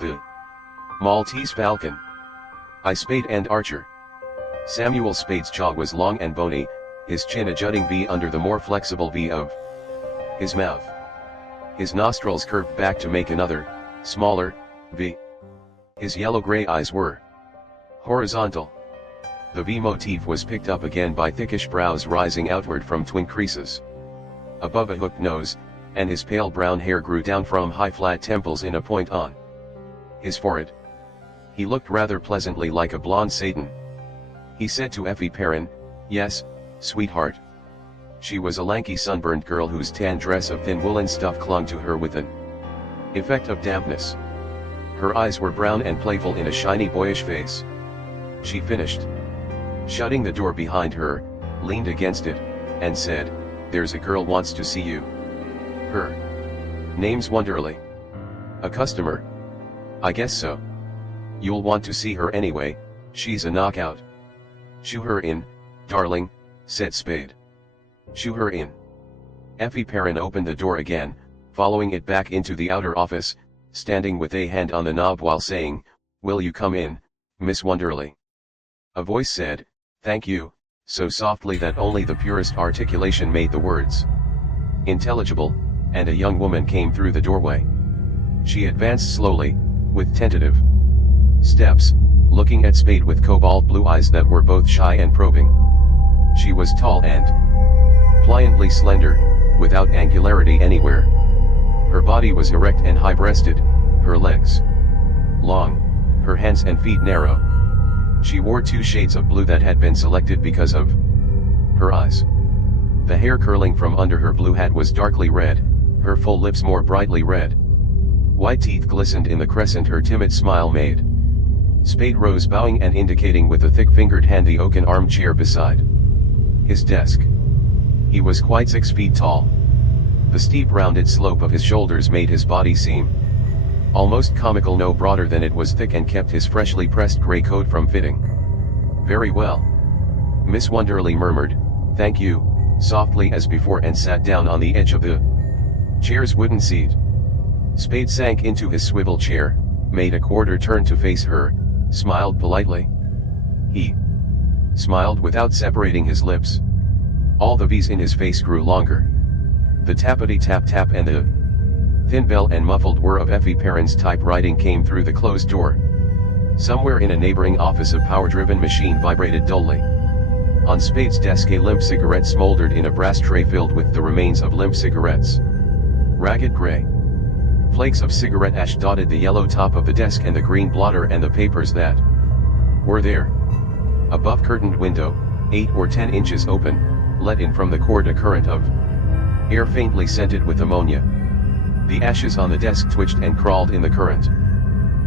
The Maltese Falcon. I Spade and Archer. Samuel Spade's jaw was long and bony, his chin a jutting V under the more flexible V of his mouth. His nostrils curved back to make another, smaller, V. His yellow-gray eyes were horizontal. The V motif was picked up again by thickish brows rising outward from twin creases above a hooked nose, and his pale brown hair grew down from high flat temples in a point on his forehead. He looked rather pleasantly like a blonde Satan. He said to Effie Perrin, "Yes, sweetheart." She was a lanky sunburned girl whose tan dress of thin woolen stuff clung to her with an effect of dampness. Her eyes were brown and playful in a shiny boyish face. She finished shutting the door behind her, leaned against it, and said, "There's a girl wants to see you. Her name's Wonderly." "A customer?" "I guess so. You'll want to see her anyway, she's a knockout." "Shoo her in, darling," said Spade. "Shoo her in." Effie Perrin opened the door again, following it back into the outer office, standing with a hand on the knob while saying, "Will you come in, Miss Wonderly?" A voice said, "Thank you," so softly that only the purest articulation made the words intelligible, and a young woman came through the doorway. She advanced slowly, with tentative steps, looking at Spade with cobalt blue eyes that were both shy and probing. She was tall and pliantly slender, without angularity anywhere. Her body was erect and high-breasted, her legs long, her hands and feet narrow. She wore two shades of blue that had been selected because of her eyes. The hair curling from under her blue hat was darkly red, her full lips more brightly red. White teeth glistened in the crescent her timid smile made. Spade rose, bowing and indicating with a thick-fingered hand the oaken armchair beside his desk. He was quite 6 feet tall. The steep rounded slope of his shoulders made his body seem almost comical, no broader than it was thick, and kept his freshly pressed gray coat from fitting very well. Miss Wonderly murmured, "Thank you," softly as before, and sat down on the edge of the chair's wooden seat. Spade sank into his swivel chair, made a quarter turn to face her, smiled politely. He smiled without separating his lips. All the V's in his face grew longer. The tappity-tap-tap and the thin bell and muffled whir of Effie Perrin's typewriting came through the closed door. Somewhere in a neighboring office a power-driven machine vibrated dully. On Spade's desk a limp cigarette smoldered in a brass tray filled with the remains of limp cigarettes. Ragged gray flakes of cigarette ash dotted the yellow top of the desk and the green blotter and the papers that were there. Above curtained window, 8 or 10 inches open, let in from the cord a current of air faintly scented with ammonia. The ashes on the desk twitched and crawled in the current.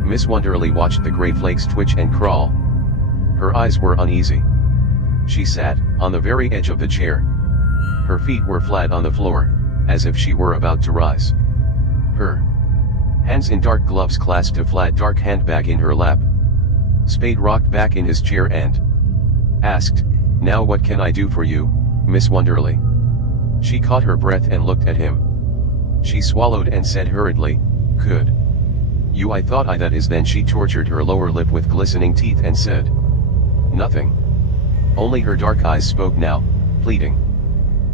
Miss Wonderly watched the gray flakes twitch and crawl. Her eyes were uneasy. She sat on the very edge of the chair. Her feet were flat on the floor, as if she were about to rise. Her hands in dark gloves clasped a flat dark handbag in her lap. Spade rocked back in his chair and asked, "Now what can I do for you, Miss Wonderly?" She caught her breath and looked at him. She swallowed and said hurriedly, "Could you?" "I thought I that is." Then she tortured her lower lip with glistening teeth and said nothing. Only her dark eyes spoke now, pleading.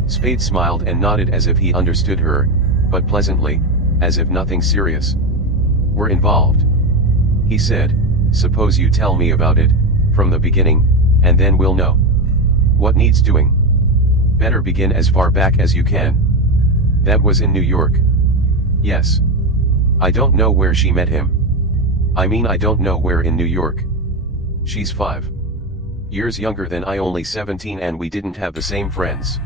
Spade smiled and nodded as if he understood her, but pleasantly, as if nothing serious were involved. He said, "Suppose you tell me about it, from the beginning, and then we'll know what needs doing. Better begin as far back as you can." "That was in New York." "Yes. I don't know where she met him." "I mean, I don't know where in New York." "She's 5 years younger than I, only 17, and we didn't have the same friends.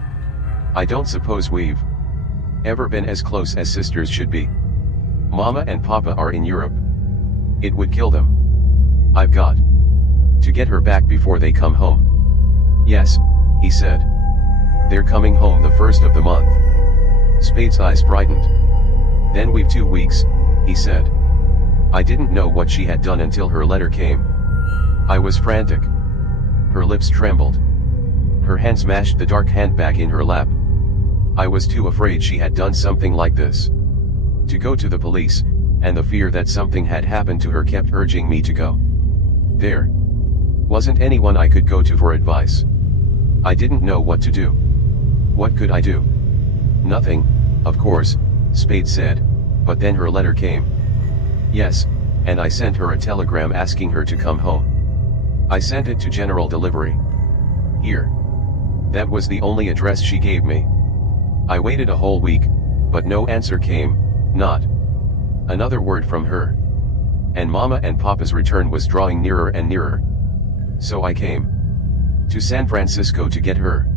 I don't suppose we've ever been as close as sisters should be. Mama and Papa are in Europe. It would kill them. I've got to get her back before they come home." "Yes," he said. "They're coming home the 1st of the month." Spade's eyes brightened. "Then we've 2 weeks," he said. I didn't know what she had done until her letter came. I was frantic. Her lips trembled. Her hands mashed the dark handbag in her lap. I was too afraid she had done something like this to go to the police, and the fear that something had happened to her kept urging me to go. There wasn't anyone I could go to for advice. I didn't know what to do. What could I do? Nothing, of course, Spade said, but then her letter came. Yes, and I sent her a telegram asking her to come home. I sent it to general delivery. Here. That was the only address she gave me. I waited a whole week, but no answer came, not another word from her. And Mama and Papa's return was drawing nearer and nearer. So I came to San Francisco to get her.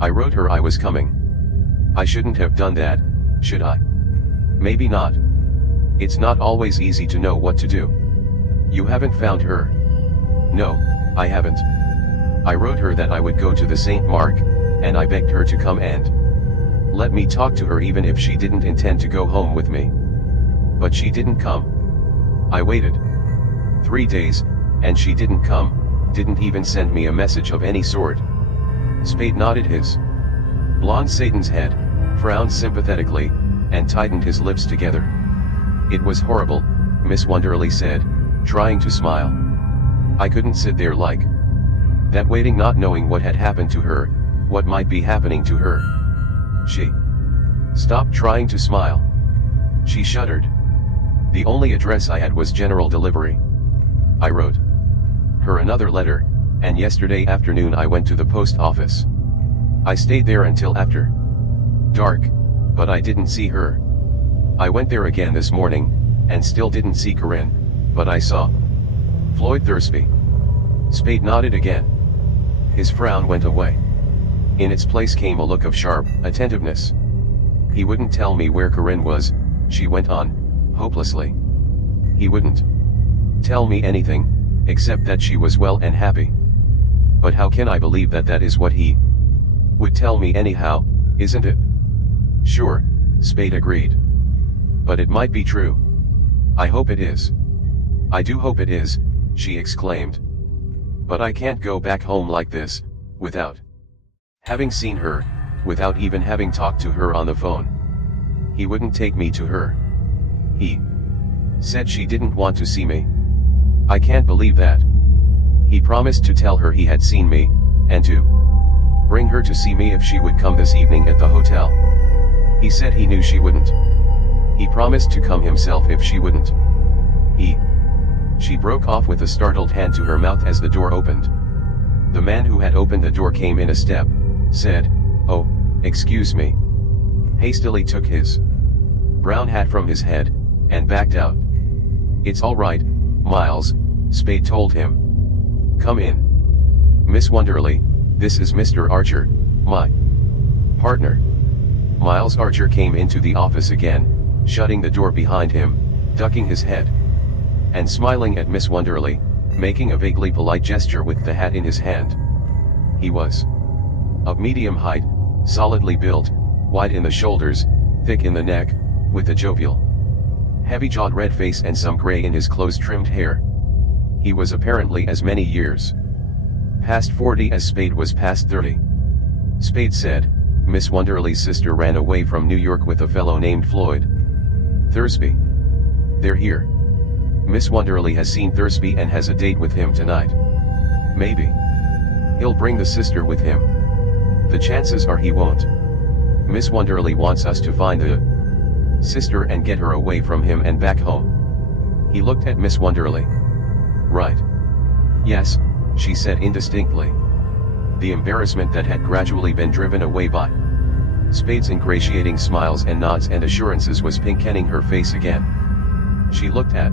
I wrote her I was coming. I shouldn't have done that, should I? Maybe not. It's not always easy to know what to do. You haven't found her? No, I haven't. I wrote her that I would go to the St. Mark, and I begged her to come and let me talk to her even if she didn't intend to go home with me. But she didn't come. I waited 3 days, and she didn't come, didn't even send me a message of any sort. Spade nodded his blonde Satan's head, frowned sympathetically, and tightened his lips together. It was horrible, Miss Wonderly said, trying to smile. I couldn't sit there like that waiting, not knowing what had happened to her, what might be happening to her. She stopped trying to smile. She shuddered. The only address I had was general delivery. I wrote her another letter, and yesterday afternoon I went to the post office. I stayed there until after dark, but I didn't see her. I went there again this morning, and still didn't see Corinne, but I saw Floyd Thursby. Spade nodded again. His frown went away. In its place came a look of sharp attentiveness. He wouldn't tell me where Corinne was, she went on, hopelessly. He wouldn't tell me anything, except that she was well and happy. But how can I believe that that is what he would tell me anyhow, isn't it? Sure, Spade agreed. But it might be true. I hope it is. I do hope it is, she exclaimed. But I can't go back home like this, without having seen her, without even having talked to her on the phone. He wouldn't take me to her. He said she didn't want to see me. I can't believe that. He promised to tell her he had seen me, and to bring her to see me if she would come this evening at the hotel. He said he knew she wouldn't. He promised to come himself if she wouldn't. She broke off with a startled hand to her mouth as the door opened. The man who had opened the door came in a step, said, "Oh, excuse me," hastily took his brown hat from his head, and backed out. "It's all right, Miles," Spade told him. "Come in. Miss Wonderly, this is Mr. Archer, my partner." Miles Archer came into the office again, shutting the door behind him, ducking his head and smiling at Miss Wonderly, making a vaguely polite gesture with the hat in his hand. He was of medium height, solidly built, wide in the shoulders, thick in the neck, with a jovial, heavy-jawed red face and some gray in his close-trimmed hair. He was apparently as many years past 40 as Spade was past 30. Spade said, "Miss Wonderly's sister ran away from New York with a fellow named Floyd Thursby. They're here. Miss Wonderly has seen Thursby and has a date with him tonight. Maybe he'll bring the sister with him. The chances are he won't. Miss Wonderly wants us to find the sister and get her away from him and back home." He looked at Miss Wonderly. "Right. Yes," she said indistinctly. The embarrassment that had gradually been driven away by Spade's ingratiating smiles and nods and assurances was pinkening her face again. She looked at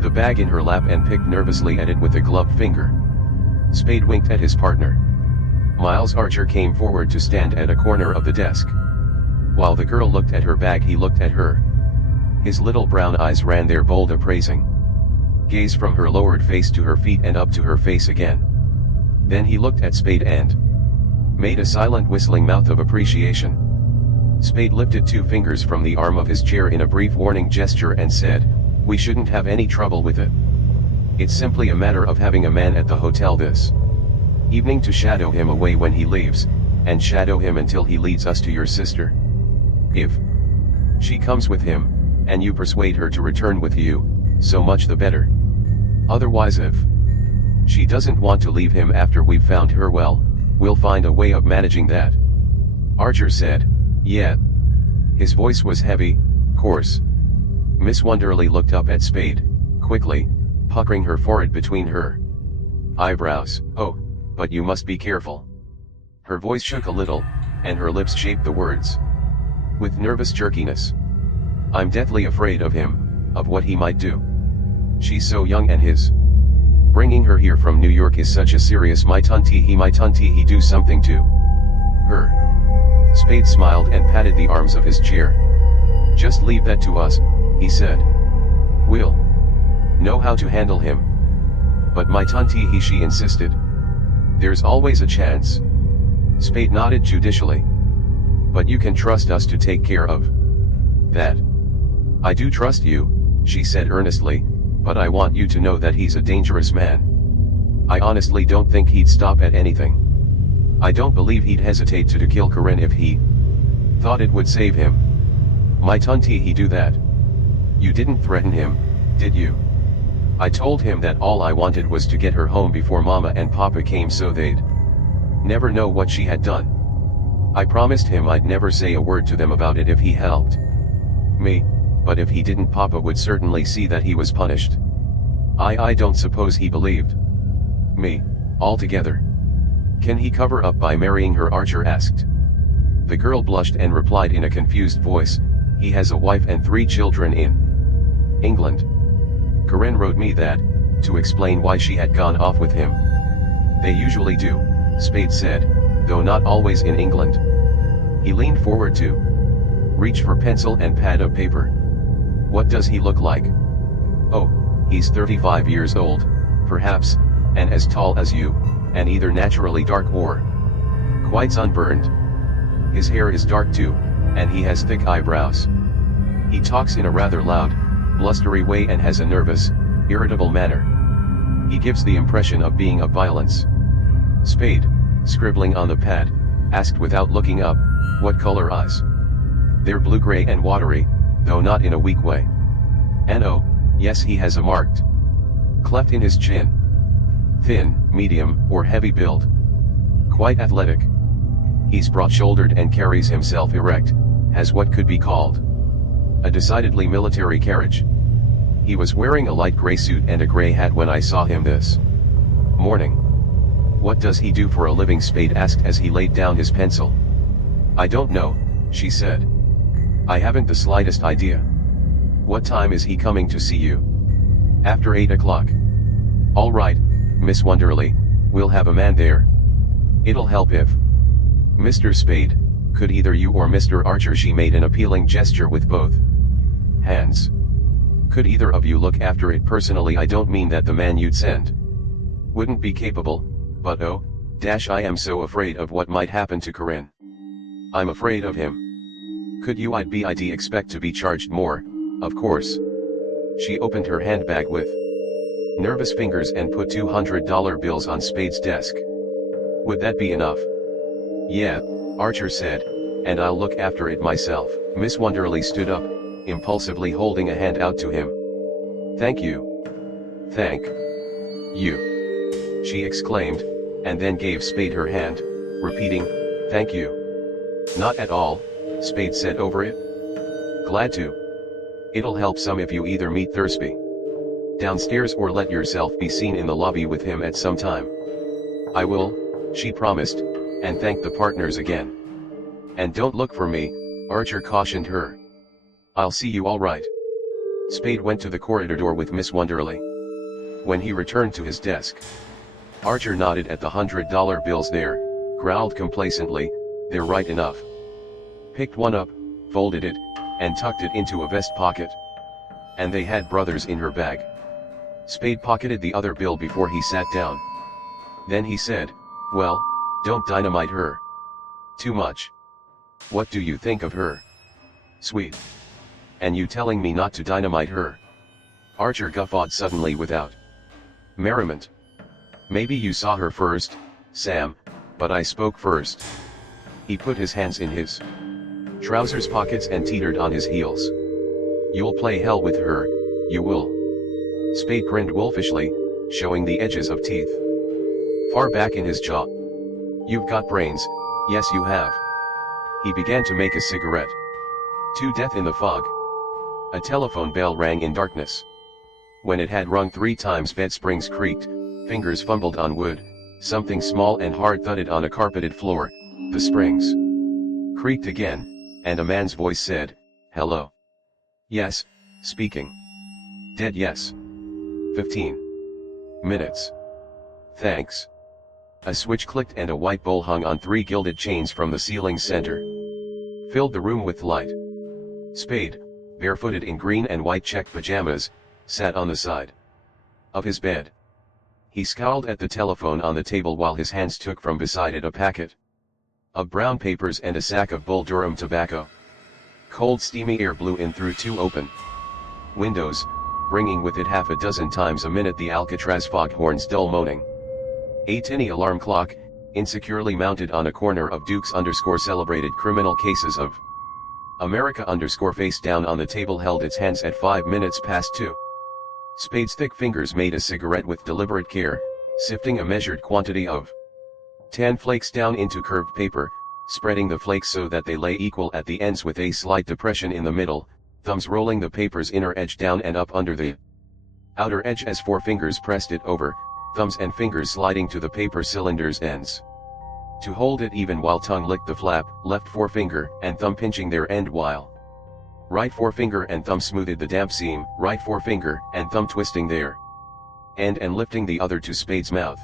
the bag in her lap and picked nervously at it with a gloved finger. Spade winked at his partner. Miles Archer came forward to stand at a corner of the desk. While the girl looked at her bag, he looked at her. His little brown eyes ran their bold appraising gaze from her lowered face to her feet and up to her face again. Then he looked at Spade and made a silent whistling mouth of appreciation. Spade lifted 2 fingers from the arm of his chair in a brief warning gesture and said, "We shouldn't have any trouble with it. It's simply a matter of having a man at the hotel this evening to shadow him away when he leaves, and shadow him until he leads us to your sister. If she comes with him, and you persuade her to return with you, so much the better. Otherwise, if she doesn't want to leave him after we've found her, well, we'll find a way of managing that. Archer said. Yeah. His voice was heavy, coarse. Miss Wonderly looked up at Spade, quickly, puckering her forehead between her eyebrows. Oh, but you must be careful. Her voice shook a little, and her lips shaped the words with nervous jerkiness. I'm deathly afraid of him, of what he might do. She's so young, and his bringing her here from New York is such a serious might he do something to her. Spade smiled and patted the arms of his chair. Just leave that to us, he said. We'll know how to handle him. But she insisted. There's always a chance. Spade nodded judicially. But you can trust us to take care of that. I do trust you, she said earnestly, but I want you to know that he's a dangerous man. I honestly don't think he'd stop at anything. I don't believe he'd hesitate to kill Corinne if he thought it would save him. Might he do that? You didn't threaten him, did you? I told him that all I wanted was to get her home before Mama and Papa came so they'd never know what she had done. I promised him I'd never say a word to them about it if he helped me, but if he didn't, Papa would certainly see that he was punished. I don't suppose he believed me altogether. Can he cover up by marrying her? Archer asked. The girl blushed and replied in a confused voice, he has a wife and 3 children in England. Corinne wrote me that, to explain why she had gone off with him. They usually do, Spade said, though not always in England. He leaned forward to reach for pencil and pad of paper. What does he look like? Oh, he's 35 years old, perhaps, and as tall as you, and either naturally dark or quite sunburned. His hair is dark too, and he has thick eyebrows. He talks in a rather loud, blustery way and has a nervous, irritable manner. He gives the impression of being of violence. Spade, scribbling on the pad, asked without looking up, what color eyes? They're blue-gray and watery, though not in a weak way. And oh, yes, he has a marked cleft in his chin. Thin, medium, or heavy build. Quite athletic. He's broad-shouldered and carries himself erect, has what could be called a decidedly military carriage. He was wearing a light gray suit and a gray hat when I saw him this morning. What does he do for a living? Spade asked as he laid down his pencil. I don't know, she said. I haven't the slightest idea. What time is he coming to see you? After 8 o'clock. All right, Miss Wonderly, we'll have a man there. It'll help if Mr. Spade, could either you or Mr. Archer, she made an appealing gesture with both hands. Could either of you look after it personally? I don't mean that the man you'd send wouldn't be capable, but oh, I am so afraid of what might happen to Corinne. I'm afraid of him. Could you? I'd expect to be charged more, of course. She opened her handbag with nervous fingers and put $200 bills on Spade's desk. Would that be enough? Yeah, Archer said, and I'll look after it myself. Miss Wonderly stood up, impulsively holding a hand out to him. Thank you. Thank you, she exclaimed, and then gave Spade her hand, repeating, thank you. Not at all, Spade said over it. Glad to. It'll help some if you either meet Thursby downstairs or let yourself be seen in the lobby with him at some time. I will, she promised, and thanked the partners again. And don't look for me, Archer cautioned her. I'll see you all right. Spade went to the corridor door with Miss Wonderly. When he returned to his desk, Archer nodded at the $100 bills there, growled complacently, they're right enough. Picked one up, folded it, and tucked it into a vest pocket. And they had brothers in her bag. Spade pocketed the other bill before he sat down. Then he said, well, don't dynamite her too much. What do you think of her? Sweet. And you telling me not to dynamite her? Archer guffawed suddenly without merriment. Maybe you saw her first, Sam, but I spoke first. He put his hands in his trousers pockets and teetered on his heels. You'll play hell with her, you will. Spade grinned wolfishly, showing the edges of teeth far back in his jaw. You've got brains, yes you have. He began to make a cigarette. To death in the fog. A telephone bell rang in darkness. When it had rung 3 times, bed springs creaked, fingers fumbled on wood, something small and hard thudded on a carpeted floor, the springs creaked again, and a man's voice said, "Hello." "Yes, speaking." "Dead, yes." 15 minutes. "Thanks." A switch clicked and a white bowl hung on 3 gilded chains from the ceiling's center. Filled the room with light. Spade, barefooted in green and white check pajamas, sat on the side of his bed. He scowled at the telephone on the table while his hands took from beside it a packet of brown papers and a sack of Bull Durham tobacco. Cold steamy air blew in through 2 open windows, bringing with it half a dozen times a minute the Alcatraz foghorn's dull moaning. A tinny alarm clock, insecurely mounted on a corner of Duke's _celebrated criminal cases of America face down on the table, held its hands at 5 minutes past 2. Spade's thick fingers made a cigarette with deliberate care, sifting a measured quantity of tan flakes down into curved paper, spreading the flakes so that they lay equal at the ends with a slight depression in the middle, thumbs rolling the paper's inner edge down and up under the outer edge as 4 fingers pressed it over, thumbs and fingers sliding to the paper cylinder's ends to hold it even while tongue licked the flap, left forefinger and thumb pinching their end while right forefinger and thumb smoothed the damp seam, right forefinger and thumb twisting their end and lifting the other to Spade's mouth.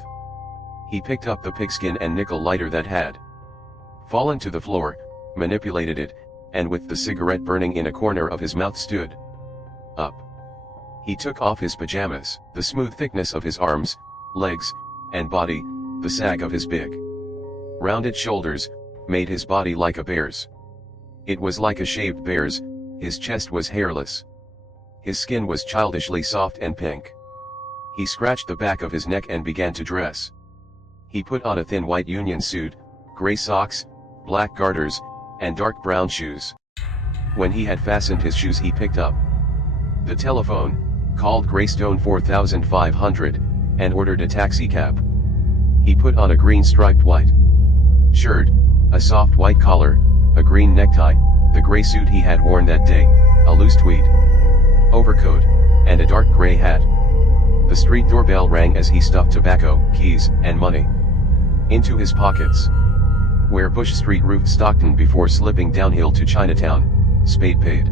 He picked up the pigskin and nickel lighter that had fallen to the floor, manipulated it, and with the cigarette burning in a corner of his mouth stood up. He took off his pajamas, the smooth thickness of his arms, legs, and body, the sag of his big, rounded shoulders, made his body like a bear's. It was like a shaved bear's, his chest was hairless. His skin was childishly soft and pink. He scratched the back of his neck and began to dress. He put on a thin white union suit, gray socks, black garters, and dark brown shoes. When he had fastened his shoes, he picked up the telephone, called Greystone 4500, and ordered a taxicab. He put on a green striped white shirt, a soft white collar, a green necktie, the gray suit he had worn that day, a loose tweed overcoat, and a dark gray hat. The street doorbell rang as he stuffed tobacco, keys, and money into his pockets. Where Bush Street roofed Stockton before slipping downhill to Chinatown, Spade paid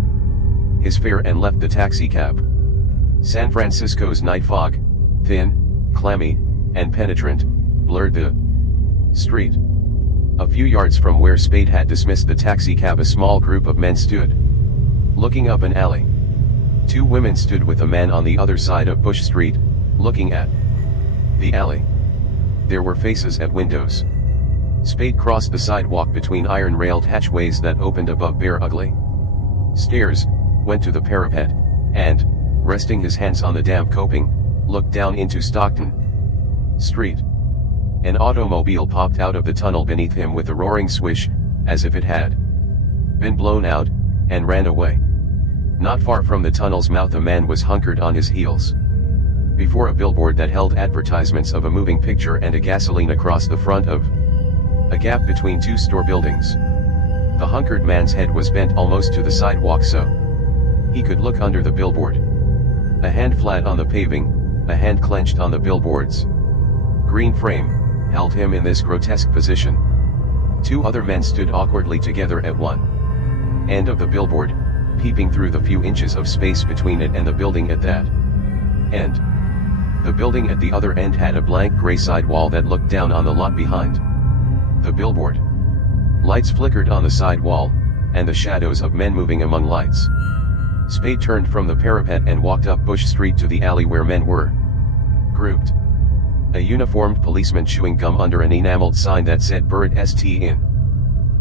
his fare and left the taxicab. San Francisco's night fog, thin, clammy, and penetrant, blurred the street. A few yards from where Spade had dismissed the taxicab, a small group of men stood looking up an alley. 2 women stood with a man on the other side of Bush Street, looking at the alley. There were faces at windows. Spade crossed the sidewalk between iron-railed hatchways that opened above bare ugly stairs, went to the parapet, and, resting his hands on the damp coping, looked down into Stockton Street. An automobile popped out of the tunnel beneath him with a roaring swish, as if it had been blown out, and ran away. Not far from the tunnel's mouth a man was hunkered on his heels before a billboard that held advertisements of a moving picture and a gasoline across the front of a gap between 2 store buildings. The hunkered man's head was bent almost to the sidewalk so he could look under the billboard. A hand flat on the paving, a hand clenched on the billboard's green frame, held him in this grotesque position. 2 other men stood awkwardly together at one end of the billboard, peeping through the few inches of space between it and the building at that end. The building at the other end had a blank gray side wall that looked down on the lot behind the billboard. Lights flickered on the side wall, and the shadows of men moving among lights. Spade turned from the parapet and walked up Bush Street to the alley where men were grouped. A uniformed policeman chewing gum under an enameled sign that said Bird St. in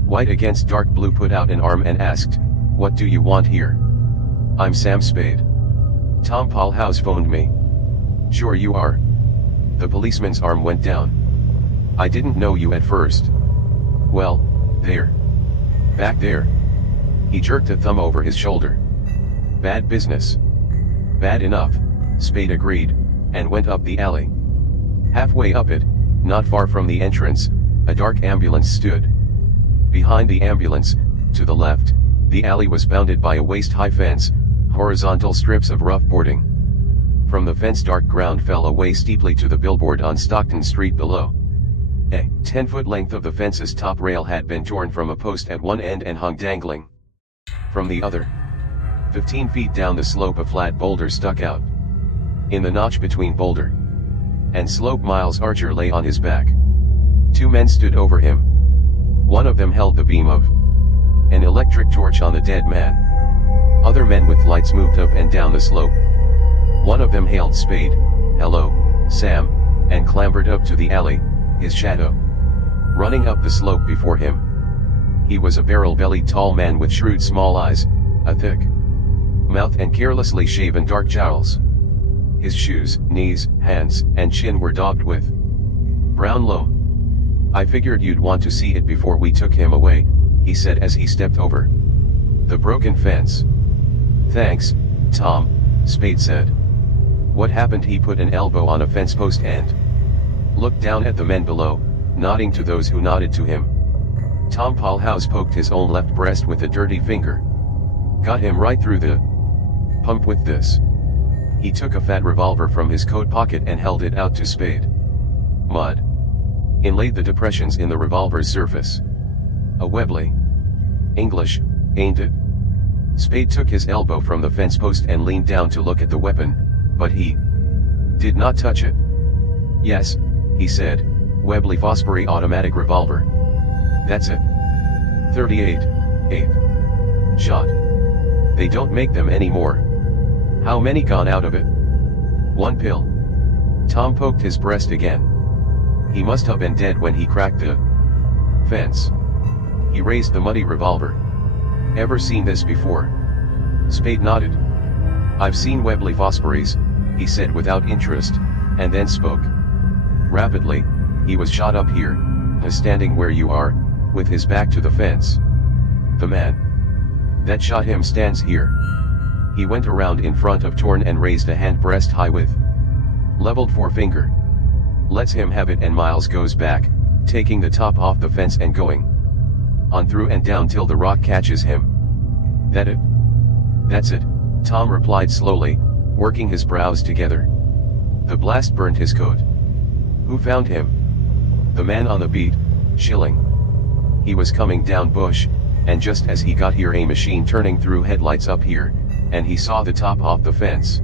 white against dark blue put out an arm and asked, "What do you want here?" "I'm Sam Spade. Tom Paulhouse phoned me." "Sure you are." The policeman's arm went down. "I didn't know you at first." "Well, there. Back there." He jerked a thumb over his shoulder. Bad business. Bad enough, Spade agreed, and went up the alley. Halfway up it, not far from the entrance, a dark ambulance stood. Behind the ambulance, to the left, the alley was bounded by a waist-high fence, horizontal strips of rough boarding. From the fence dark ground fell away steeply to the billboard on Stockton Street below. A 10-foot length of the fence's top rail had been torn from a post at one end and hung dangling. From the other, 15 feet down the slope a flat boulder stuck out. In the notch between boulder and slope Miles Archer lay on his back. Two men stood over him. One of them held the beam of an electric torch on the dead man. Other men with lights moved up and down the slope. One of them hailed Spade, "Hello, Sam," and clambered up to the alley, his shadow running up the slope before him. He was a barrel-bellied tall man with shrewd small eyes, a thick mouth and carelessly shaven dark jowls. His shoes, knees, hands, and chin were daubed with brown loam. "I figured you'd want to see it before we took him away," he said as he stepped over the broken fence. "Thanks, Tom," Spade said. "What happened?" He put an elbow on a fence post and looked down at the men below, nodding to those who nodded to him. Tom Paulhouse poked his own left breast with a dirty finger. "Got him right through the pump with this." He took a fat revolver from his coat pocket and held it out to Spade. Mud inlaid the depressions in the revolver's surface. "A Webley. English, ain't it?" Spade took his elbow from the fence post and leaned down to look at the weapon, but he did not touch it. "Yes," he said, "Webley Fosbury automatic revolver. That's it. 38, 8 shot. They don't make them anymore." "How many gone out of it?" "One pill." Tom poked his breast again. "He must have been dead when he cracked the fence." He raised the muddy revolver. "Ever seen this before?" Spade nodded. "I've seen Webley Fosbury's," he said without interest, and then spoke rapidly. "He was shot up here, standing where you are, with his back to the fence. The man that shot him stands here." He went around in front of Torn and raised a hand breast high with leveled forefinger. Lets him have it, and Miles goes back, taking the top off the fence and going on through and down till the rock catches him. "That it?" "That's it," Tom replied slowly, working his brows together. "The blast burned his coat." "Who found him?" "The man on the beat, Schilling. He was coming down bush, and just as he got here a machine turning through headlights up here, and he saw the top off the fence.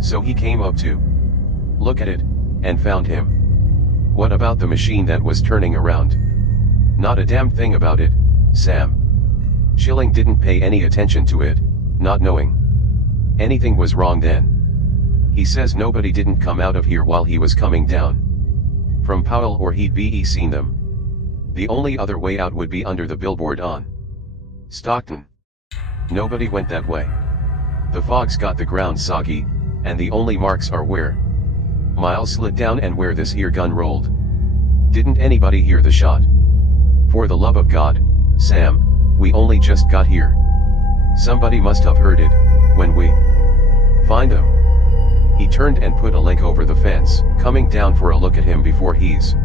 So he came up to look at it, and found him." "What about the machine that was turning around?" "Not a damn thing about it, Sam. Schilling didn't pay any attention to it, not knowing anything was wrong then. He says nobody didn't come out of here while he was coming down from Powell, or he'd be seen them. The only other way out would be under the billboard on Stockton. Nobody went that way. The fog's got the ground soggy, and the only marks are where Miles slid down and where this here gun rolled." "Didn't anybody hear the shot?" "For the love of God, Sam, we only just got here. Somebody must have heard it, when we find them." He turned and put a leg over the fence, coming down for a look at him before he's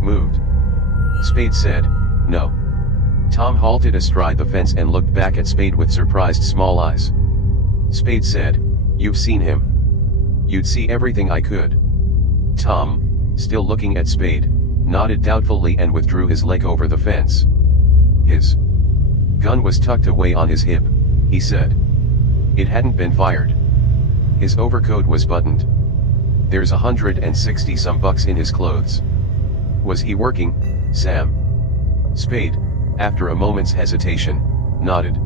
moved. Spade said, "No." Tom halted astride the fence and looked back at Spade with surprised small eyes. Spade said, "You've seen him." "You'd see everything I could." Tom, still looking at Spade, nodded doubtfully and withdrew his leg over the fence. "His gun was tucked away on his hip," he said. "It hadn't been fired. His overcoat was buttoned. There's $160 some bucks in his clothes." "Was he working, Sam?" Spade, after a moment's hesitation, nodded.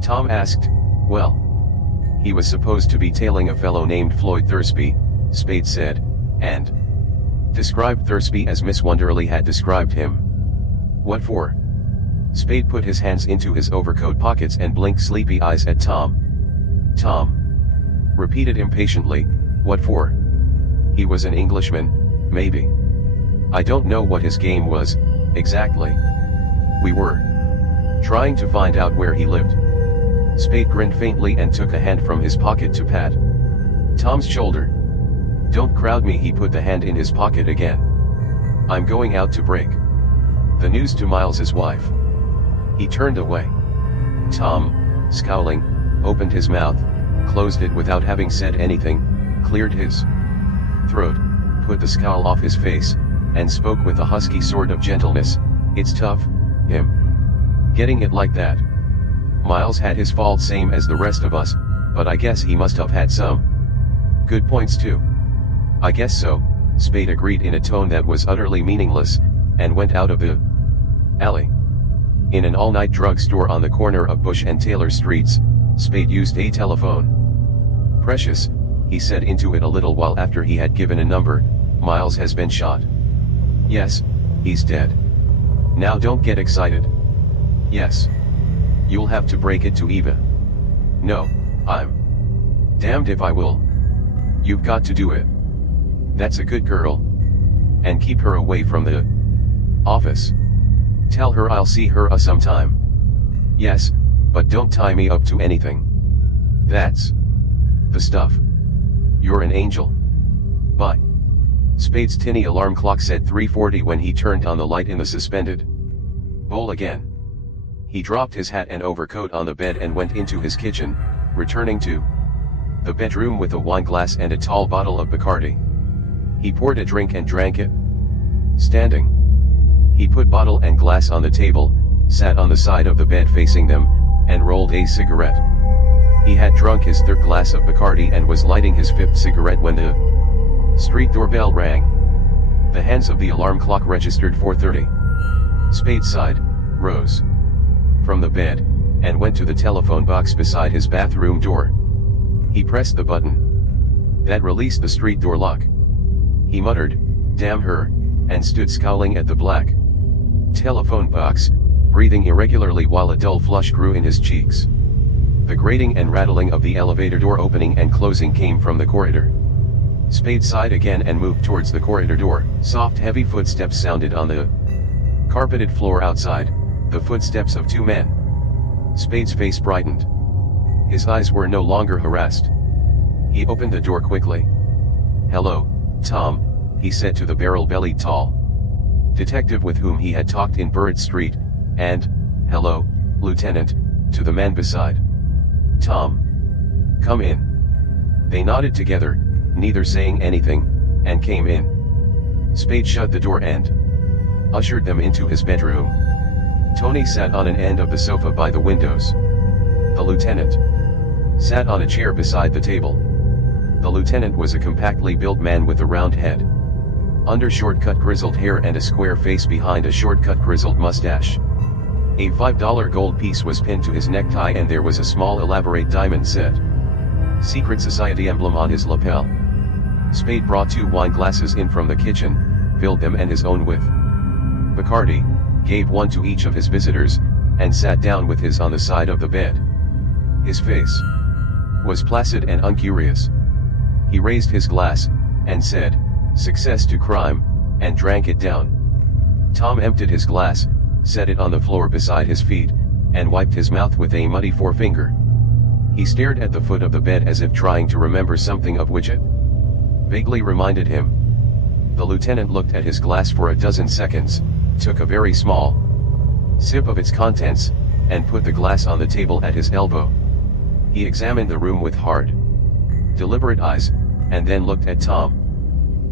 Tom asked, "Well, he was supposed to be tailing a fellow named Floyd Thursby," Spade said, and described Thursby as Miss Wonderly had described him. "What for?" Spade put his hands into his overcoat pockets and blinked sleepy eyes at Tom. Tom repeated impatiently, "What for?" "He was an Englishman, maybe. I don't know what his game was, exactly. We were trying to find out where he lived." Spade grinned faintly and took a hand from his pocket to pat Tom's shoulder. "Don't crowd me," he put the hand in his pocket again. "I'm going out to break the news to Miles's wife." He turned away. Tom, scowling, opened his mouth, closed it without having said anything, cleared his throat, put the scowl off his face, and spoke with a husky sort of gentleness. "It's tough, him getting it like that. Miles had his faults same as the rest of us, but I guess he must have had some good points too." "I guess so," Spade agreed in a tone that was utterly meaningless, and went out of the alley. In an all-night drugstore on the corner of Bush and Taylor Streets, Spade used a telephone. "Precious," he said into it a little while after he had given a number, "Miles has been shot." "Yes, he's dead." "Now don't get excited." "Yes. You'll have to break it to Eva." "No, I'm damned if I will." "You've got to do it. That's a good girl. And keep her away from the office. Tell her I'll see her sometime." "Yes, but don't tie me up to anything." "That's the stuff. You're an angel." Bye. Spade's tinny alarm clock said 3:40 when he turned on the light in the suspended bowl again. He dropped his hat and overcoat on the bed and went into his kitchen, returning to the bedroom with a wine glass and a tall bottle of Bacardi. He poured a drink and drank it standing. He put bottle and glass on the table, sat on the side of the bed facing them, and rolled a cigarette. He had drunk his third glass of Bacardi and was lighting his fifth cigarette when the street doorbell rang. The hands of the alarm clock registered 4:30. Spade sighed, rose from the bed, and went to the telephone box beside his bathroom door. He pressed the button that released the street door lock. He muttered, "Damn her," and stood scowling at the black telephone box, breathing irregularly while a dull flush grew in his cheeks. The grating and rattling of the elevator door opening and closing came from the corridor. Spade sighed again and moved towards the corridor door. Soft heavy footsteps sounded on the carpeted floor outside, the footsteps of two men. Spade's face brightened. His eyes were no longer harassed. He opened the door quickly. "Hello, Tom," he said to the barrel-bellied tall detective with whom he had talked in Bird Street, and, "Hello, Lieutenant," to the man beside. "Tom. Come in." They nodded together, neither saying anything, and came in. Spade shut the door and ushered them into his bedroom. Tony sat on an end of the sofa by the windows. The lieutenant sat on a chair beside the table. The lieutenant was a compactly built man with a round head, under short-cut grizzled hair and a square face behind a short-cut grizzled mustache. A $5 gold piece was pinned to his necktie and there was a small elaborate diamond-set secret society emblem on his lapel. Spade brought 2 wine glasses in from the kitchen, filled them and his own with Bacardi, gave one to each of his visitors, and sat down with his on the side of the bed. His face was placid and uncurious. He raised his glass, and said, "Success to crime," and drank it down. Tom emptied his glass, set it on the floor beside his feet, and wiped his mouth with a muddy forefinger. He stared at the foot of the bed as if trying to remember something of which it vaguely reminded him. The lieutenant looked at his glass for a dozen seconds, took a very small sip of its contents, and put the glass on the table at his elbow. He examined the room with hard, deliberate eyes, and then looked at Tom.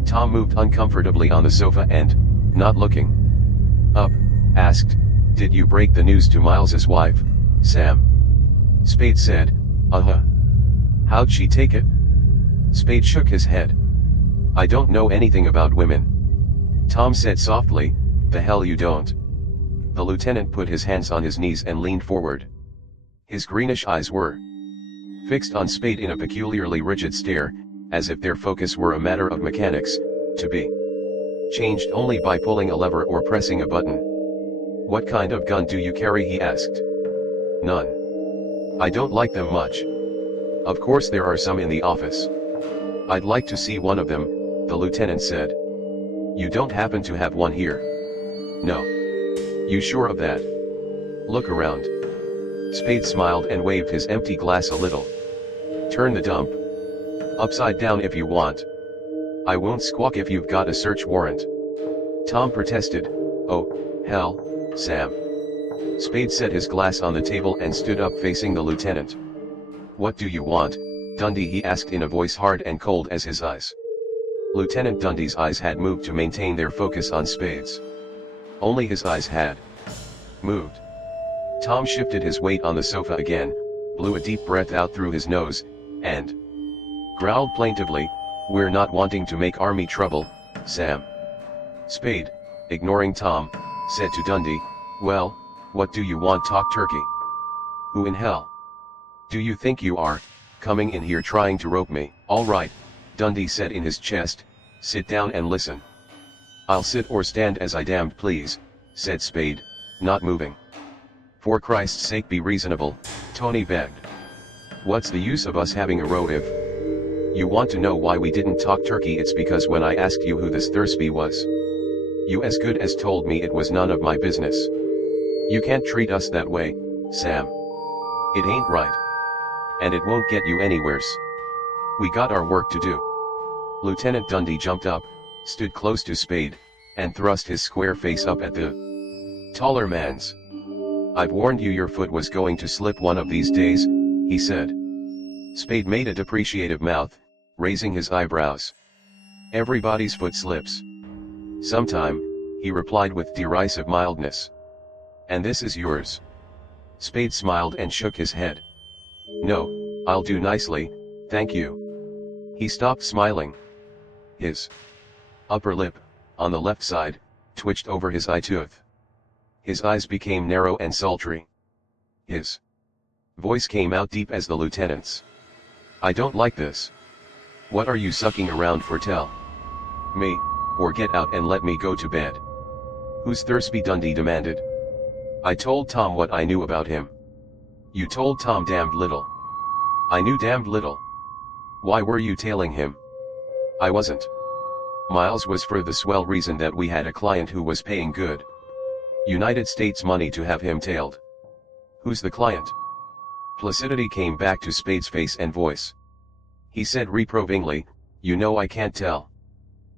Tom moved uncomfortably on the sofa and, not looking up, asked, "Did you break the news to Miles's wife, Sam?" Spade said, "Uh-huh. How'd she take it?" Spade shook his head. "I don't know anything about women." Tom said softly, "The hell you don't." The lieutenant put his hands on his knees and leaned forward. His greenish eyes were fixed on Spade in a peculiarly rigid stare, as if their focus were a matter of mechanics, to be changed only by pulling a lever or pressing a button. "What kind of gun do you carry?" he asked. "None. I don't like them much. Of course there are some in the office. I'd like to see one of them," the lieutenant said. "You don't happen to have one here?" "No. You sure of that?" "Look around." Spade smiled and waved his empty glass a little. Turn the dump upside down if you want. I won't squawk if you've got a search warrant. Tom protested. Oh, hell, Sam. Spade set his glass on the table and stood up facing the lieutenant. What do you want, Dundee? He asked in a voice hard and cold as his eyes. Lieutenant Dundee's eyes had moved to maintain their focus on Spade's. Only his eyes had moved. Tom shifted his weight on the sofa again, blew a deep breath out through his nose, and growled plaintively, "We're not wanting to make army trouble, Sam." Spade, ignoring Tom, said to Dundee, "Well, what do you want? Talk turkey. Who in hell do you think you are, coming in here trying to rope me?" "All right," Dundee said in his chest, "sit down and listen." "I'll sit or stand as I damned please," said Spade, not moving. "For Christ's sake be reasonable," Tony begged. "What's the use of us having a row if you want to know why we didn't talk turkey? It's because when I asked you who this Thursby was, you as good as told me it was none of my business. You can't treat us that way, Sam. It ain't right. And it won't get you anywheres. We got our work to do." Lieutenant Dundee jumped up, stood close to Spade, and thrust his square face up at the taller man's. "I've warned you your foot was going to slip one of these days," he said. Spade made a depreciative mouth, raising his eyebrows. "Everybody's foot slips sometime," he replied with derisive mildness. "And this is yours." Spade smiled and shook his head. "No, I'll do nicely, thank you." He stopped smiling. His upper lip, on the left side, twitched over his eye tooth. His eyes became narrow and sultry. His voice came out deep as the lieutenant's. "I don't like this. What are you sucking around for? Tell me, or get out and let me go to bed." "Who's Thursby?" Dundee demanded. "I told Tom what I knew about him." "You told Tom damned little." "I knew damned little." "Why were you tailing him?" "I wasn't. Miles was for the swell reason that we had a client who was paying good United States money to have him tailed." "Who's the client?" Placidity came back to Spade's face and voice. He said reprovingly, "You know I can't tell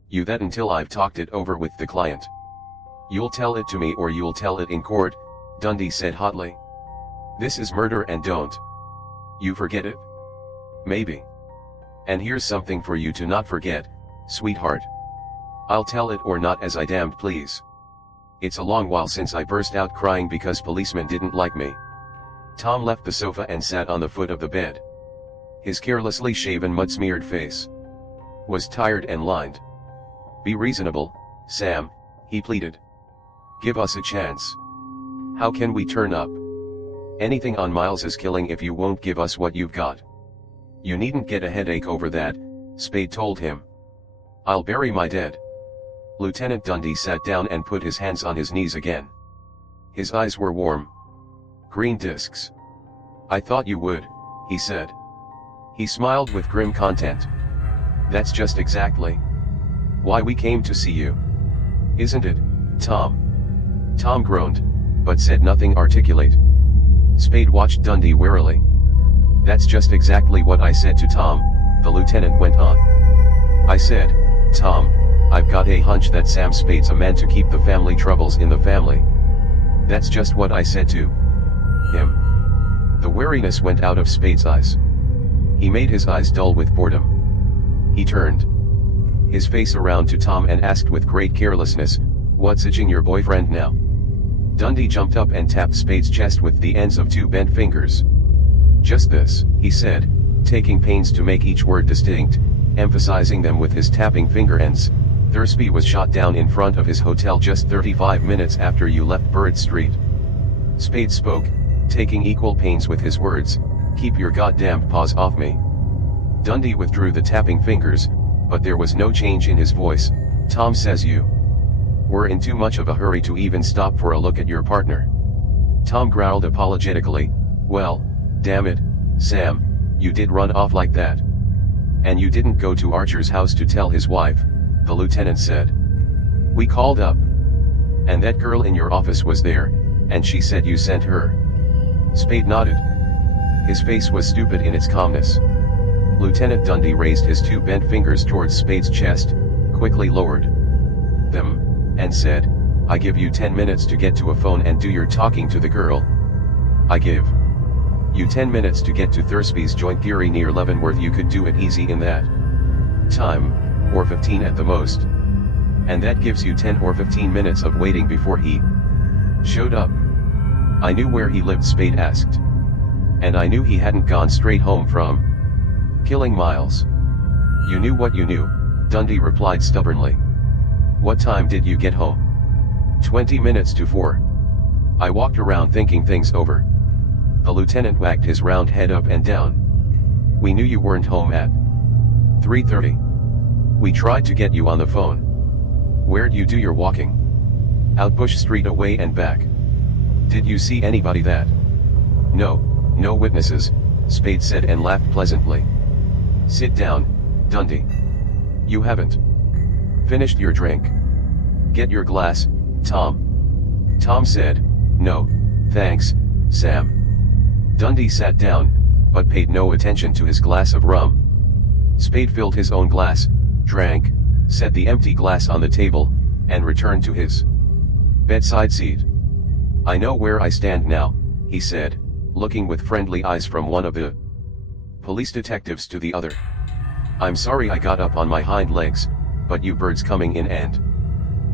you that until I've talked it over with the client." "You'll tell it to me or you'll tell it in court," Dundee said hotly. "This is murder and don't you forget it." "Maybe. And here's something for you to not forget, sweetheart. I'll tell it or not as I damned please. It's a long while since I burst out crying because policemen didn't like me." Tom left the sofa and sat on the foot of the bed. His carelessly shaven mud-smeared face was tired and lined. "Be reasonable, Sam," he pleaded. "Give us a chance. How can we turn up anything on Miles's killing if you won't give us what you've got?" "You needn't get a headache over that," Spade told him. "I'll bury my dead." Lieutenant Dundee sat down and put his hands on his knees again. His eyes were warm green discs. "I thought you would," he said. He smiled with grim content. "That's just exactly why we came to see you. Isn't it, Tom?" Tom groaned, but said nothing articulate. Spade watched Dundee warily. "That's just exactly what I said to Tom," the lieutenant went on. "I said, Tom, I've got a hunch that Sam Spade's a man to keep the family troubles in the family. That's just what I said to him." The wariness went out of Spade's eyes. He made his eyes dull with boredom. He turned his face around to Tom and asked with great carelessness, "What's itching your boyfriend now?" Dundee jumped up and tapped Spade's chest with the ends of two bent fingers. "Just this," he said, taking pains to make each word distinct, emphasizing them with his tapping finger ends. "Thursby was shot down in front of his hotel just 35 minutes after you left Bird Street." Spade spoke, taking equal pains with his words, "Keep your goddamn paws off me." Dundee withdrew the tapping fingers, but there was no change in his voice. "Tom says you were in too much of a hurry to even stop for a look at your partner." Tom growled apologetically, "Well, damn it, Sam, you did run off like that. And you didn't go to Archer's house to tell his wife," the lieutenant said. "We called up. And that girl in your office was there, and she said you sent her Spade nodded. His face was stupid in its calmness. Lieutenant Dundee raised his two bent fingers towards Spade's chest, quickly lowered them, and said, I give you 10 minutes to get to a phone and do your talking to the girl. I give you 10 minutes to get to Thursby's joint Geary near Leavenworth. You could do it easy in that time, or 15 at the most. And that gives you 10 or 15 minutes of waiting before he showed up. I knew where he lived, Spade asked. And I knew he hadn't gone straight home from killing Miles. You knew what you knew, Dundee replied stubbornly. What time did you get home? 20 minutes to 4. I walked around thinking things over. The lieutenant wagged his round head up and down. We knew you weren't home at 3:30. We tried to get you on the phone. Where'd you do your walking? Out Bush Street away and back. Did you see anybody that? No witnesses, Spade said and laughed pleasantly. Sit down, Dundee. You haven't finished your drink. Get your glass, Tom. Tom said, no, thanks, Sam. Dundee sat down, but paid no attention to his glass of rum. Spade filled his own glass, drank, set the empty glass on the table, and returned to his bedside seat. I know where I stand now, he said, looking with friendly eyes from one of the police detectives to the other. I'm sorry I got up on my hind legs, but you birds coming in and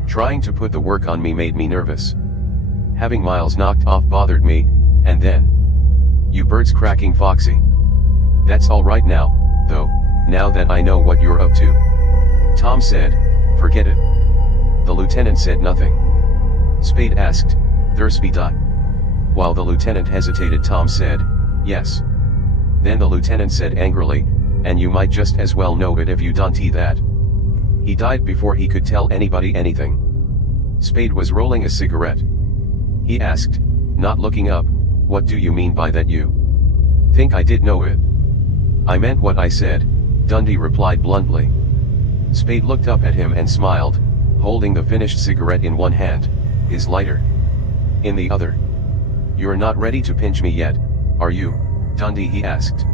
trying to put the work on me made me nervous. Having Miles knocked off bothered me, and then you birds cracking foxy. That's all right now, though, now that I know what you're up to. Tom said, forget it. The lieutenant said nothing. Spade asked, Thursby died? While the lieutenant hesitated, Tom said, yes. Then the lieutenant said angrily, and you might just as well know it if you don't see that. He died before he could tell anybody anything. Spade was rolling a cigarette. He asked, not looking up, what do you mean by that? You think I did know it? I meant what I said, Dundee replied bluntly. Spade looked up at him and smiled, holding the finished cigarette in one hand, his lighter in the other. You're not ready to pinch me yet, are you, Dundee? He asked.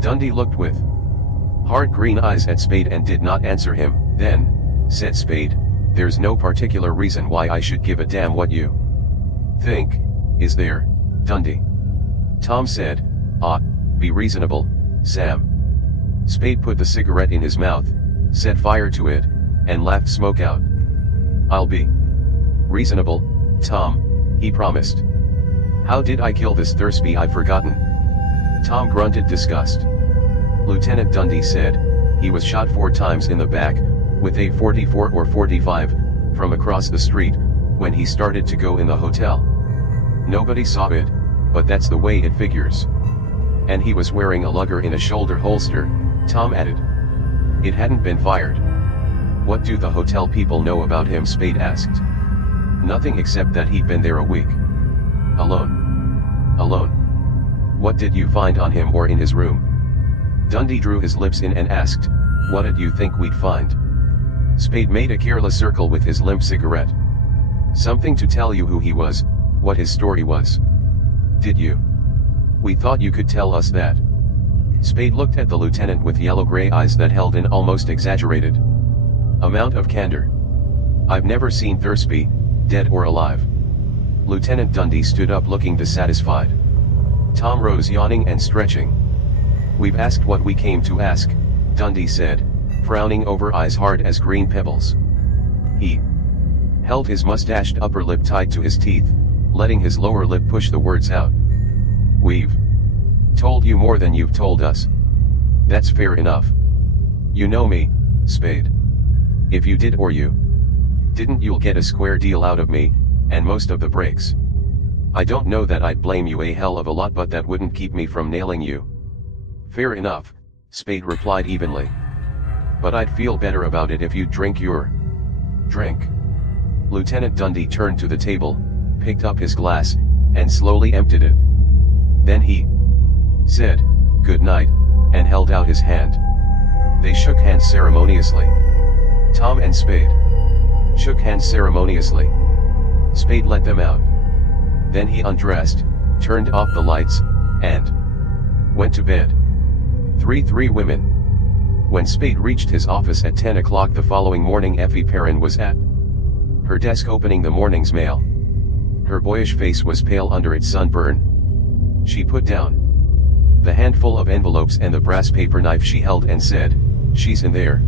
Dundee looked with hard green eyes at Spade and did not answer him. Then, said Spade, there's no particular reason why I should give a damn what you think, is there, Dundee? Tom said, be reasonable, Sam. Spade put the cigarette in his mouth, set fire to it, and laughed smoke out. I'll be reasonable, Tom, he promised. How did I kill this Thursby? I've forgotten. Tom grunted disgust. Lieutenant Dundee said, he was shot 4 times in the back, with a 44 or 45, from across the street, when he started to go in the hotel. Nobody saw it, but that's the way it figures. And he was wearing a lugger in a shoulder holster, Tom added. It hadn't been fired. What do the hotel people know about him? Spade asked. Nothing except that he'd been there a week. Alone. What did you find on him or in his room? Dundee drew his lips in and asked, what did you think we'd find? Spade made a careless circle with his limp cigarette. Something to tell you who he was, what his story was. Did you? We thought you could tell us that. Spade looked at the lieutenant with yellow-gray eyes that held an almost exaggerated amount of candor. I've never seen Thursby, dead or alive. Lieutenant Dundee stood up looking dissatisfied. Tom rose yawning and stretching. We've asked what we came to ask, Dundee said, frowning over eyes hard as green pebbles. He held his mustached upper lip tight to his teeth, letting his lower lip push the words out. We've told you more than you've told us. That's fair enough. You know me, Spade. If you did or you didn't, you'll get a square deal out of me, and most of the breaks. I don't know that I'd blame you a hell of a lot, but that wouldn't keep me from nailing you. Fair enough, Spade replied evenly. But I'd feel better about it if you'd drink your drink. Lieutenant Dundee turned to the table, picked up his glass, and slowly emptied it. Then he said, good night, and held out his hand. They shook hands ceremoniously. Tom and Spade shook hands ceremoniously. Spade let them out. Then he undressed, turned off the lights, and went to bed. 3 women. When Spade reached his office at 10 o'clock the following morning, Effie Perrin was at her desk opening the morning's mail. Her boyish face was pale under its sunburn. She put down the handful of envelopes and the brass paper knife she held and said, "She's in there."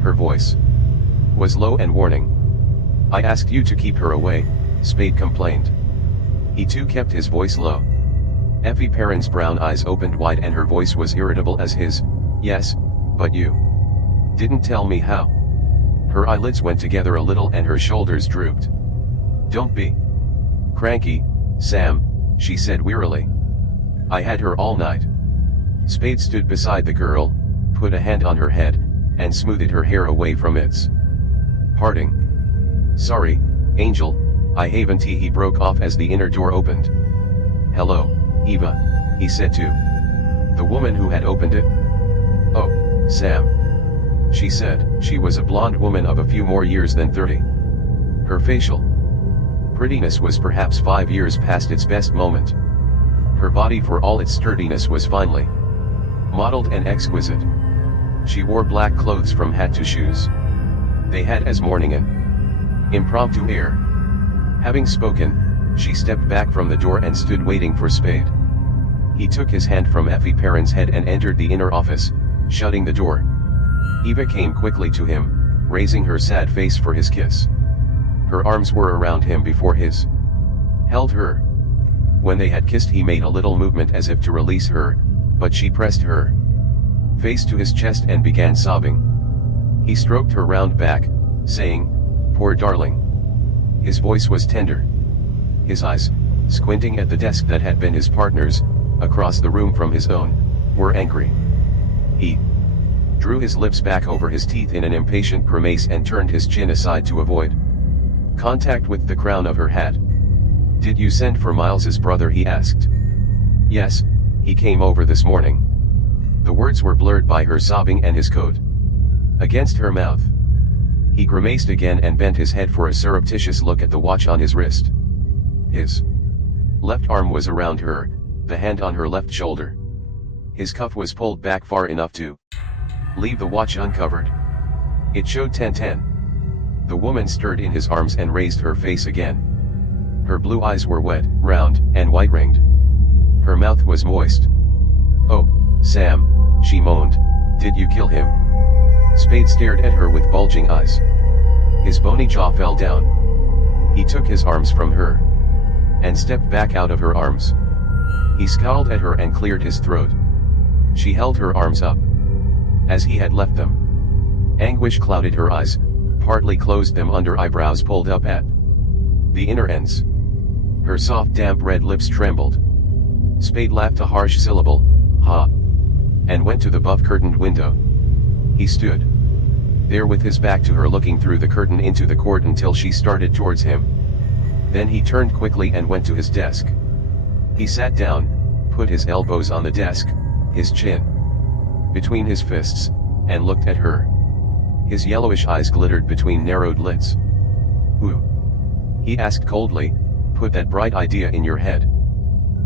Her voice was low and warning. "I asked you to keep her away," Spade complained. He too kept his voice low. Effie Perrin's brown eyes opened wide and her voice was irritable as his. "Yes, but you didn't tell me how." Her eyelids went together a little and her shoulders drooped. "Don't be cranky, Sam," she said wearily. "I had her all night." Spade stood beside the girl, put a hand on her head, and smoothed her hair away from its parting. "Sorry, Angel, I haven't." He broke off as the inner door opened. "Hello, Eva," he said to the woman who had opened it. "Oh, Sam," she said. She was a blonde woman of a few more years than 30. Her facial prettiness was perhaps 5 years past its best moment. Her body, for all its sturdiness, was finely modeled and exquisite. She wore black clothes from hat to shoes. They had as morning an impromptu air. Having spoken, she stepped back from the door and stood waiting for Spade. He took his hand from Effie Perrin's head and entered the inner office, shutting the door. Eva came quickly to him, raising her sad face for his kiss. Her arms were around him before his held her. When they had kissed, he made a little movement as if to release her, but she pressed her face to his chest and began sobbing. He stroked her round back, saying, "Poor darling." His voice was tender. His eyes, squinting at the desk that had been his partner's, across the room from his own, were angry. He drew his lips back over his teeth in an impatient grimace and turned his chin aside to avoid contact with the crown of her hat. "Did you send for Miles's brother?" he asked. "Yes, he came over this morning." The words were blurred by her sobbing and his coat against her mouth. He grimaced again and bent his head for a surreptitious look at the watch on his wrist. His left arm was around her, the hand on her left shoulder. His cuff was pulled back far enough to leave the watch uncovered. It showed 10:10. The woman stirred in his arms and raised her face again. Her blue eyes were wet, round, and white-ringed. Her mouth was moist. "Oh, Sam," she moaned, "did you kill him?" Spade stared at her with bulging eyes. His bony jaw fell down. He took his arms from her and stepped back out of her arms. He scowled at her and cleared his throat. She held her arms up as he had left them. Anguish clouded her eyes, partly closed them under eyebrows pulled up at the inner ends. Her soft damp red lips trembled. Spade laughed a harsh syllable, "Ha!" and went to the buff-curtained window. He stood there with his back to her, looking through the curtain into the court until she started towards him. Then he turned quickly and went to his desk. He sat down, put his elbows on the desk, his chin between his fists, and looked at her. His yellowish eyes glittered between narrowed lids. "Who?" he asked coldly, "put that bright idea in your head?"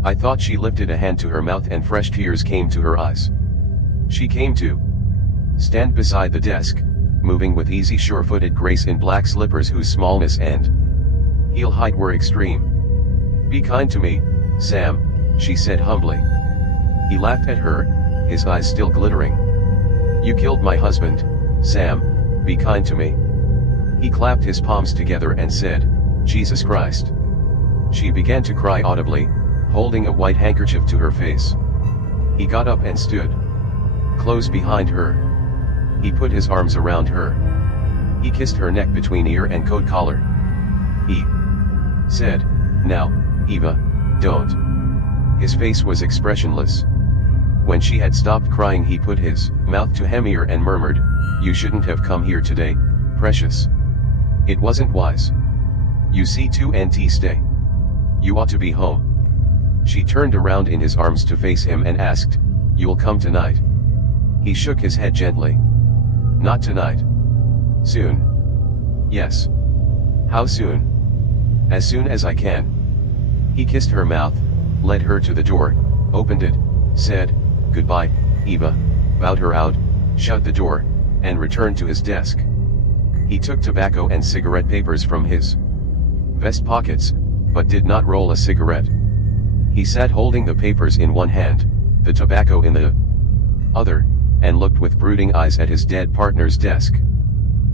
I thought. She lifted a hand to her mouth and fresh tears came to her eyes. She came to stand beside the desk, moving with easy sure-footed grace in black slippers whose smallness and heel height were extreme. "Be kind to me, Sam," she said humbly. He laughed at her, his eyes still glittering. "You killed my husband, Sam, be kind to me." He clapped his palms together and said, "Jesus Christ." She began to cry audibly, holding a white handkerchief to her face. He got up and stood close behind her. He put his arms around her. He kissed her neck between ear and coat collar. He said, "Now, Eva, don't." His face was expressionless. When she had stopped crying, he put his mouth to her ear and murmured, "You shouldn't have come here today, precious. It wasn't wise. You see to NT stay. You ought to be home." She turned around in his arms to face him and asked, "You'll come tonight?" He shook his head gently. "Not tonight." "Soon?" "Yes." "How soon?" "As soon as I can." He kissed her mouth, led her to the door, opened it, said, "Goodbye, Eva," bowed her out, shut the door, and returned to his desk. He took tobacco and cigarette papers from his vest pockets, but did not roll a cigarette. He sat holding the papers in one hand, the tobacco in the other, and looked with brooding eyes at his dead partner's desk.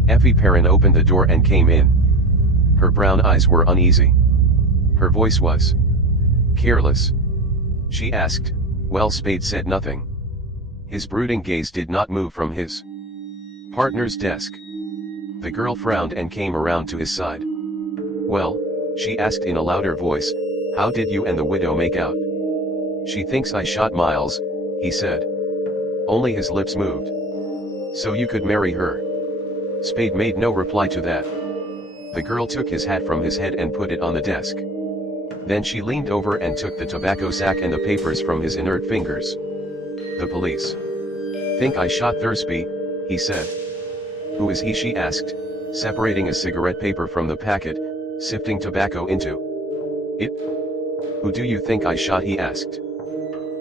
Effie Perrin opened the door and came in. Her brown eyes were uneasy. Her voice was careless. She asked, "Well?" Spade said nothing. His brooding gaze did not move from his partner's desk. The girl frowned and came around to his side. "Well," she asked in a louder voice, "how did you and the widow make out?" "She thinks I shot Miles," he said. Only his lips moved. "So you could marry her?" Spade made no reply to that. The girl took his hat from his head and put it on the desk. Then she leaned over and took the tobacco sack and the papers from his inert fingers. "The police think I shot Thursby," he said. "Who is he?" she asked, separating a cigarette paper from the packet, sifting tobacco into it. "Who do you think I shot?" he asked.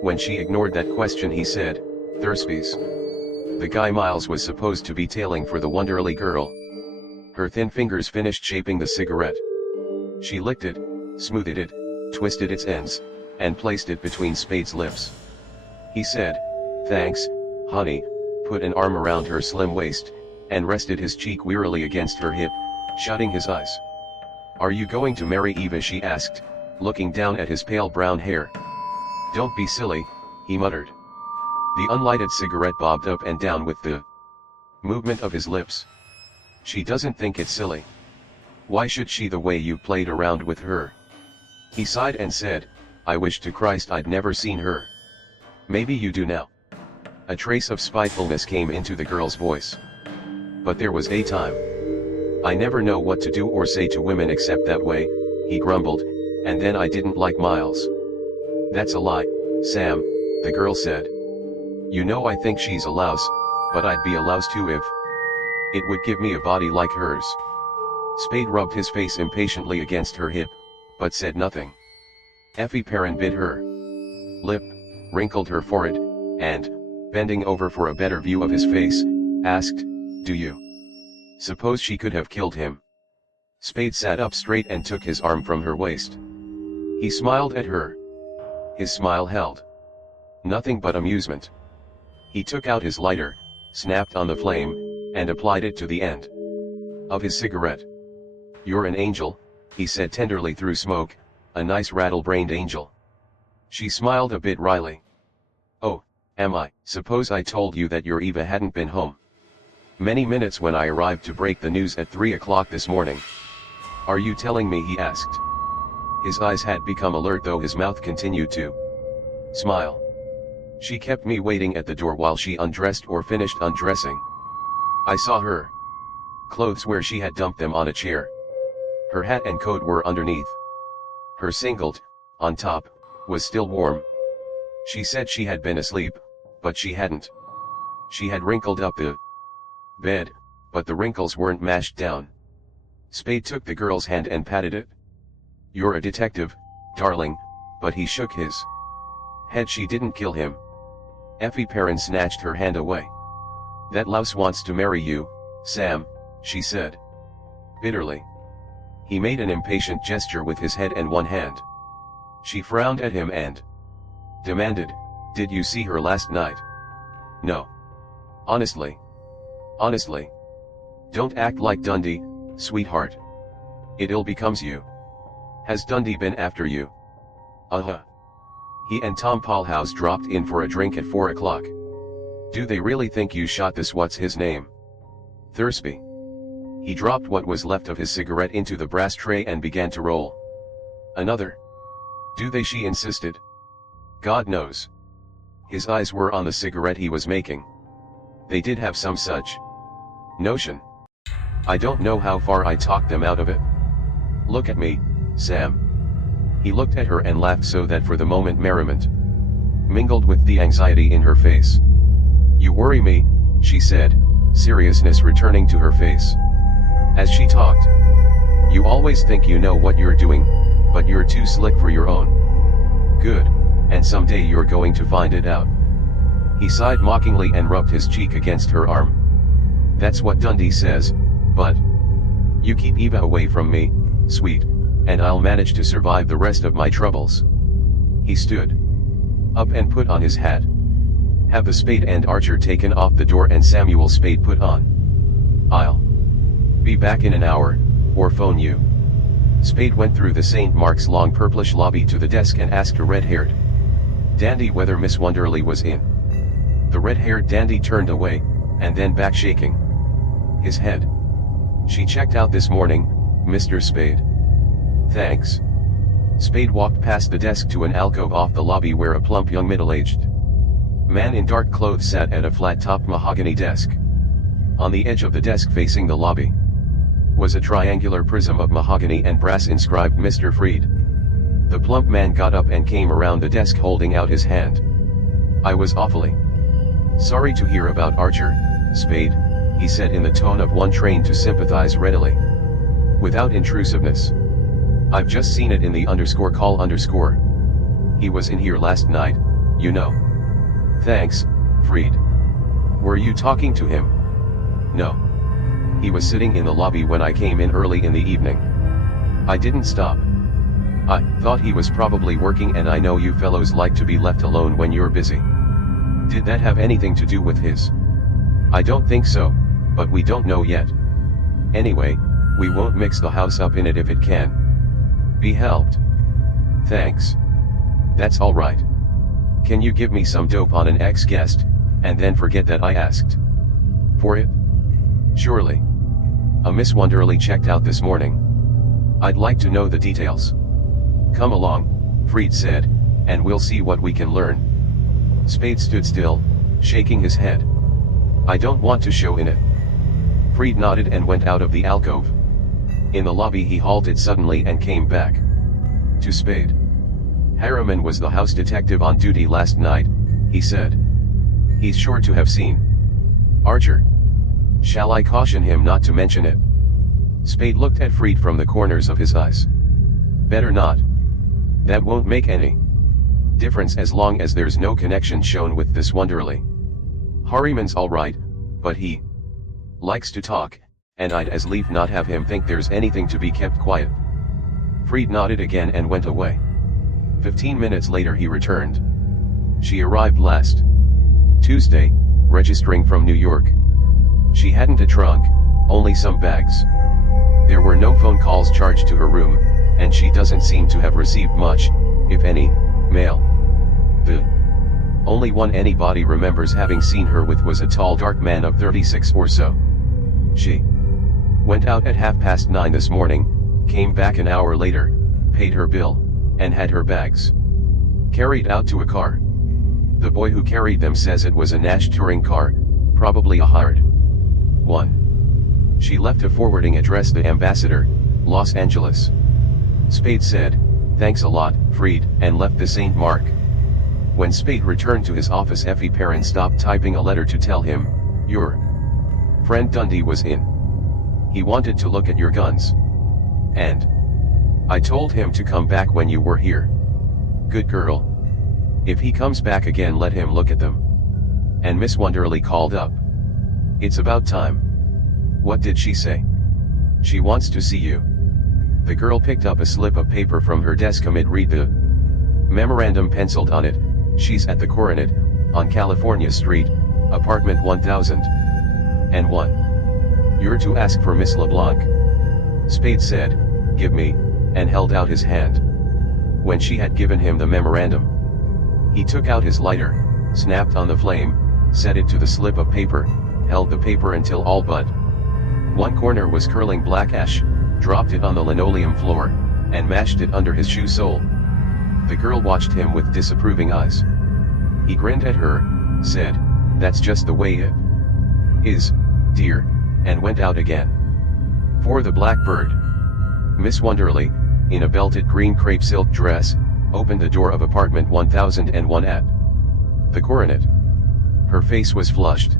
When she ignored that question, he said, "Thursby's the guy Miles was supposed to be tailing for the Wonderly girl." Her thin fingers finished shaping the cigarette. She licked it, smoothed it, twisted its ends, and placed it between Spade's lips. He said, "Thanks, honey," put an arm around her slim waist, and rested his cheek wearily against her hip, shutting his eyes. "Are you going to marry Eva?" she asked, looking down at his pale brown hair. "Don't be silly," he muttered. The unlighted cigarette bobbed up and down with the movement of his lips. "She doesn't think it's silly. Why should she, the way you played around with her?" He sighed and said, "I wish to Christ I'd never seen her." "Maybe you do now." A trace of spitefulness came into the girl's voice. "But there was a time. I never know what to do or say to women except that way," he grumbled, "and then I didn't like Miles." "That's a lie, Sam," the girl said. "You know I think she's a louse, but I'd be a louse too if it would give me a body like hers." Spade rubbed his face impatiently against her hip, but said nothing. Effie Perrin bit her lip, wrinkled her forehead, and, bending over for a better view of his face, asked, "Do you suppose she could have killed him?" Spade sat up straight and took his arm from her waist. He smiled at her. His smile held nothing but amusement. He took out his lighter, snapped on the flame, and applied it to the end of his cigarette. "You're an angel," he said tenderly through smoke, "a nice rattle-brained angel." She smiled a bit wryly. "Oh, am I? Suppose I told you that your Eva hadn't been home many minutes when I arrived to break the news at 3 o'clock this morning. Are you telling me?" he asked. His eyes had become alert though his mouth continued to smile. "She kept me waiting at the door while she undressed or finished undressing. I saw her clothes where she had dumped them on a chair. Her hat and coat were underneath. Her singlet, on top, was still warm. She said she had been asleep, but she hadn't. She had wrinkled up the bed, but the wrinkles weren't mashed down." Spade took the girl's hand and patted it. "You're a detective, darling," but he shook his head. "She didn't kill him." Effie Perrin snatched her hand away. "That louse wants to marry you, Sam," she said bitterly. He made an impatient gesture with his head and one hand. She frowned at him and demanded, "Did you see her last night?" "No. Honestly. Honestly. Don't act like Dundee, sweetheart. It ill becomes you. Has Dundee been after you?" "Uh-huh. He and Tom Paulhouse dropped in for a drink at 4 o'clock. Do they really think you shot this what's-his-name Thursby?" He dropped what was left of his cigarette into the brass tray and began to roll another. "Do they?" she insisted. "God knows." His eyes were on the cigarette he was making. They did have some such notion. "I don't know how far I talked them out of it. Look at me, Sam." He looked at her and laughed so that for the moment merriment mingled with the anxiety in her face. "You worry me," she said, seriousness returning to her face. As she talked, "You always think you know what you're doing, but you're too slick for your own Good, and someday you're going to find it out. He sighed mockingly and rubbed his cheek against her arm. That's what Dundee says, but you keep Eva away from me, sweet, and I'll manage to survive the rest of my troubles. He stood up and put on his hat. Have the Spade and Archer taken off the door and Samuel Spade put on. I'll be back in an hour, or phone you. Spade went through the St. Mark's long purplish lobby to the desk and asked a red-haired dandy whether Miss Wonderly was in. The red-haired dandy turned away, and then back shaking his head. She checked out this morning, Mr. Spade. Thanks. Spade walked past the desk to an alcove off the lobby where a plump young middle-aged man in dark clothes sat at a flat-topped mahogany desk. On the edge of the desk facing the lobby was a triangular prism of mahogany and brass inscribed Mr. Freed. The plump man got up and came around the desk holding out his hand. I was awfully sorry to hear about Archer, Spade, he said in the tone of one trained to sympathize readily, without intrusiveness. I've just seen it in the _call_. He was in here last night, you know. Thanks, Freed. Were you talking to him? No. He was sitting in the lobby when I came in early in the evening. I didn't stop. I thought he was probably working, and I know you fellows like to be left alone when you're busy. Did that have anything to do with his? I don't think so, but we don't know yet. Anyway, we won't mix the house up in it if it can be helped. Thanks. That's all right. Can you give me some dope on an ex-guest, and then forget that I asked for it? Surely. A Miss Wonderly checked out this morning. I'd like to know the details. Come along, Freed said, and we'll see what we can learn. Spade stood still, shaking his head. I don't want to show in it. Freed nodded and went out of the alcove. In the lobby he halted suddenly and came back to Spade. Harriman was the house detective on duty last night, he said. He's sure to have seen Archer. Shall I caution him not to mention it? Spade looked at Freed from the corners of his eyes. Better not. That won't make any difference as long as there's no connection shown with this Wonderly. Harriman's all right, but he likes to talk, and I'd as lief not have him think there's anything to be kept quiet. Freed nodded again and went away. 15 minutes later he returned. She arrived last Tuesday, registering from New York. She hadn't a trunk, only some bags. There were no phone calls charged to her room, and she doesn't seem to have received much, if any, mail. The only one anybody remembers having seen her with was a tall dark man of 36 or so. She went out at 9:30 this morning, came back an hour later, paid her bill, and had her bags carried out to a car. The boy who carried them says it was a Nash touring car, probably a hired one. She left a forwarding address, the Ambassador, Los Angeles. Spade said, "Thanks a lot, Freed," and left the St. Mark. When Spade returned to his office, Effie Perrin stopped typing a letter to tell him, "Your friend Dundee was in. He wanted to look at your guns. And I told him to come back when you were here. Good girl. If he comes back again, let him look at them." And Miss Wonderly called up. "It's about time." "What did she say?" "She wants to see you." The girl picked up a slip of paper from her desk amid read the memorandum penciled on it. "She's at the Coronet, on California Street, apartment 1001. You're to ask for Miss LeBlanc." Spade said, "Give me," and held out his hand. When she had given him the memorandum, he took out his lighter, snapped on the flame, set it to the slip of paper, held the paper until all but one corner was curling black ash, dropped it on the linoleum floor, and mashed it under his shoe sole. The girl watched him with disapproving eyes. He grinned at her, said, "That's just the way it is, dear," and went out again. For the Blackbird. Miss Wonderly, in a belted green crepe silk dress, opened the door of apartment 1001 at the Coronet. Her face was flushed.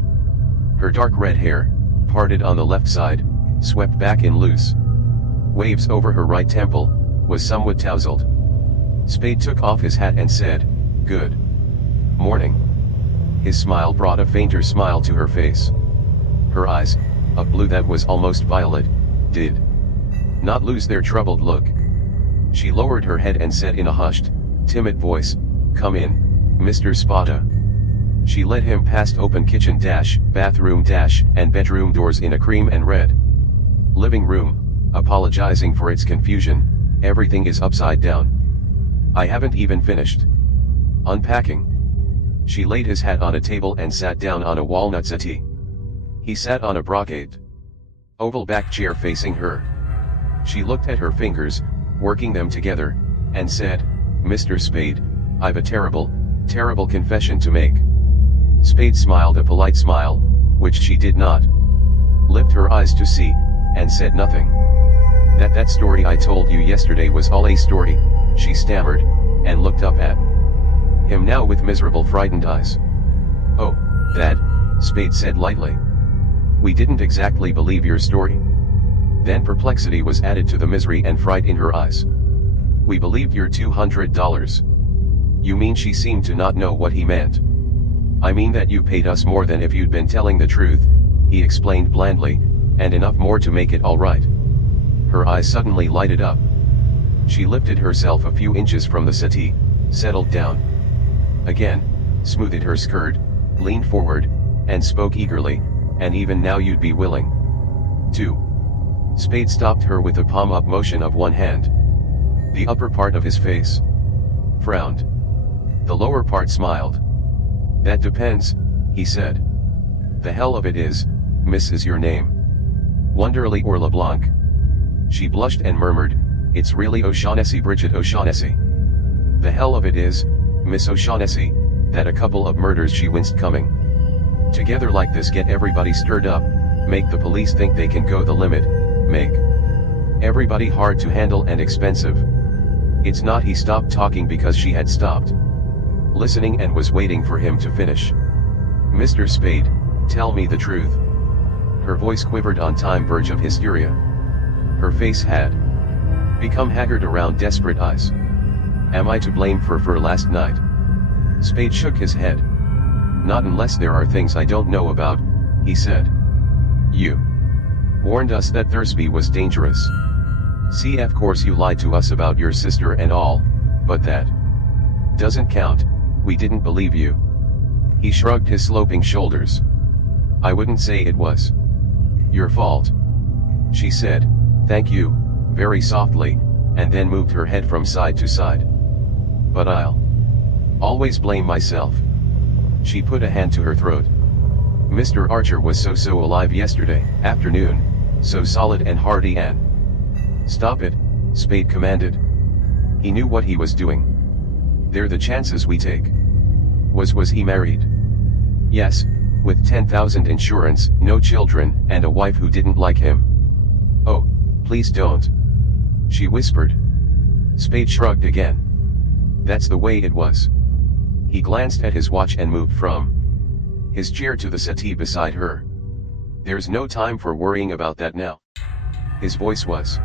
Her dark red hair, parted on the left side, swept back in loose waves over her right temple, was somewhat tousled. Spade took off his hat and said, "Good morning." His smile brought a fainter smile to her face. Her eyes, a blue that was almost violet, did not lose their troubled look. She lowered her head and said in a hushed, timid voice, "Come in, Mr. Spada." She led him past open kitchen bathroom and bedroom doors in a cream and red living room, apologizing for its confusion. "Everything is upside down. I haven't even finished unpacking." She laid his hat on a table and sat down on a walnut settee. He sat on a brocade oval back chair facing her. She looked at her fingers, working them together, and said, "Mr. Spade, I've a terrible confession to make." Spade smiled a polite smile, which she did not lift her eyes to see, and said nothing. That story I told you yesterday was all a story," she stammered, and looked up at him now with miserable frightened eyes. "Oh, that," Spade said lightly. "We didn't exactly believe your story." Then perplexity was added to the misery and fright in her eyes. "We believed your $200. You mean?" She seemed to not know what he meant. "I mean that you paid us more than if you'd been telling the truth," he explained blandly, "and enough more to make it all right." Her eyes suddenly lighted up. She lifted herself a few inches from the settee, settled down again, smoothed her skirt, leaned forward, and spoke eagerly, "And even now you'd be willing to..." Spade stopped her with a palm-up motion of one hand. The upper part of his face frowned. The lower part smiled. "That depends," he said. "The hell of it is, Miss is your name? Wonderly or LeBlanc?" She blushed and murmured, "It's really O'Shaughnessy, Bridget O'Shaughnessy." "The hell of it is, Miss O'Shaughnessy, that a couple of murders," she winced, "coming together like this get everybody stirred up, make the police think they can go the limit, make everybody hard to handle and expensive. It's not..." He stopped talking because she had stopped listening and was waiting for him to finish. "Mr. Spade, tell me the truth." Her voice quivered on time verge of hysteria. Her face had become haggard around desperate eyes. "Am I to blame for last night?" Spade shook his head. "Not unless there are things I don't know about," he said. "You warned us that Thursby was dangerous. See, of course you lied to us about your sister and all, but that doesn't count. We didn't believe you." He shrugged his sloping shoulders. "I wouldn't say it was your fault," she said, "thank you," very softly, and then moved her head from side to side. "But I'll always blame myself." She put a hand to her throat. "Mr. Archer was so alive yesterday afternoon, so solid and hearty and..." "Stop it," Spade commanded. He knew what he was doing. "They're the chances we take." Was he married?" "Yes, with 10,000 insurance, no children, and a wife who didn't like him." "Oh, please don't," she whispered. Spade shrugged again. "That's the way it was." He glanced at his watch and moved from his chair to the settee beside her. "There's no time for worrying about that now." His voice was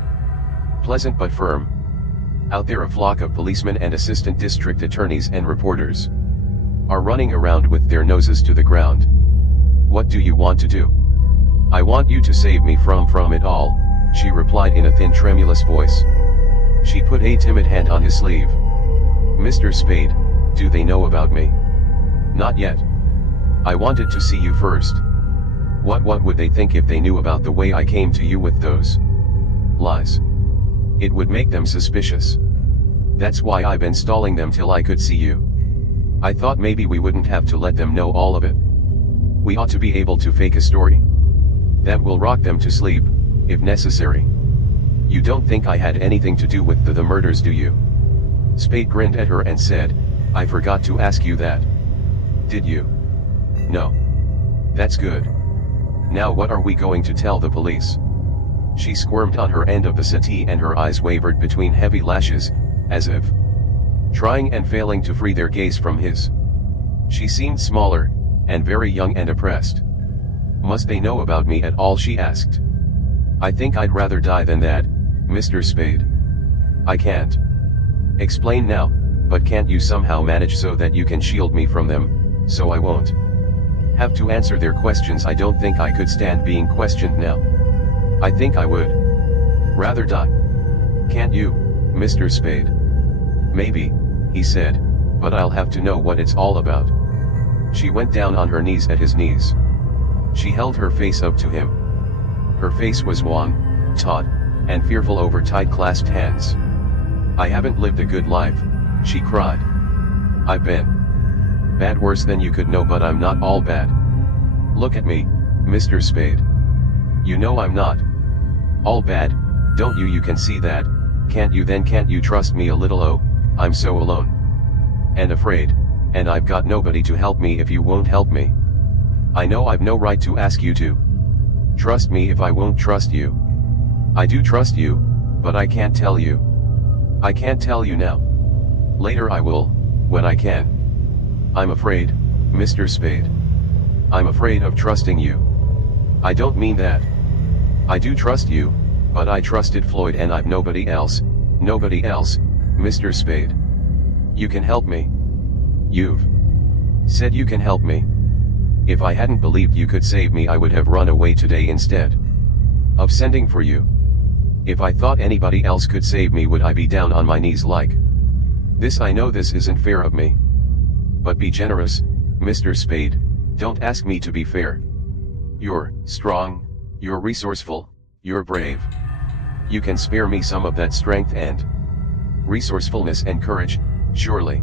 pleasant but firm. "Out there a flock of policemen and assistant district attorneys and reporters are running around with their noses to the ground. What do you want to do?" "I want you to save me from it all," she replied in a thin tremulous voice. She put a timid hand on his sleeve. "Mr. Spade, do they know about me?" "Not yet. I wanted to see you first." What would they think if they knew about the way I came to you with those lies?" "It would make them suspicious. That's why I've been stalling them till I could see you. I thought maybe we wouldn't have to let them know all of it. We ought to be able to fake a story that will rock them to sleep, if necessary. You don't think I had anything to do with the murders, do you?" Spade grinned at her and said, "I forgot to ask you that." "Did you?" "No." "That's good. Now what are we going to tell the police?" She squirmed on her end of the settee and her eyes wavered between heavy lashes, as if trying and failing to free their gaze from his. She seemed smaller, and very young and oppressed. "Must they know about me at all?" she asked. "I think I'd rather die than that, Mr. Spade. I can't Explain now, but can't you somehow manage so that you can shield me from them, so I won't have to answer their questions? I don't think I could stand being questioned now. I think I would rather die. Can't you, Mr. Spade? Maybe, he said, but I'll have to know what it's all about. She went down on her knees at his knees. She held her face up to him. Her face was wan, taut, and fearful over tight clasped hands. I haven't lived a good life, she cried. I've been bad, worse than you could know, but I'm not all bad. Look at me, Mr. Spade. You know I'm not all bad, don't you? You can see that, can't you? Then can't you trust me a little? Oh, I'm so alone and afraid, and I've got nobody to help me if you won't help me. I know I've no right to ask you to trust me if I won't trust you. I do trust you, but I can't tell you. I can't tell you now. Later I will, when I can. I'm afraid, Mr. Spade. I'm afraid of trusting you. I don't mean that. I do trust you, but I trusted Floyd and I've nobody else, Mr. Spade. You can help me. You've said you can help me. If I hadn't believed you could save me, I would have run away today instead of sending for you. If I thought anybody else could save me, would I be down on my knees like this? I know this isn't fair of me. But be generous, Mr. Spade, don't ask me to be fair. You're strong, you're resourceful, you're brave. You can spare me some of that strength and resourcefulness and courage, surely.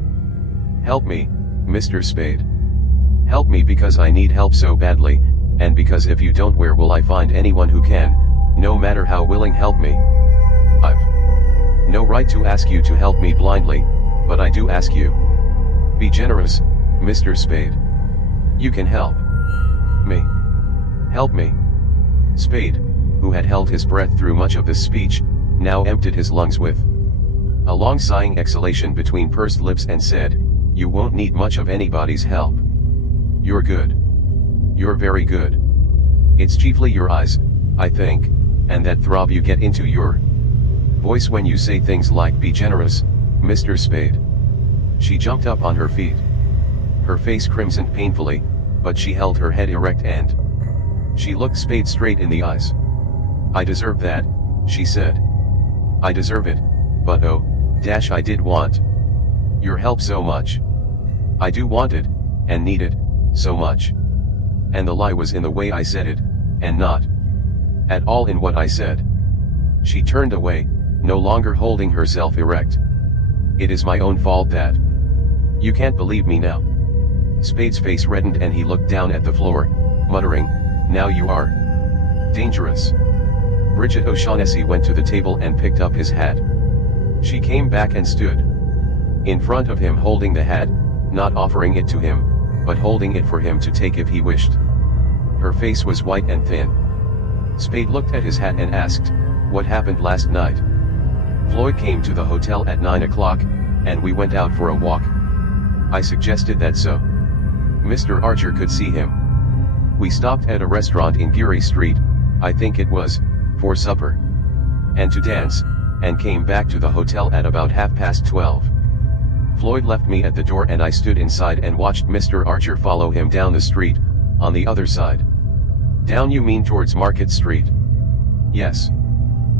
Help me, Mr. Spade. Help me, because I need help so badly, and because if you don't, where will I find anyone who can, no matter how willing, help me? I've no right to ask you to help me blindly, but I do ask you. Be generous, Mr. Spade. You can help me. Help me. Spade, who had held his breath through much of this speech, now emptied his lungs with a long sighing exhalation between pursed lips and said, "You won't need much of anybody's help. You're good. You're very good. It's chiefly your eyes, I think, and that throb you get into your voice when you say things like 'be generous, Mr. Spade.'" She jumped up on her feet. Her face crimsoned painfully, but she held her head erect and she looked Spade straight in the eyes. "I deserve that," she said. "I deserve it, but oh, dash, I did want your help so much. I do want it, and need it, so much. And the lie was in the way I said it, and not at all in what I said." She turned away, no longer holding herself erect. "It is my own fault that you can't believe me now." Spade's face reddened and he looked down at the floor, muttering, "Now you are dangerous." Bridget O'Shaughnessy went to the table and picked up his hat. She came back and stood in front of him holding the hat, not offering it to him, but holding it for him to take if he wished. Her face was white and thin. Spade looked at his hat and asked, "What happened last night?" "Floyd came to the hotel at 9 o'clock, and we went out for a walk. I suggested that so Mr. Archer could see him. We stopped at a restaurant in Geary Street, I think it was, for supper and to dance, and came back to the hotel at about 12:30. Floyd left me at the door and I stood inside and watched Mr. Archer follow him down the street, on the other side." "Down, you mean towards Market Street?" "Yes.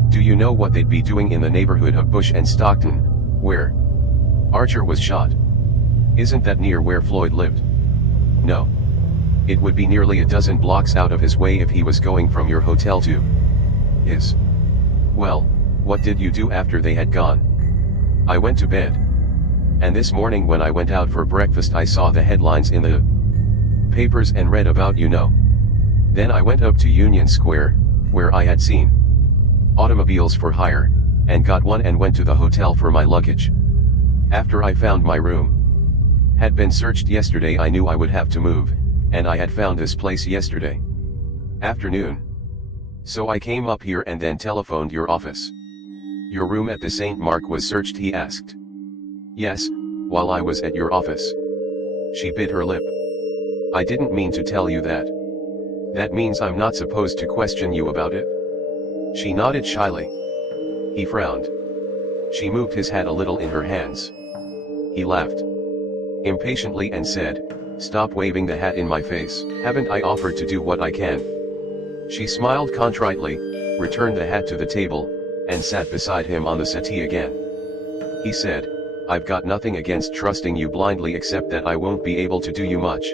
Do you know what they'd be doing in the neighborhood of Bush and Stockton, where Archer was shot? Isn't that near where Floyd lived?" "No. It would be nearly a dozen blocks out of his way if he was going from your hotel to his." "Well, what did you do after they had gone?" "I went to bed. And this morning when I went out for breakfast I saw the headlines in the papers and read about you know. Then I went up to Union Square, where I had seen automobiles for hire, and got one and went to the hotel for my luggage. After I found my room had been searched yesterday, I knew I would have to move, and I had found this place yesterday afternoon. So I came up here and then telephoned your office." "Your room at the St. Mark was searched?" he asked. "Yes, while I was at your office." She bit her lip. "I didn't mean to tell you that. That means I'm not supposed to question you about it?" She nodded shyly. He frowned. She moved his hat a little in her hands. He laughed impatiently and said, "Stop waving the hat in my face. Haven't I offered to do what I can?" She smiled contritely, returned the hat to the table, and sat beside him on the settee again. He said, "I've got nothing against trusting you blindly except that I won't be able to do you much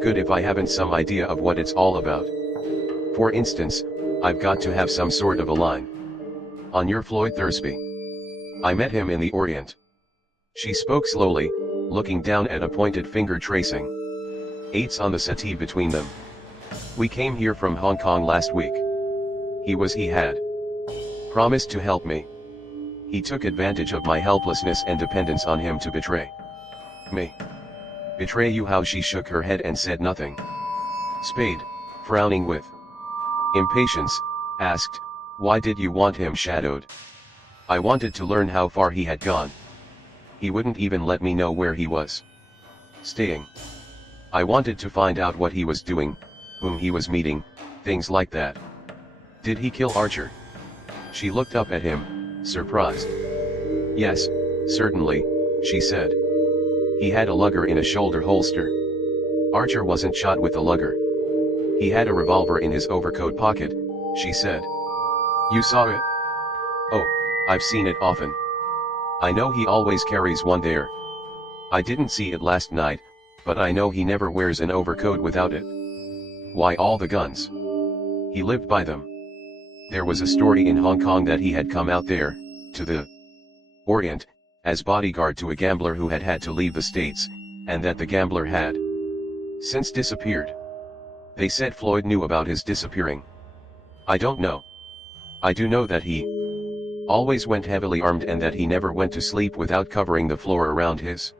good if I haven't some idea of what it's all about. For instance, I've got to have some sort of a line on your Floyd Thursby. I met him in the Orient." She spoke slowly, looking down at a pointed finger tracing 8s on the settee between them. "We came here from Hong Kong last week. He had promised to help me. He took advantage of my helplessness and dependence on him to betray me." "Betray you how?" She shook her head and said nothing. Spade, frowning with impatience, asked, "Why did you want him shadowed?" "I wanted to learn how far he had gone. He wouldn't even let me know where he was staying. I wanted to find out what he was doing, whom he was meeting, things like that." "Did he kill Archer?" She looked up at him, surprised. "Yes, certainly," she said. "He had a lugger in a shoulder holster. Archer wasn't shot with a lugger. He had a revolver in his overcoat pocket," she said. "You saw it?" "Oh, I've seen it often. I know he always carries one there. I didn't see it last night, but I know he never wears an overcoat without it." "Why all the guns?" "He lived by them. There was a story in Hong Kong that he had come out there, to the Orient, as bodyguard to a gambler who had had to leave the States, and that the gambler had since disappeared. They said Floyd knew about his disappearing. I don't know. I do know that he always went heavily armed and that he never went to sleep without covering the floor around his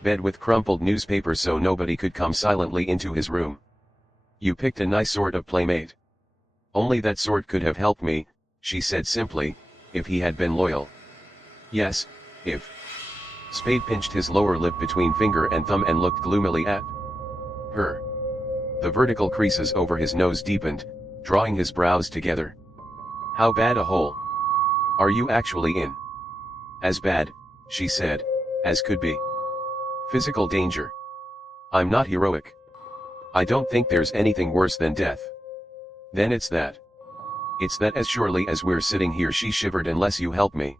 bed with crumpled newspaper so nobody could come silently into his room." "You picked a nice sort of playmate." "Only that sort could have helped me," she said simply, "if he had been loyal." "Yes, if." Spade pinched his lower lip between finger and thumb and looked gloomily at her. The vertical creases over his nose deepened, drawing his brows together. "How bad a hole are you actually in?" "As bad," she said, "as could be. Physical danger. I'm not heroic. I don't think there's anything worse than death." "Then it's that." "It's that as surely as we're sitting here," she shivered, "unless you help me."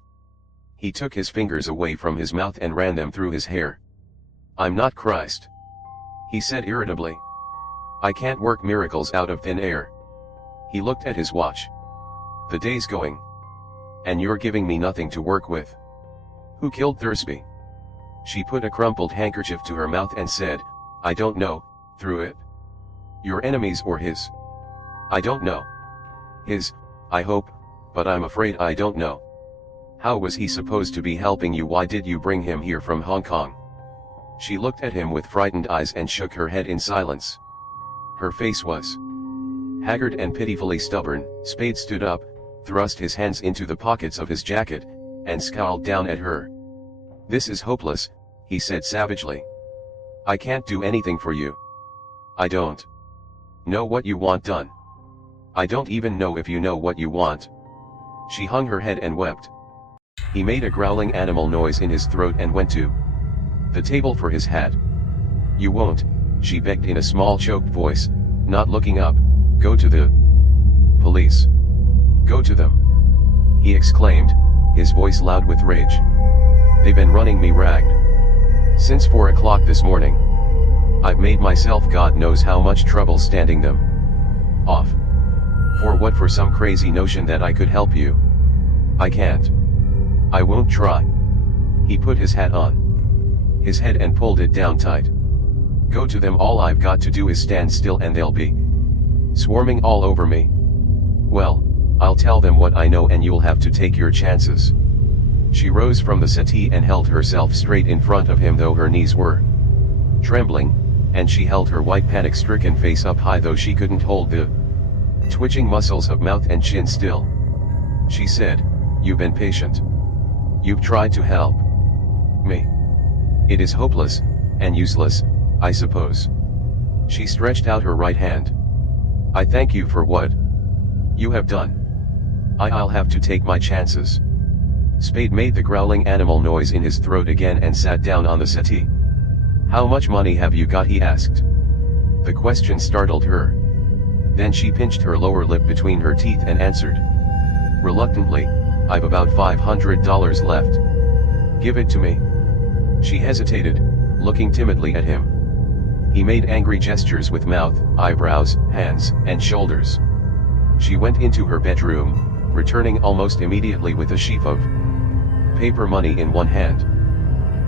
He took his fingers away from his mouth and ran them through his hair. "I'm not Christ," he said irritably. "I can't work miracles out of thin air." He looked at his watch. "The day's going. And you're giving me nothing to work with." "Who killed Thursby?" She put a crumpled handkerchief to her mouth and said, "I don't know," through it. "Your enemies or his?" "I don't know. His, I hope, but I'm afraid I don't know." "How was he supposed to be helping you? Why did you bring him here from Hong Kong?" She looked at him with frightened eyes and shook her head in silence. Her face was haggard and pitifully stubborn. Spade stood up, thrust his hands into the pockets of his jacket, and scowled down at her. "This is hopeless," he said savagely. "I can't do anything for you. I don't know what you want done. I don't even know if you know what you want." She hung her head and wept. He made a growling animal noise in his throat and went to the table for his hat. "You won't," she begged in a small choked voice, not looking up, "go to the police. Go to them," he exclaimed, his voice loud with rage. "They've been running me ragged since 4 o'clock this morning. I've made myself God knows how much trouble standing them off. For what? For some crazy notion that I could help you? I can't. I won't try." He put his hat on his head and pulled it down tight. "Go to them. All I've got to do is stand still and they'll be swarming all over me. Well, I'll tell them what I know and you'll have to take your chances." She rose from the settee and held herself straight in front of him though her knees were trembling, and she held her white panic-stricken face up high though she couldn't hold the twitching muscles of mouth and chin still. She said, "You've been patient. You've tried to help me. It is hopeless, and useless, I suppose." She stretched out her right hand. "I thank you for what you have done. I'll have to take my chances." Spade made the growling animal noise in his throat again and sat down on the settee. "How much money have you got?" he asked. The question startled her. Then she pinched her lower lip between her teeth and answered. Reluctantly, "I've about $500 left." "Give it to me." She hesitated, looking timidly at him. He made angry gestures with mouth, eyebrows, hands, and shoulders. She went into her bedroom, returning almost immediately with a sheaf of paper money in one hand.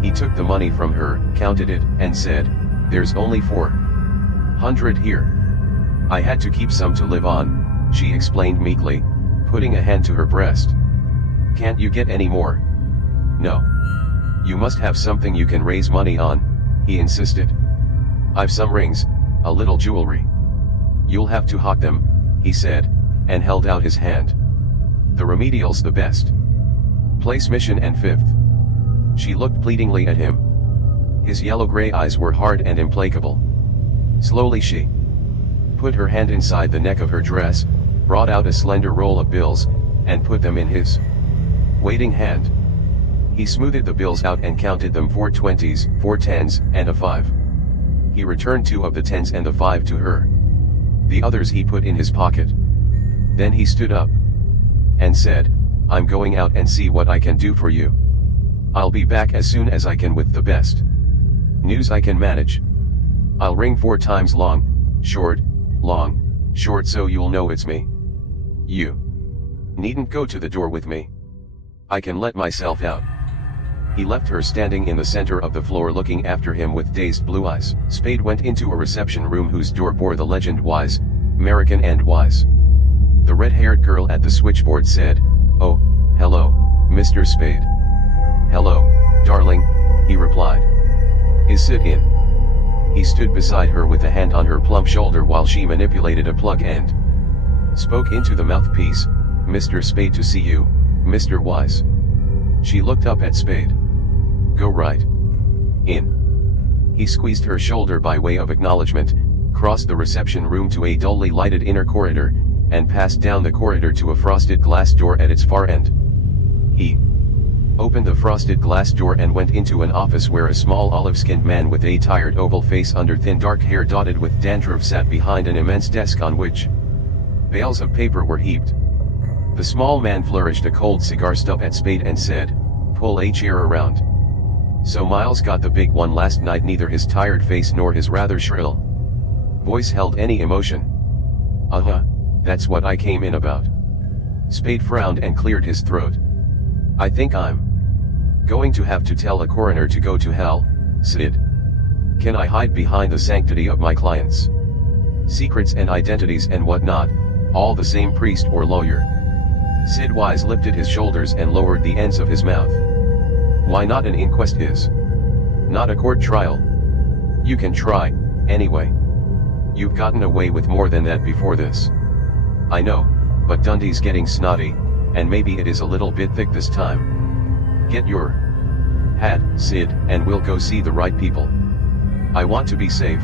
He took the money from her, counted it, and said, "There's only 400 here." "I had to keep some to live on," she explained meekly, putting a hand to her breast. "Can't you get any more?" "No. You must have something you can raise money on," he insisted. "I've some rings, a little jewelry." "You'll have to hawk them," he said, and held out his hand. "The remedial's the best. Place mission and fifth." She looked pleadingly at him. His yellow-gray eyes were hard and implacable. Slowly she put her hand inside the neck of her dress, brought out a slender roll of bills, and put them in his waiting hand. He smoothed the bills out and counted them: 4 20s, 4 10s, and a 5. He returned 2 of the 10s and the 5 to her. The others he put in his pocket. Then he stood up and said, "I'm going out and see what I can do for you. I'll be back as soon as I can with the best news I can manage. I'll ring 4 times long, short, so you'll know it's me. You needn't go to the door with me. I can let myself out." He left her standing in the center of the floor looking after him with dazed blue eyes. Spade went into a reception room whose door bore the legend "Wise, American and Wise." The red-haired girl at the switchboard said, "Oh, hello, Mr. Spade." "Hello, darling," he replied. "Is Sid in?" He stood beside her with a hand on her plump shoulder while she manipulated a plug and spoke into the mouthpiece, "Mr. Spade to see you, Mr. Wise." She looked up at Spade. "Go right in." He squeezed her shoulder by way of acknowledgement, crossed the reception room to a dully lighted inner corridor, and passed down the corridor to a frosted glass door at its far end. He opened the frosted glass door and went into an office where a small olive-skinned man with a tired oval face under thin dark hair dotted with dandruff sat behind an immense desk on which bales of paper were heaped. The small man flourished a cold cigar stub at Spade and said, "Pull a chair around." "So Miles got the big one last night?" Neither his tired face nor his rather shrill voice held any emotion. "Uh-huh, that's what I came in about." Spade frowned and cleared his throat. "I think I'm going to have to tell a coroner to go to hell, Sid. Can I hide behind the sanctity of my clients' secrets and identities and whatnot, all the same priest or lawyer?" Sid Wise lifted his shoulders and lowered the ends of his mouth. "Why not? An inquest is not a court trial. You can try, anyway. You've gotten away with more than that before this." "I know, but Dundee's getting snotty, and maybe it is a little bit thick this time. Get your hat, Sid, and we'll go see the right people. I want to be safe."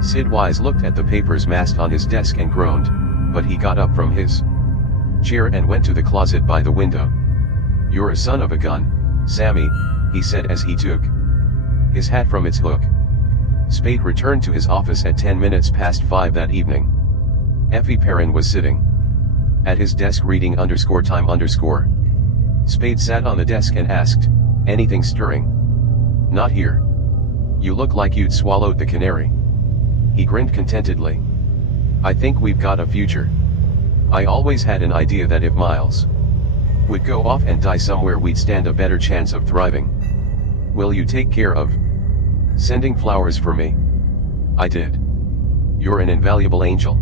Sid Wise looked at the papers massed on his desk and groaned, but he got up from his chair and went to the closet by the window. "You're a son of a gun, Sammy," he said as he took his hat from its hook. Spade returned to his office at 10 minutes past 5 that evening. Effie Perrin was sitting at his desk reading _time_. Spade sat on the desk and asked, "Anything stirring?" "Not here. You look like you'd swallowed the canary." He grinned contentedly. "I think we've got a future. I always had an idea that if Miles would go off and die somewhere we'd stand a better chance of thriving. Will you take care of sending flowers for me?" "I did." "You're an invaluable angel.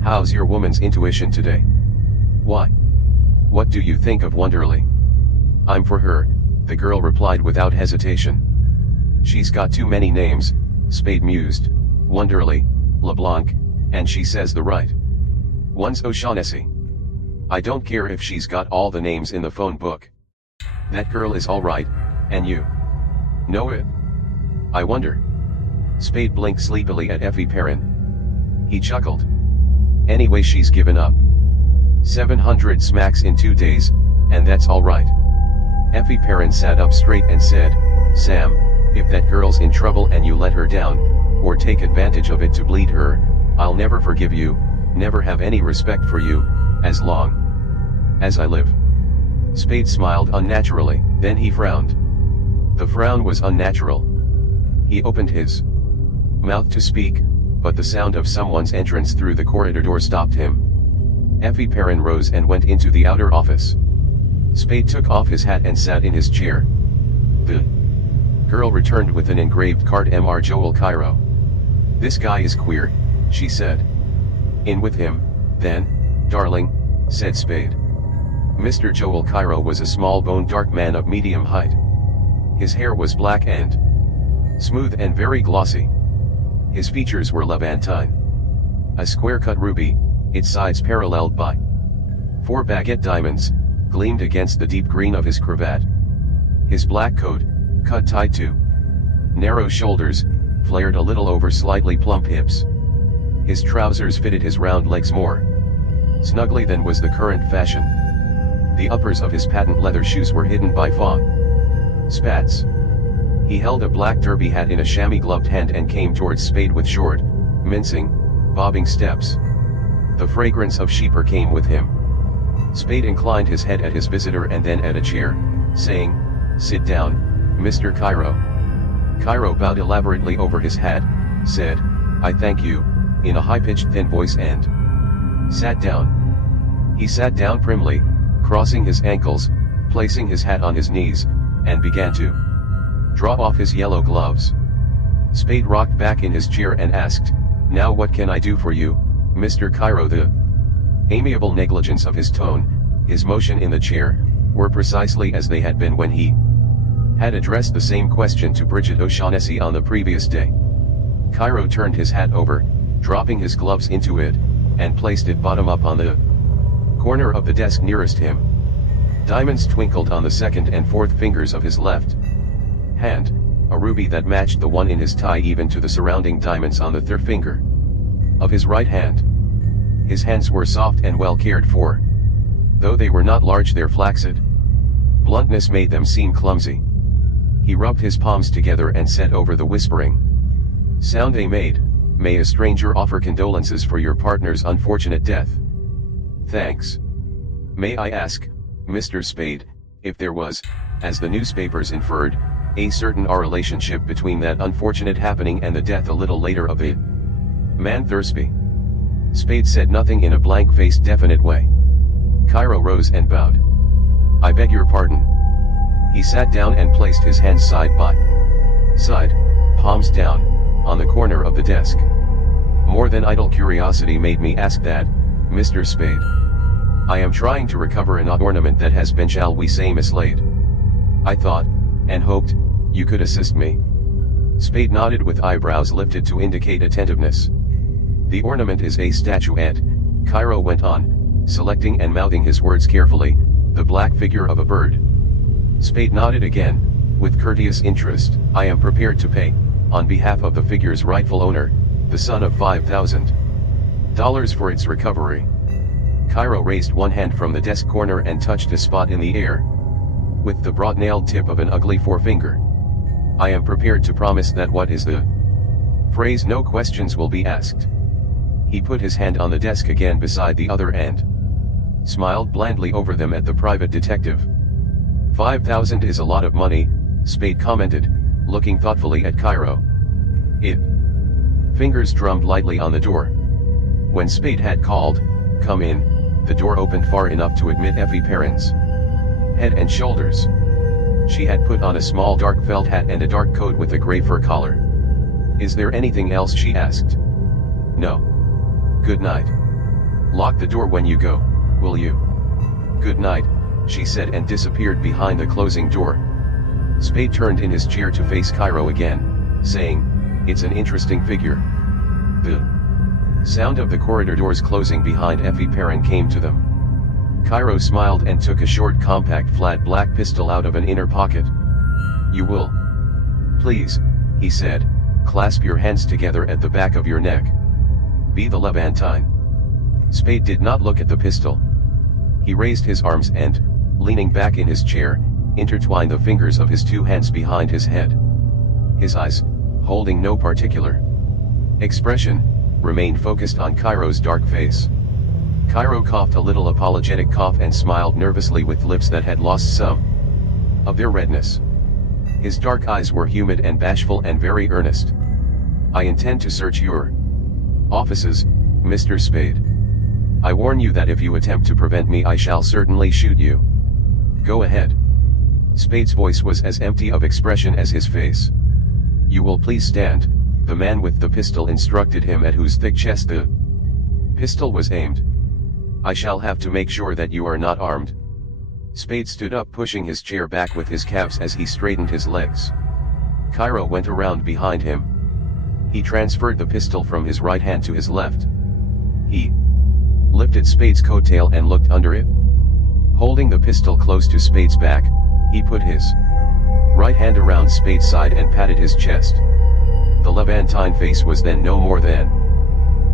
How's your woman's intuition today?" "Why? What do you think of Wonderly?" "I'm for her," the girl replied without hesitation. "She's got too many names," Spade mused. "Wonderly, LeBlanc, and she says the right one's O'Shaughnessy. I don't care if she's got all the names in the phone book. That girl is all right, and you know it. I wonder." Spade blinked sleepily at Effie Perrin. He chuckled. "Anyway, she's given up. 700 smacks in 2 days, and that's all right. Effie Perrin sat up straight and said, "Sam, if that girl's in trouble and you let her down, or take advantage of it to bleed her, I'll never forgive you, never have any respect for you, as long as I live." Spade smiled unnaturally, then he frowned. The frown was unnatural. He opened his mouth to speak, but the sound of someone's entrance through the corridor door stopped him. Effie Perrin rose and went into the outer office. Spade took off his hat and sat in his chair. The girl returned with an engraved card. Mr. Joel Cairo. "This guy is queer," she said. "In with him, then, darling," said Spade. Mr. Joel Cairo was a small-boned dark man of medium height. His hair was black and smooth and very glossy. His features were Levantine. A square-cut ruby, its sides paralleled by 4 baguette diamonds, gleamed against the deep green of his cravat. His black coat, cut tight to narrow shoulders, flared a little over slightly plump hips. His trousers fitted his round legs more snugly than was the current fashion. The uppers of his patent leather shoes were hidden by fawn spats. He held a black derby hat in a chamois-gloved hand and came towards Spade with short, mincing, bobbing steps. The fragrance of sheeper came with him. Spade inclined his head at his visitor and then at a chair, saying, "Sit down, Mr. Cairo." Cairo bowed elaborately over his hat, said, "I thank you," in a high-pitched thin voice and sat down. He sat down primly, crossing his ankles, placing his hat on his knees, and began to draw off his yellow gloves. Spade rocked back in his chair and asked, "Now what can I do for you, Mr. Cairo?" The amiable negligence of his tone, his motion in the chair, were precisely as they had been when he had addressed the same question to Bridget O'Shaughnessy on the previous day. Cairo turned his hat over, dropping his gloves into it, and placed it bottom up on the corner of the desk nearest him. Diamonds twinkled on the second and fourth fingers of his left hand, a ruby that matched the one in his tie even to the surrounding diamonds on the third finger of his right hand. His hands were soft and well cared for. Though they were not large, their flaccid bluntness made them seem clumsy. He rubbed his palms together and said over the whispering sound they made, "May a stranger offer condolences for your partner's unfortunate death." "Thanks. May I ask, Mr. Spade, if there was, as the newspapers inferred, a certain relationship between that unfortunate happening and the death a little later of the man Thursby?" Spade said nothing in a blank-faced definite way. Cairo rose and bowed. "I beg your pardon." He sat down and placed his hands side by side, palms down, on the corner of the desk. "More than idle curiosity made me ask that, Mr. Spade. I am trying to recover an ornament that has been, shall we say, mislaid. I thought, and hoped, you could assist me." Spade nodded with eyebrows lifted to indicate attentiveness. "The ornament is a statuette," Cairo went on, selecting and mouthing his words carefully, "the black figure of a bird." Spade nodded again, with courteous interest. "I am prepared to pay, on behalf of the figure's rightful owner, the sum of $5,000 for its recovery." Cairo raised one hand from the desk corner and touched a spot in the air with the broad-nailed tip of an ugly forefinger. "I am prepared to promise that." "What is the phrase?" "No questions will be asked." He put his hand on the desk again beside the other and smiled blandly over them at the private detective. $5,000 is a lot of money," Spade commented, looking thoughtfully at Cairo. "It." Fingers drummed lightly on the door. When Spade had called, "Come in," the door opened far enough to admit Effie Perrin's head and shoulders. She had put on a small dark felt hat and a dark coat with a gray fur collar. "Is there anything else?" she asked. "No. Good night. Lock the door when you go, will you?" "Good night," she said and disappeared behind the closing door. Spade turned in his chair to face Cairo again, saying, "It's an interesting figure." The sound of the corridor doors closing behind Effie Perrin came to them. Cairo smiled and took a short compact flat black pistol out of an inner pocket. "You will please," he said, "clasp your hands together at the back of your neck. Be the Levantine." Spade did not look at the pistol. He raised his arms and, leaning back in his chair, intertwined the fingers of his two hands behind his head. His eyes, holding no particular expression, remained focused on Cairo's dark face. Cairo coughed a little apologetic cough and smiled nervously with lips that had lost some of their redness. His dark eyes were humid and bashful and very earnest. "I intend to search your offices, Mr. Spade. I warn you that if you attempt to prevent me I shall certainly shoot you." "Go ahead." Spade's voice was as empty of expression as his face. "You will please stand," the man with the pistol instructed him, at whose thick chest the pistol was aimed. "I shall have to make sure that you are not armed." Spade stood up, pushing his chair back with his calves as he straightened his legs. Cairo went around behind him. He transferred the pistol from his right hand to his left. He lifted Spade's coattail and looked under it. Holding the pistol close to Spade's back, he put his right hand around Spade's side and patted his chest. The Levantine face was then no more than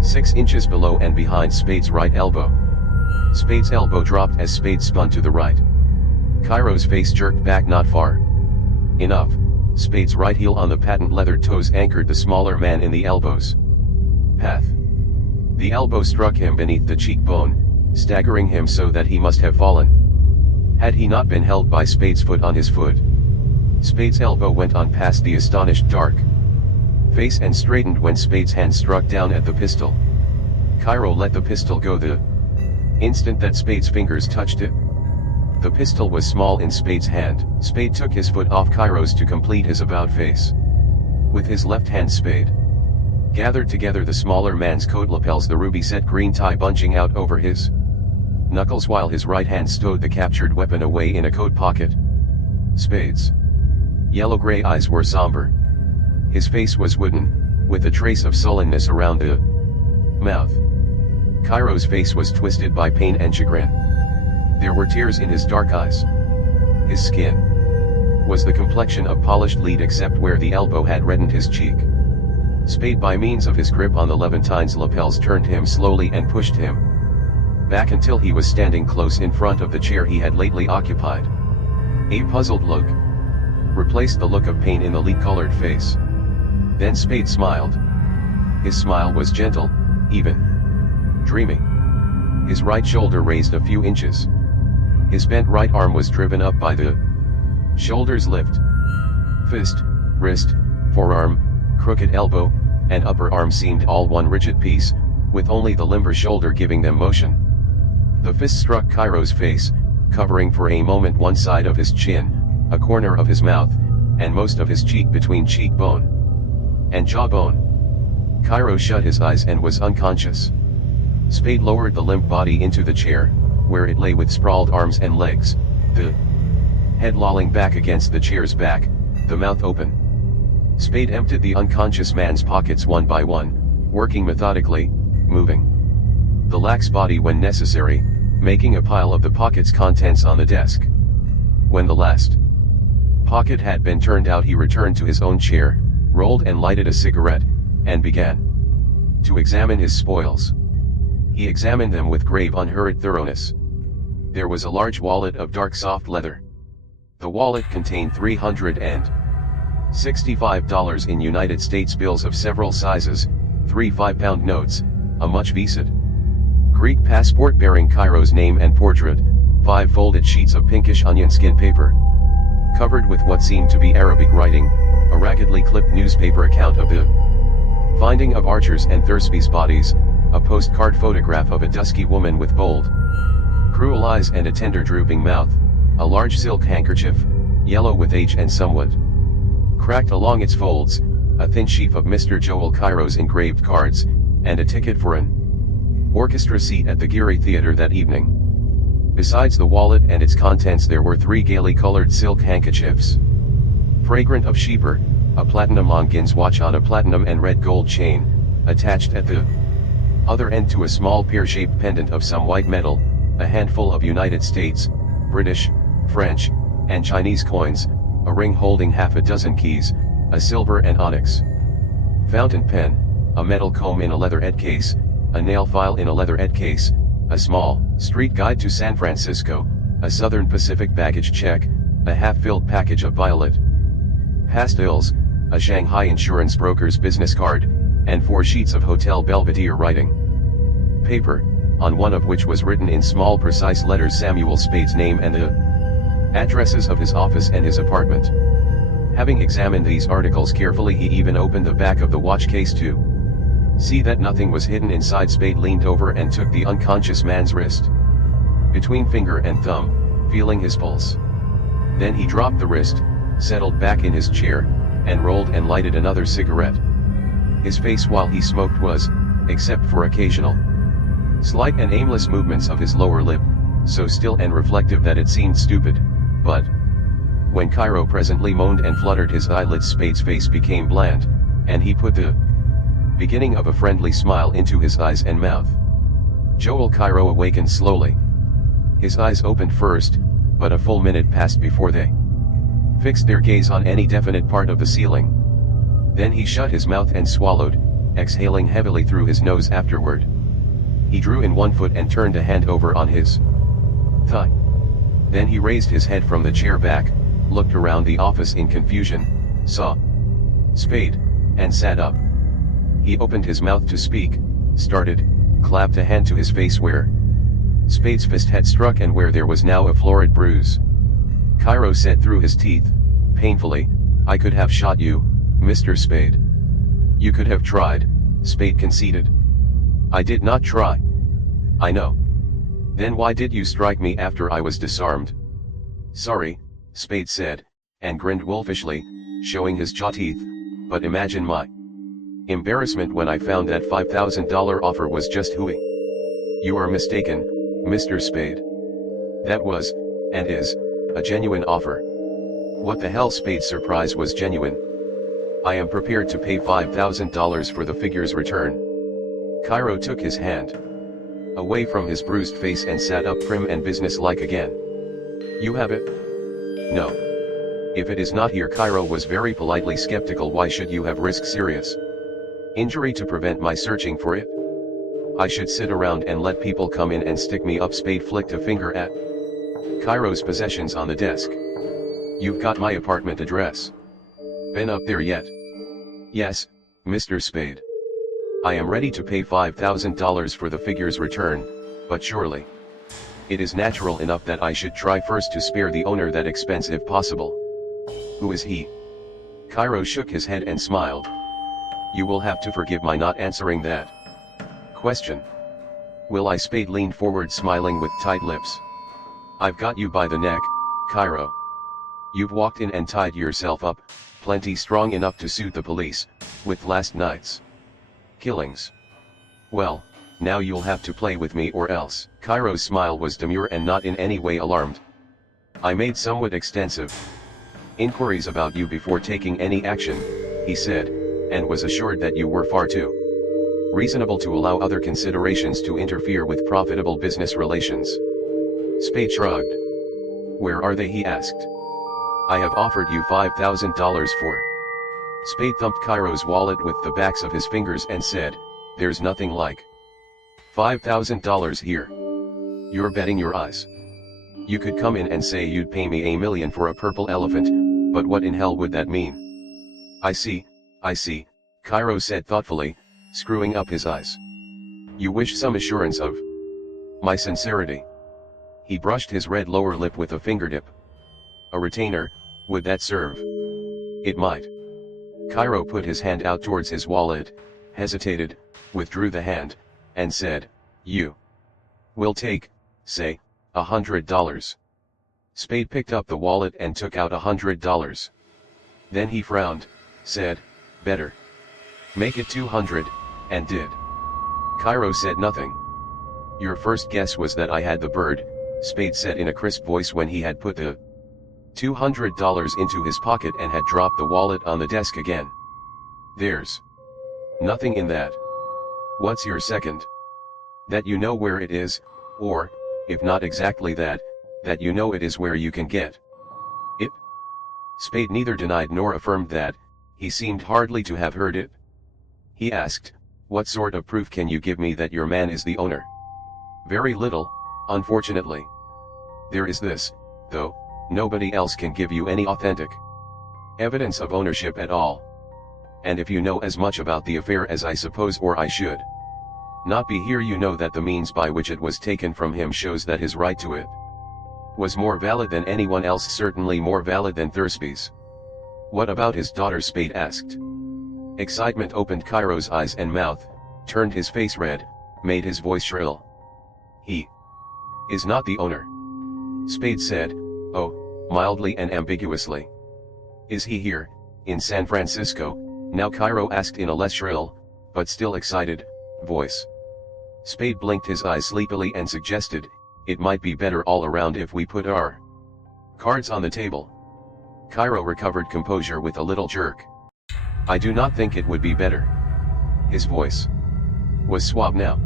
6 inches below and behind Spade's right elbow. Spade's elbow dropped as Spade spun to the right. Cairo's face jerked back not far enough. Spade's right heel on the patent leather toes anchored the smaller man in the elbow's path. The elbow struck him beneath the cheekbone, staggering him so that he must have fallen, had he not been held by Spade's foot on his foot. Spade's elbow went on past the astonished dark face and straightened when Spade's hand struck down at the pistol. Cairo let the pistol go the instant that Spade's fingers touched it. The pistol was small in Spade's hand. Spade took his foot off Cairo's to complete his about face. With his left hand, Spade gathered together the smaller man's coat lapels, the ruby-set green tie bunching out over his knuckles, while his right hand stowed the captured weapon away in a coat pocket. Spade's yellow-gray eyes were somber. His face was wooden, with a trace of sullenness around the mouth. Cairo's face was twisted by pain and chagrin. There were tears in his dark eyes. His skin was the complexion of polished lead except where the elbow had reddened his cheek. Spade, by means of his grip on the Levantine's lapels, turned him slowly and pushed him back until he was standing close in front of the chair he had lately occupied. A puzzled look replaced the look of pain in the lead-colored face. Then Spade smiled. His smile was gentle, even dreamy. His right shoulder raised a few inches. His bent right arm was driven up by the shoulder's lift. Fist, wrist, forearm, crooked elbow, and upper arm seemed all one rigid piece, with only the limber shoulder giving them motion. The fist struck Cairo's face, covering for a moment one side of his chin, a corner of his mouth, and most of his cheek between cheekbone and jawbone. Cairo shut his eyes and was unconscious. Spade lowered the limp body into the chair, where it lay with sprawled arms and legs, the head lolling back against the chair's back, the mouth open. Spade emptied the unconscious man's pockets one by one, working methodically, moving the lax body when necessary, making a pile of the pocket's contents on the desk. When the last pocket had been turned out, he returned to his own chair, rolled and lighted a cigarette, and began to examine his spoils. He examined them with grave, unhurried thoroughness. There was a large wallet of dark soft leather. The wallet contained $365 in United States bills of several sizes, 3 5-pound notes, a much vised Greek passport bearing Cairo's name and portrait, 5 folded sheets of pinkish onion skin paper, covered with what seemed to be Arabic writing, a raggedly clipped newspaper account of the finding of Archer's and Thursby's bodies, a postcard photograph of a dusky woman with bold, cruel eyes and a tender drooping mouth, a large silk handkerchief, yellow with age and somewhat cracked along its folds, a thin sheaf of Mr. Joel Cairo's engraved cards, and a ticket for an orchestra seat at the Geary Theater that evening. Besides the wallet and its contents, there were 3 gaily colored silk handkerchiefs, fragrant of sheeper, a platinum Longines watch on a platinum and red gold chain, attached at the other end to a small pear-shaped pendant of some white metal, a handful of United States, British, French, and Chinese coins, a ring holding half a dozen keys, a silver and onyx fountain pen, a metal comb in a leatherette case, a nail file in a leatherette case, a small street guide to San Francisco, a Southern Pacific baggage check, a half-filled package of violet pastels, a Shanghai insurance broker's business card, and 4 sheets of Hotel Belvedere writing paper, on one of which was written in small precise letters Samuel Spade's name and the addresses of his office and his apartment. Having examined these articles carefully, he even opened the back of the watch case to see that nothing was hidden inside. Spade leaned over and took the unconscious man's wrist between finger and thumb, feeling his pulse. Then he dropped the wrist, settled back in his chair, and rolled and lighted another cigarette. His face while he smoked was, except for occasional slight and aimless movements of his lower lip, so still and reflective that it seemed stupid. But when Cairo presently moaned and fluttered his eyelids, Spade's face became bland, and he put the beginning of a friendly smile into his eyes and mouth. Joel Cairo awakened slowly. His eyes opened first, but a full minute passed before they fixed their gaze on any definite part of the ceiling. Then he shut his mouth and swallowed, exhaling heavily through his nose afterward. He drew in one foot and turned a hand over on his thigh. Then he raised his head from the chair back, looked around the office in confusion, saw Spade, and sat up. He opened his mouth to speak, started, clapped a hand to his face where Spade's fist had struck and where there was now a florid bruise. Cairo said through his teeth, painfully, "I could have shot you, Mr. Spade." "You could have tried," Spade conceded. "I did not try." "I know." "Then why did you strike me after I was disarmed?" "Sorry," Spade said, and grinned wolfishly, showing his jaw teeth, "but imagine my embarrassment when I found that $5,000 offer was just hooey." "You are mistaken, Mr. Spade. That was, and is, a genuine offer." "What the hell?" Spade's surprise was genuine. "I am prepared to pay $5,000 for the figure's return." Cairo took his hand away from his bruised face and sat up prim and businesslike again. "You have it?" "No. If it is not here." Cairo was very politely skeptical. "Why should you have risked serious injury to prevent my searching for it? I should sit around and let people come in and stick me up." Spade flicked a finger at Cairo's possessions on the desk. "You've got my apartment address. Been up there yet?" "Yes, Mr. Spade. I am ready to pay $5,000 for the figure's return, but surely it is natural enough that I should try first to spare the owner that expense if possible." "Who is he?" Cairo shook his head and smiled. "You will have to forgive my not answering that question." "Will I?" Spade leaned forward, smiling with tight lips. "I've got you by the neck, Cairo. You've walked in and tied yourself up, plenty strong enough to suit the police, with last night's killings. Well, now you'll have to play with me or else." Cairo's smile was demure and not in any way alarmed. "I made somewhat extensive inquiries about you before taking any action," he said, "and was assured that you were far too reasonable to allow other considerations to interfere with profitable business relations." Spade shrugged. "Where are they?" he asked. "I have offered you $5,000 for." Spade thumped Cairo's wallet with the backs of his fingers and said, "There's nothing like $5,000 here. You're betting your eyes. You could come in and say you'd pay me $1 million for a purple elephant, but what in hell would that mean?" I see, Cairo said thoughtfully, screwing up his eyes. "You wish some assurance of my sincerity." He brushed his red lower lip with a fingertip. "A retainer, would that serve?" "It might." Cairo put his hand out towards his wallet, hesitated, withdrew the hand, and said, "You will take, say, $100. Spade picked up the wallet and took out $100. Then he frowned, said, "Better make it 200, and did. Cairo said nothing. "Your first guess was that I had the bird," Spade said in a crisp voice when he had put the $200 into his pocket and had dropped the wallet on the desk again. "There's nothing in that." "What's your second?" "That you know where it is, or, if not exactly that, that you know it is where you can get it." Spade neither denied nor affirmed that. He seemed hardly to have heard it. He asked, "What sort of proof can you give me that your man is the owner?" "Very little, unfortunately. There is this, though," Nobody else can give you any authentic evidence of ownership at all. And if you know as much about the affair as I suppose or I should not be here, you know that the means by which it was taken from him shows that his right to it was more valid than anyone else, certainly more valid than Thursby's. What about his daughter? Spade asked. Excitement opened Cairo's eyes and mouth, turned his face red, made his voice shrill. He is not the owner, Spade said, mildly and ambiguously. Is he here, in San Francisco, now? Cairo asked in a less shrill, but still excited, voice. Spade blinked his eyes sleepily and suggested, it might be better all around if we put our cards on the table. Cairo recovered composure with a little jerk. I do not think it would be better. His voice was suave now.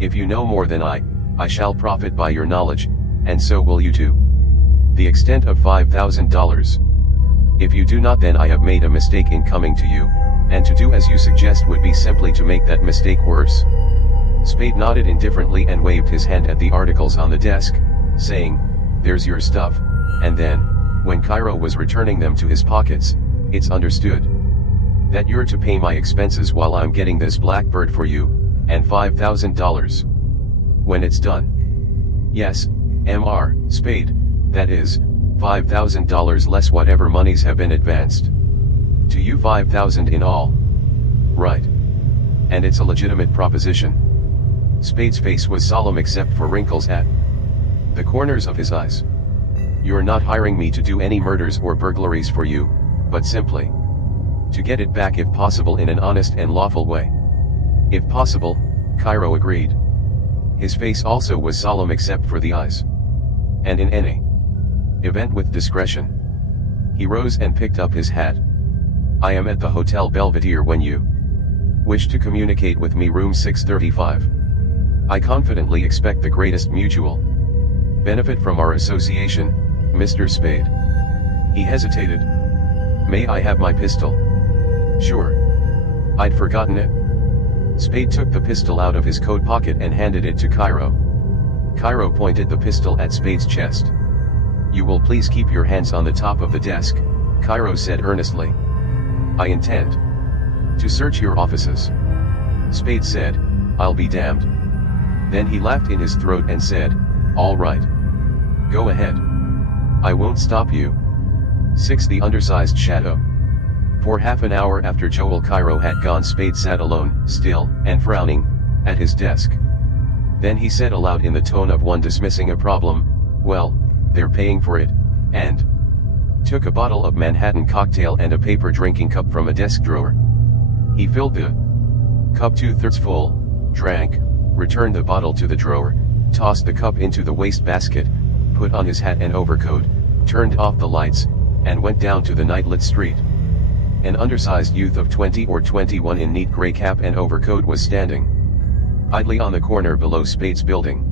If you know more than I shall profit by your knowledge, and so will you too. The extent of $5,000. If you do not, then I have made a mistake in coming to you, and to do as you suggest would be simply to make that mistake worse. Spade nodded indifferently and waved his hand at the articles on the desk, saying, there's your stuff, and then, when Cairo was returning them to his pockets, it's understood that you're to pay my expenses while I'm getting this blackbird for you, and $5,000. When it's done. Yes, Mr. Spade, that is, $5,000 less whatever monies have been advanced. To you $5,000 in all. Right. And it's a legitimate proposition. Spade's face was solemn except for wrinkles at the corners of his eyes. You're not hiring me to do any murders or burglaries for you, but simply to get it back if possible in an honest and lawful way. If possible, Cairo agreed. His face also was solemn except for the eyes. And in any event with discretion. He rose and picked up his hat. I am at the Hotel Belvedere when you wish to communicate with me, room 635. I confidently expect the greatest mutual benefit from our association, Mr. Spade. He hesitated. May I have my pistol? Sure. I'd forgotten it. Spade took the pistol out of his coat pocket and handed it to Cairo. Cairo pointed the pistol at Spade's chest. You will please keep your hands on the top of the desk, Cairo said earnestly. I intend to search your offices. Spade said, I'll be damned. Then he laughed in his throat and said, all right. Go ahead. I won't stop you. 6. The undersized shadow. For half an hour after Joel Cairo had gone, Spade sat alone, still, and frowning, at his desk. Then he said aloud in the tone of one dismissing a problem, well, they're paying for it, and took a bottle of Manhattan cocktail and a paper drinking cup from a desk drawer. He filled the cup 2/3 full, drank, returned the bottle to the drawer, tossed the cup into the wastebasket, put on his hat and overcoat, turned off the lights, and went down to the night-lit street. An undersized youth of 20 or 21 in neat gray cap and overcoat was standing idly on the corner below Spade's building.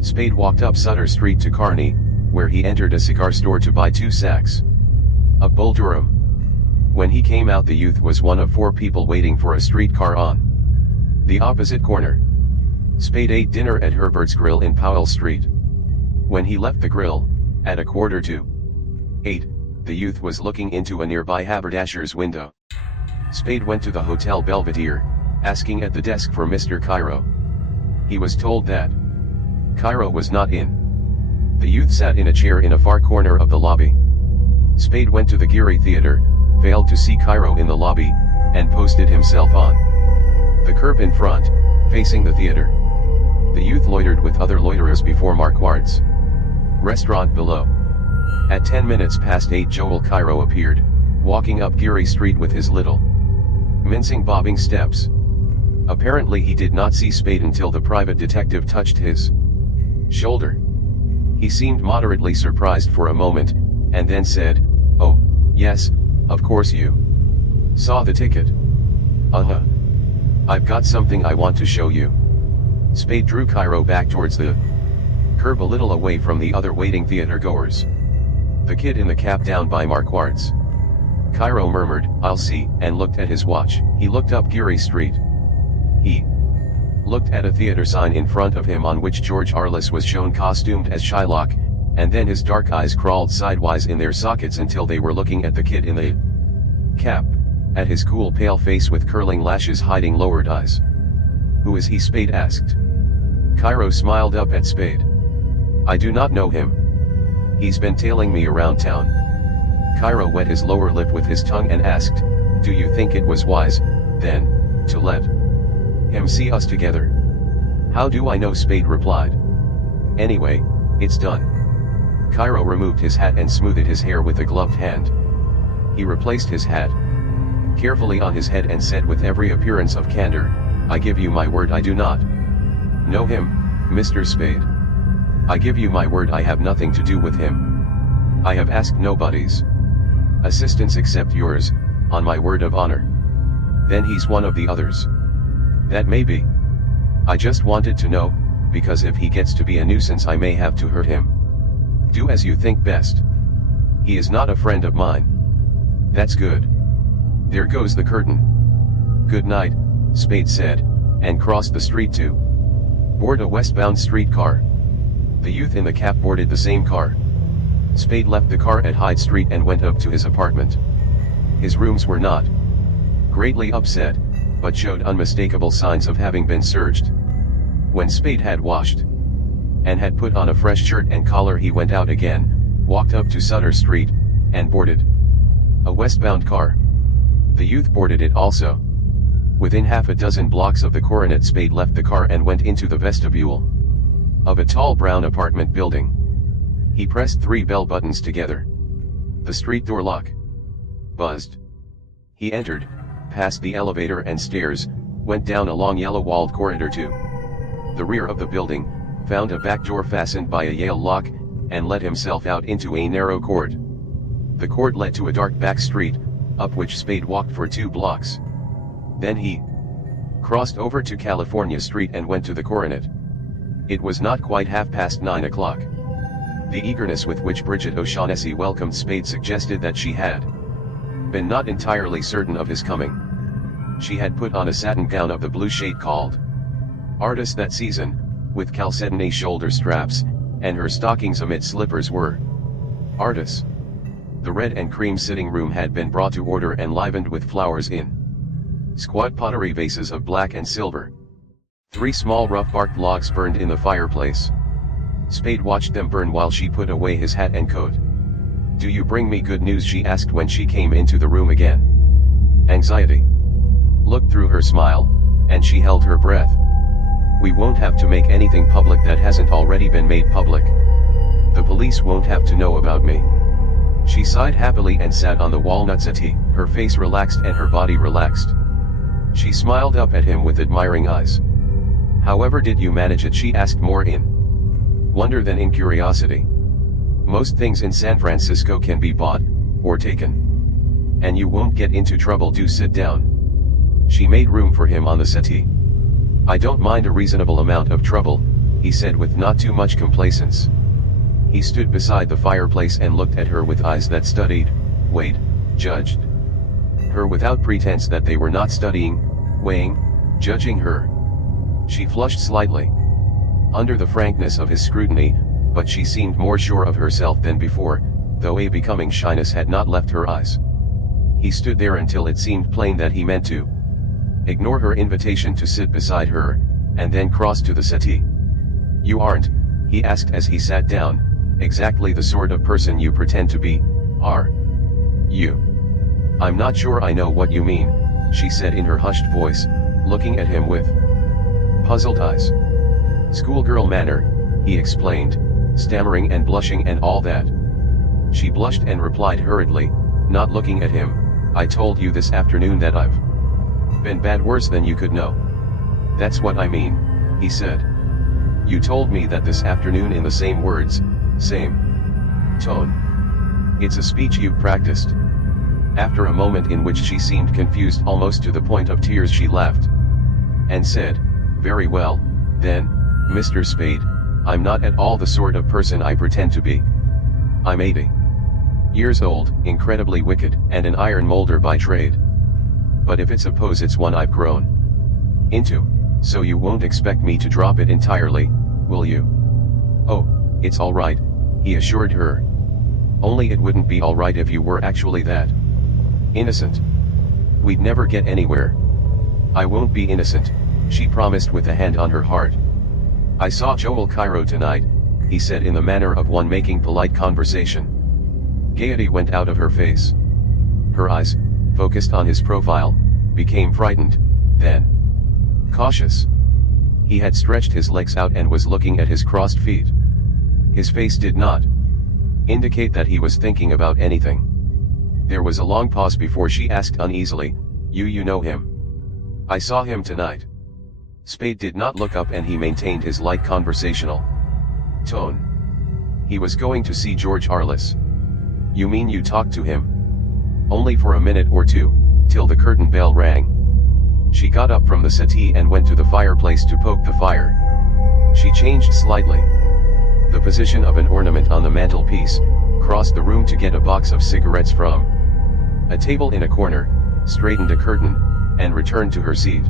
Spade walked up Sutter Street to Kearny, where he entered a cigar store to buy 2 sacks of Bull Durham. When he came out, the youth was one of 4 people waiting for a streetcar on the opposite corner. Spade ate dinner at Herbert's Grill in Powell Street. When he left the grill, at 7:45, the youth was looking into a nearby haberdasher's window. Spade went to the Hotel Belvedere, asking at the desk for Mr. Cairo. He was told that Cairo was not in. The youth sat in a chair in a far corner of the lobby. Spade went to the Geary Theater, failed to see Cairo in the lobby, and posted himself on the curb in front, facing the theater. The youth loitered with other loiterers before Marquard's restaurant below. At 8:10, Joel Cairo appeared, walking up Geary Street with his little, mincing bobbing steps. Apparently he did not see Spade until the private detective touched his shoulder. He seemed moderately surprised for a moment, and then said, oh, yes, of course you saw the ticket. Uh-huh. I've got something I want to show you. Spade drew Cairo back towards the curb a little away from the other waiting theater goers. The kid in the cap down by Marquard's. Cairo murmured, I'll see, and looked at his watch. He looked up Geary Street. He looked at a theater sign in front of him on which George Arliss was shown costumed as Shylock, and then his dark eyes crawled sidewise in their sockets until they were looking at the kid in the cap, at his cool pale face with curling lashes hiding lowered eyes. "Who is he?" Spade asked. Cairo smiled up at Spade. "I do not know him. He's been tailing me around town." Cairo wet his lower lip with his tongue and asked, "Do you think it was wise, then, to let him see us together?" "How do I know?" Spade replied. "Anyway, it's done." Cairo removed his hat and smoothed his hair with a gloved hand. He replaced his hat carefully on his head and said with every appearance of candor, "I give you my word I do not know him, Mr. Spade. I give you my word I have nothing to do with him. I have asked nobody's assistance except yours, on my word of honor." "Then he's one of the others." "That may be. I just wanted to know, because if he gets to be a nuisance I may have to hurt him." "Do as you think best. He is not a friend of mine." "That's good. There goes the curtain." "Good night," Spade said, and crossed the street to board a westbound streetcar. The youth in the cap boarded the same car. Spade left the car at Hyde Street and went up to his apartment. His rooms were not greatly upset, but showed unmistakable signs of having been searched. When Spade had washed and had put on a fresh shirt and collar, he went out again, walked up to Sutter Street, and boarded a westbound car. The youth boarded it also. Within half a dozen blocks of the Coronet, Spade left the car and went into the vestibule of a tall brown apartment building. He pressed 3 bell buttons together. The street door lock buzzed. He entered, passed the elevator and stairs, went down a long yellow-walled corridor to the rear of the building, found a back door fastened by a Yale lock, and let himself out into a narrow court. The court led to a dark back street, up which Spade walked for 2 blocks. Then he crossed over to California Street and went to the Coronet. It was not quite 9:30. The eagerness with which Bridget O'Shaughnessy welcomed Spade suggested that she had been not entirely certain of his coming. She had put on a satin gown of the blue shade called Artist that season, with chalcedony shoulder straps, and her stockings amid slippers were Artis. The red and cream sitting room had been brought to order and livened with flowers in squat pottery vases of black and silver. 3 small rough-barked logs burned in the fireplace. Spade watched them burn while she put away his hat and coat. "Do you bring me good news?" she asked when she came into the room again. Anxiety looked through her smile, and she held her breath. "We won't have to make anything public that hasn't already been made public. The police won't have to know about me." She sighed happily and sat on the walnut settee, her face relaxed and her body relaxed. She smiled up at him with admiring eyes. "However did you manage it?" she asked, more in wonder than in curiosity. "Most things in San Francisco can be bought, or taken. And you won't get into trouble. Do sit down." She made room for him on the settee. "I don't mind a reasonable amount of trouble," he said with not too much complacence. He stood beside the fireplace and looked at her with eyes that studied, weighed, judged her without pretense that they were not studying, weighing, judging her. She flushed slightly under the frankness of his scrutiny, but she seemed more sure of herself than before, though a becoming shyness had not left her eyes. He stood there until it seemed plain that he meant to ignore her invitation to sit beside her, and then crossed to the settee. "You aren't," he asked as he sat down, "exactly the sort of person you pretend to be, are you?" "I'm not sure I know what you mean," she said in her hushed voice, looking at him with puzzled eyes. "Schoolgirl manner," he explained, stammering and blushing and all that. She blushed and replied hurriedly, not looking at him, "I told you this afternoon that I've been bad, worse than you could know." "That's what I mean," he said. "You told me that this afternoon in the same words, same tone. It's a speech you've practiced." After a moment in which she seemed confused almost to the point of tears, she laughed and said, "Very well, then, Mr. Spade, I'm not at all the sort of person I pretend to be. I'm 80 years old, incredibly wicked, and an iron molder by trade. But if it's a pose, it's one I've grown into, so you won't expect me to drop it entirely, will you?" "Oh, it's all right," he assured her. Only it wouldn't be alright if you were actually that innocent. We'd never get anywhere. I won't be innocent, she promised with a hand on her heart. I saw Joel Cairo tonight, he said in the manner of one making polite conversation. Gaiety went out of her face. Her eyes, focused on his profile, became frightened, then cautious. He had stretched his legs out and was looking at his crossed feet. His face did not indicate that he was thinking about anything. There was a long pause before she asked uneasily, You know him? I saw him tonight. Spade did not look up and he maintained his light conversational tone. He was going to see George Arliss. You mean you talked to him? Only for a minute or two, till the curtain bell rang. She got up from the settee and went to the fireplace to poke the fire. She changed slightly the position of an ornament on the mantelpiece, crossed the room to get a box of cigarettes from a table in a corner, straightened a curtain, and returned to her seat.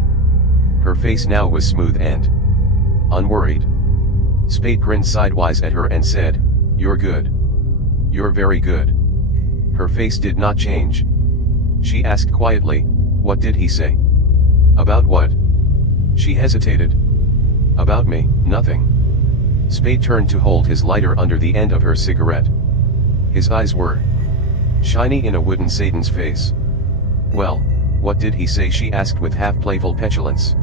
Her face now was smooth and unworried. Spade grinned sidewise at her and said, You're good. You're very good. Her face did not change. She asked quietly, What did he say? About what? She hesitated. About me, nothing. Spade turned to hold his lighter under the end of her cigarette. His eyes were shiny in a wooden Satan's face. Well, what did he say? She asked with half-playful petulance.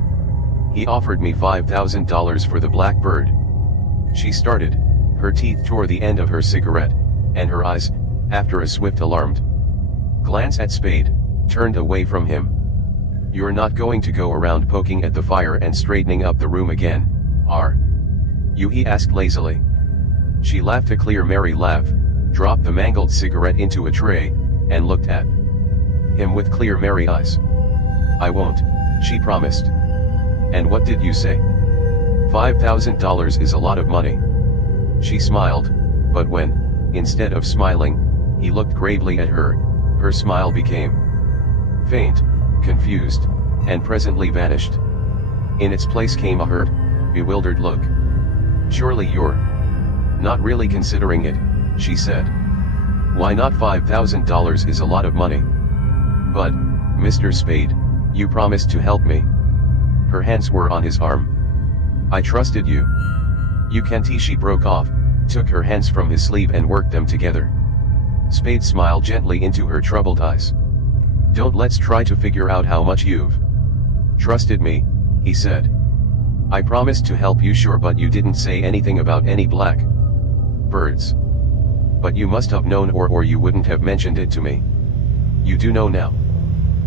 He offered me $5,000 for the blackbird. She started, her teeth tore the end of her cigarette, and her eyes, after a swift alarmed glance at Spade, turned away from him. You're not going to go around poking at the fire and straightening up the room again, are you? He asked lazily. She laughed a clear merry laugh, dropped the mangled cigarette into a tray, and looked at him with clear merry eyes. I won't, she promised. And what did you say? $5,000 is a lot of money. She smiled, but when, instead of smiling, he looked gravely at her, her smile became faint, confused, and presently vanished. In its place came a hurt, bewildered look. Surely you're not really considering it, she said. Why not? $5,000 is a lot of money. But, Mr. Spade, you promised to help me. Her hands were on his arm. I trusted you. You can't. She broke off, took her hands from his sleeve and worked them together. Spade smiled gently into her troubled eyes. Let's try to figure out how much you've trusted me, he said. I promised to help you, sure, but you didn't say anything about any black birds. But you must have known, or you wouldn't have mentioned it to me. You do know now.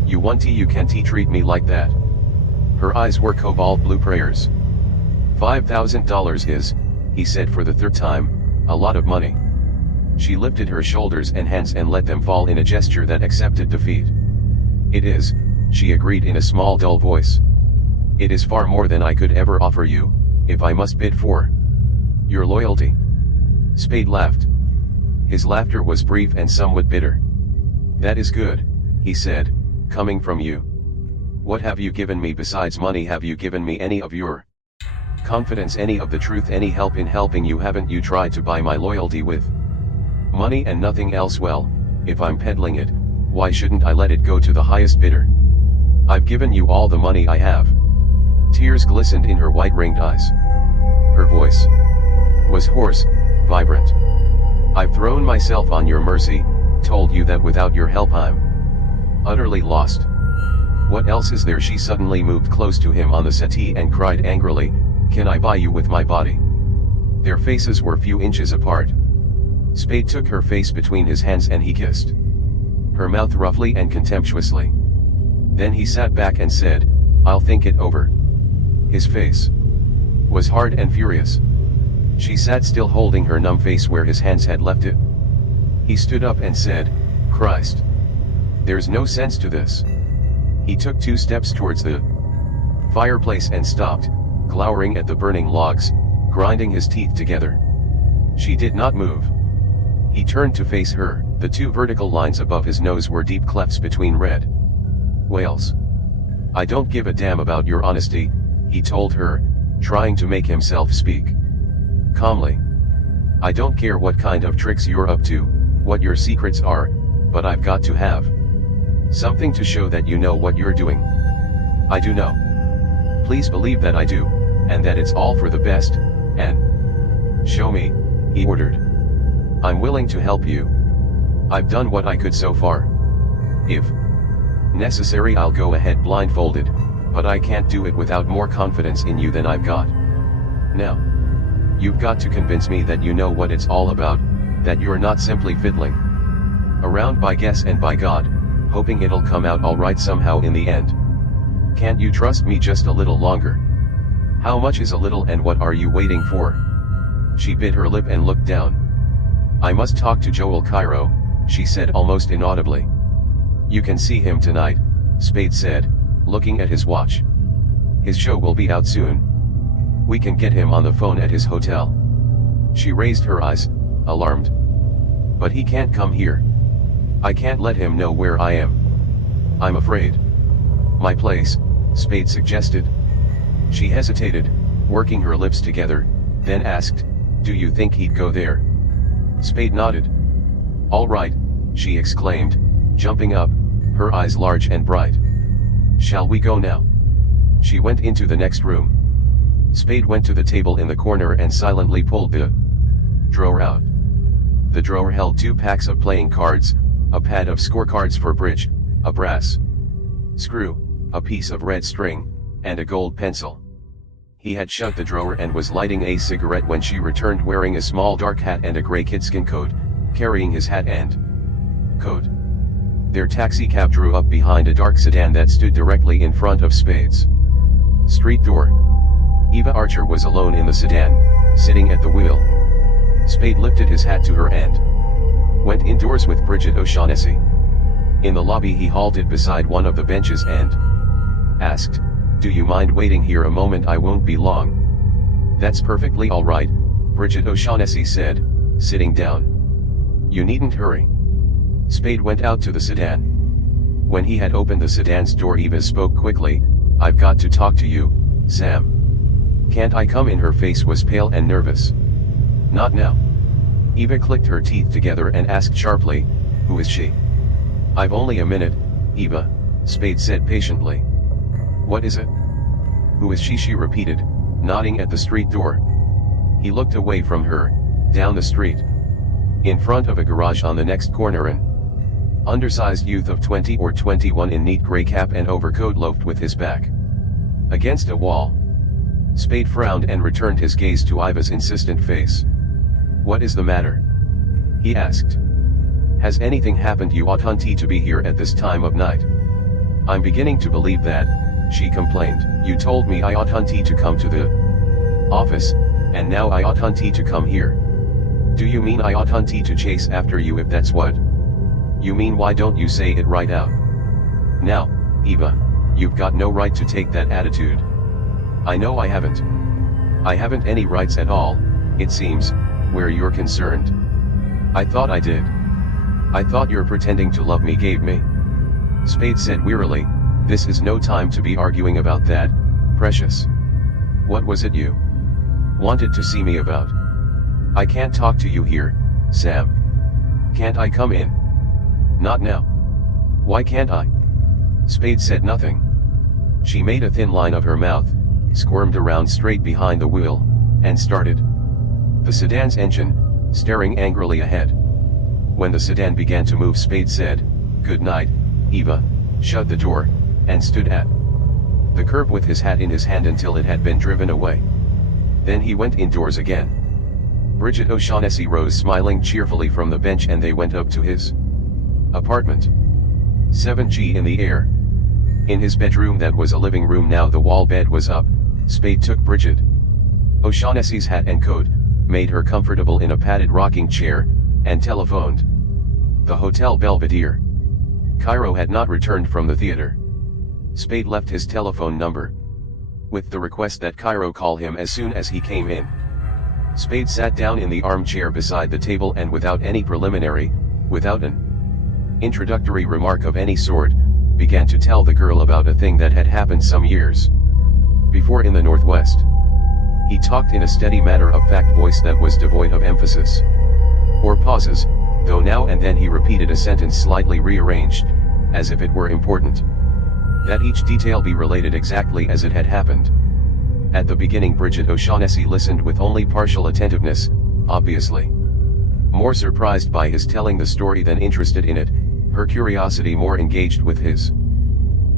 You can't treat me like that. Her eyes were cobalt blue prayers. $5,000 is, he said for the third time, a lot of money. She lifted her shoulders and hands and let them fall in a gesture that accepted defeat. It is, she agreed in a small dull voice. It is far more than I could ever offer you, if I must bid for your loyalty. Spade laughed. His laughter was brief and somewhat bitter. That is good, he said, coming from you. What have you given me besides money? Have you given me any of your confidence, any of the truth, any help in helping you? Haven't you tried to buy my loyalty with money and nothing else? Well, if I'm peddling it, why shouldn't I let it go to the highest bidder? I've given you all the money I have. Tears glistened in her white-ringed eyes. Her voice was hoarse, vibrant. I've thrown myself on your mercy, told you that without your help I'm utterly lost. What else is there? She suddenly moved close to him on the settee and cried angrily, Can I buy you with my body? Their faces were few inches apart. Spade took her face between his hands and he kissed her mouth roughly and contemptuously. Then he sat back and said, I'll think it over. His face was hard and furious. She sat still, holding her numb face where his hands had left it. He stood up and said, Christ. There's no sense to this. He took 2 steps towards the fireplace and stopped, glowering at the burning logs, grinding his teeth together. She did not move. He turned to face her. The 2 vertical lines above his nose were deep clefts between red whales. I don't give a damn about your honesty, he told her, trying to make himself speak calmly. I don't care what kind of tricks you're up to, what your secrets are, but I've got to have something to show that you know what you're doing. I do know. Please believe that I do, and that it's all for the best, and show me, he ordered. I'm willing to help you. I've done what I could so far. If necessary, I'll go ahead blindfolded, but I can't do it without more confidence in you than I've got. Now, you've got to convince me that you know what it's all about, that you're not simply fiddling around by guess and by God, hoping it'll come out all right somehow in the end. Can't you trust me just a little longer? How much is a little, and what are you waiting for? She bit her lip and looked down. I must talk to Joel Cairo, she said almost inaudibly. You can see him tonight, Spade said, looking at his watch. His show will be out soon. We can get him on the phone at his hotel. She raised her eyes, alarmed. But he can't come here. I can't let him know where I am. I'm afraid. My place, Spade suggested. She hesitated, working her lips together, then asked, do you think he'd go there? Spade nodded. All right, she exclaimed, jumping up, her eyes large and bright. Shall we go now? She went into the next room. Spade went to the table in the corner and silently pulled the drawer out. The drawer held 2 packs of playing cards, a pad of scorecards for bridge, a brass screw, a piece of red string, and a gold pencil. He had shut the drawer and was lighting a cigarette when she returned, wearing a small dark hat and a gray kidskin coat, carrying his hat and coat. Their taxicab drew up behind a dark sedan that stood directly in front of Spade's street door. Eva Archer was alone in the sedan, sitting at the wheel. Spade lifted his hat to her and went indoors with Bridget O'Shaughnessy. In the lobby he halted beside one of the benches and asked, do you mind waiting here a moment? I won't be long. That's perfectly all right, Bridget O'Shaughnessy said, sitting down. You needn't hurry. Spade went out to the sedan. When he had opened the sedan's door, Eva spoke quickly, I've got to talk to you, Sam. Can't I come in? Her face was pale and nervous. Not now. Eva clicked her teeth together and asked sharply, who is she? I've only a minute, Eva, Spade said patiently. What is it? Who is she? She repeated, nodding at the street door. He looked away from her, down the street. In front of a garage on the next corner, an undersized youth of 20 or 21 in neat gray cap and overcoat loafed with his back against a wall. Spade frowned and returned his gaze to Iva's insistent face. What is the matter? He asked. Has anything happened? You oughtn't to be here at this time of night. I'm beginning to believe that, she complained. You told me I oughtn't to come to the office, and now I oughtn't to come here. Do you mean I oughtn't to chase after you? If that's what you mean, why don't you say it right out? Now, Eva, you've got no right to take that attitude. I know I haven't. I haven't any rights at all, it seems, where you're concerned. I thought I did. I thought you're pretending to love me. Gave me. Spade said wearily, this is no time to be arguing about that, precious. What was it you wanted to see me about? I can't talk to you here, Sam. Can't I come in? Not now. Why can't I? Spade said nothing. She made a thin line of her mouth, squirmed around straight behind the wheel, and started the sedan's engine, staring angrily ahead. When the sedan began to move, Spade said, "Good night, Eva," shut the door, and stood at the curb with his hat in his hand until it had been driven away. Then he went indoors again. Bridget O'Shaughnessy rose smiling cheerfully from the bench and they went up to his apartment. 7G in the air. In his bedroom that was a living room now, the wall bed was up. Spade took Bridget O'Shaughnessy's hat and coat, made her comfortable in a padded rocking chair, and telephoned the Hotel Belvedere. Cairo had not returned from the theater. Spade left his telephone number with the request that Cairo call him as soon as he came in. Spade sat down in the armchair beside the table and without any preliminary, without an introductory remark of any sort, began to tell the girl about a thing that had happened some years before in the Northwest. He talked in a steady matter-of-fact voice that was devoid of emphasis or pauses, though now and then he repeated a sentence slightly rearranged, as if it were important that each detail be related exactly as it had happened. At the beginning Bridget O'Shaughnessy listened with only partial attentiveness, obviously more surprised by his telling the story than interested in it, her curiosity more engaged with his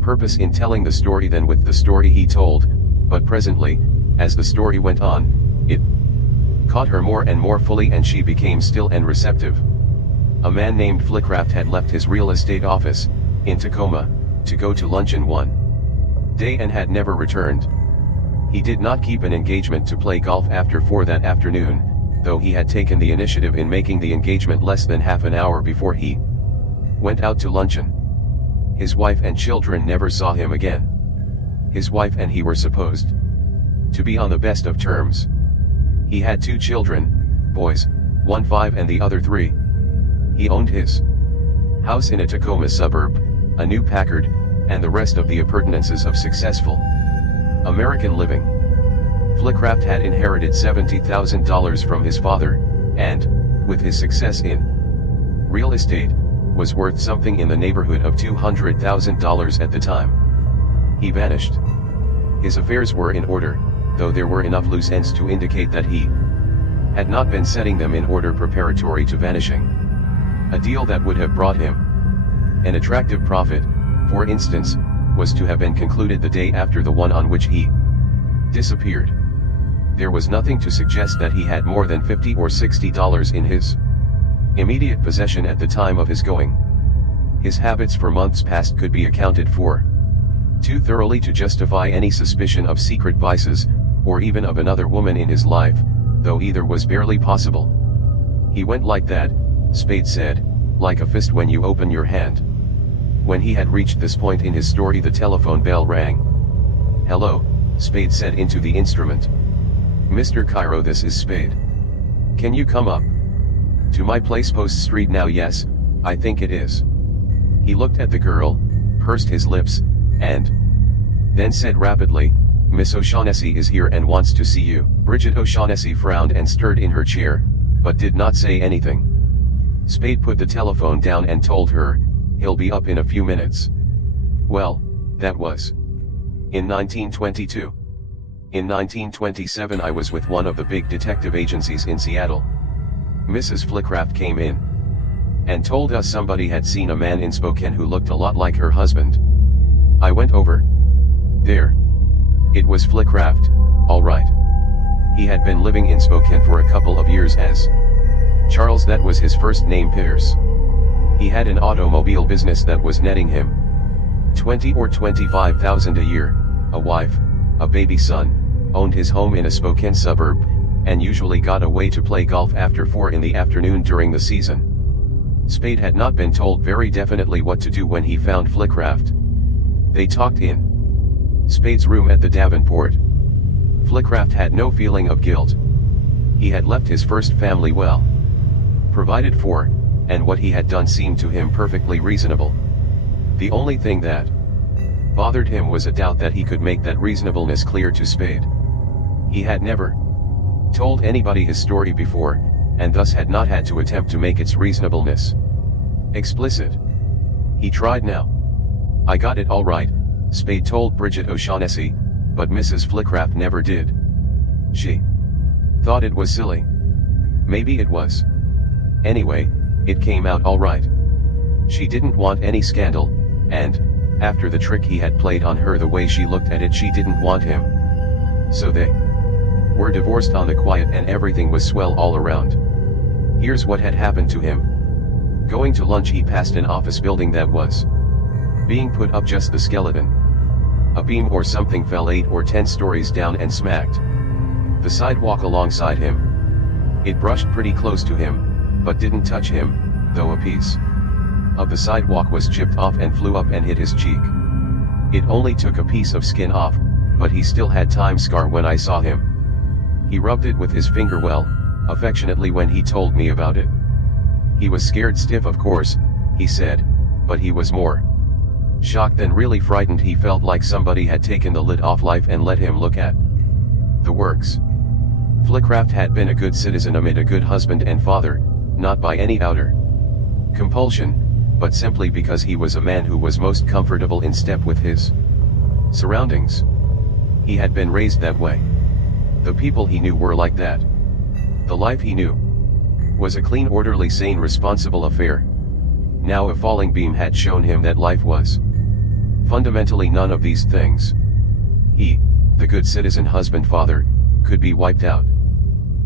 purpose in telling the story than with the story he told, but presently, as the story went on, it caught her more and more fully and she became still and receptive. A man named Flickraft had left his real estate office, in Tacoma, to go to luncheon one day and had never returned. He did not keep an engagement to play golf after 4 that afternoon, though he had taken the initiative in making the engagement less than half an hour before he went out to luncheon. His wife and children never saw him again. His wife and he were supposed to be on the best of terms. He had 2 children, boys, one 5 and the other 3. He owned his house in a Tacoma suburb, a new Packard, and the rest of the appurtenances of successful American living. Flickraft had inherited $70,000 from his father, and, with his success in real estate, was worth something in the neighborhood of $200,000 at the time he vanished. His affairs were in order, though there were enough loose ends to indicate that he had not been setting them in order preparatory to vanishing. A deal that would have brought him an attractive profit, for instance, was to have been concluded the day after the one on which he disappeared. There was nothing to suggest that he had more than $50 or $60 in his immediate possession at the time of his going. His habits for months past could be accounted for too thoroughly to justify any suspicion of secret vices, or even of another woman in his life, though either was barely possible. He went like that, Spade said, like a fist when you open your hand. When he had reached this point in his story the telephone bell rang. "Hello," Spade said into the instrument. "Mr. Cairo, this is Spade. Can you come up to my place Post Street now?" "Yes, I think it is." He looked at the girl, pursed his lips, and then said rapidly, "Miss O'Shaughnessy is here and wants to see you." Bridget O'Shaughnessy frowned and stirred in her chair, but did not say anything. Spade put the telephone down and told her, "He'll be up in a few minutes." Well, that was in 1922. In 1927 I was with one of the big detective agencies in Seattle. Mrs. Flickraft came in and told us somebody had seen a man in Spokane who looked a lot like her husband. I went over there. It was Flickraft, all right. He had been living in Spokane for a couple of years as Charles, that was his first name, Pierce. He had an automobile business that was netting him $20,000 or $25,000 a year, a wife, a baby son, owned his home in a Spokane suburb, and usually got away to play golf after 4 in the afternoon during the season. Spade had not been told very definitely what to do when he found Flickraft. They talked in Spade's room at the Davenport. Flickraft had no feeling of guilt. He had left his first family well provided for, and what he had done seemed to him perfectly reasonable. The only thing that bothered him was a doubt that he could make that reasonableness clear to Spade. He had never told anybody his story before, and thus had not had to attempt to make its reasonableness explicit. He tried now. "I got it all right," Spade told Bridget O'Shaughnessy, "but Mrs. Flickraft never did. She thought it was silly. Maybe it was. Anyway, it came out all right. She didn't want any scandal, and, after the trick he had played on her the way she looked at it, she didn't want him. So they were divorced on the quiet and everything was swell all around. Here's what had happened to him. Going to lunch he passed an office building that was being put up, just the skeleton. A beam or something fell 8 or 10 stories down and smacked the sidewalk alongside him. It brushed pretty close to him, but didn't touch him, though a piece of the sidewalk was chipped off and flew up and hit his cheek. It only took a piece of skin off, but he still had time scar when I saw him. He rubbed it with his finger well, affectionately when he told me about it. He was scared stiff, of course, he said, but he was more shocked than really frightened. He felt like somebody had taken the lid off life and let him look at the works. Flickcraft had been a good citizen amid a good husband and father, not by any outer compulsion, but simply because he was a man who was most comfortable in step with his surroundings. He had been raised that way. The people he knew were like that. The life he knew was a clean, orderly, sane, responsible affair. Now a falling beam had shown him that life was fundamentally none of these things. He, the good citizen husband father, could be wiped out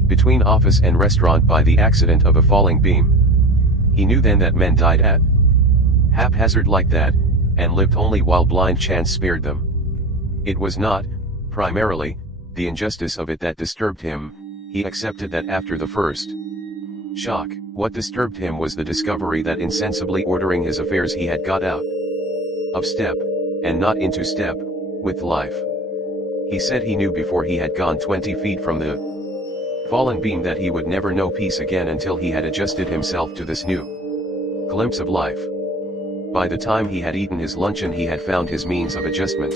between office and restaurant by the accident of a falling beam. He knew then that men died at haphazard like that, and lived only while blind chance spared them. It was not, primarily, the injustice of it that disturbed him. He accepted that after the first shock. What disturbed him was the discovery that insensibly ordering his affairs he had got out of step, and not into step, with life. He said he knew before he had gone 20 feet from the fallen beam that he would never know peace again until he had adjusted himself to this new glimpse of life. By the time he had eaten his luncheon he had found his means of adjustment.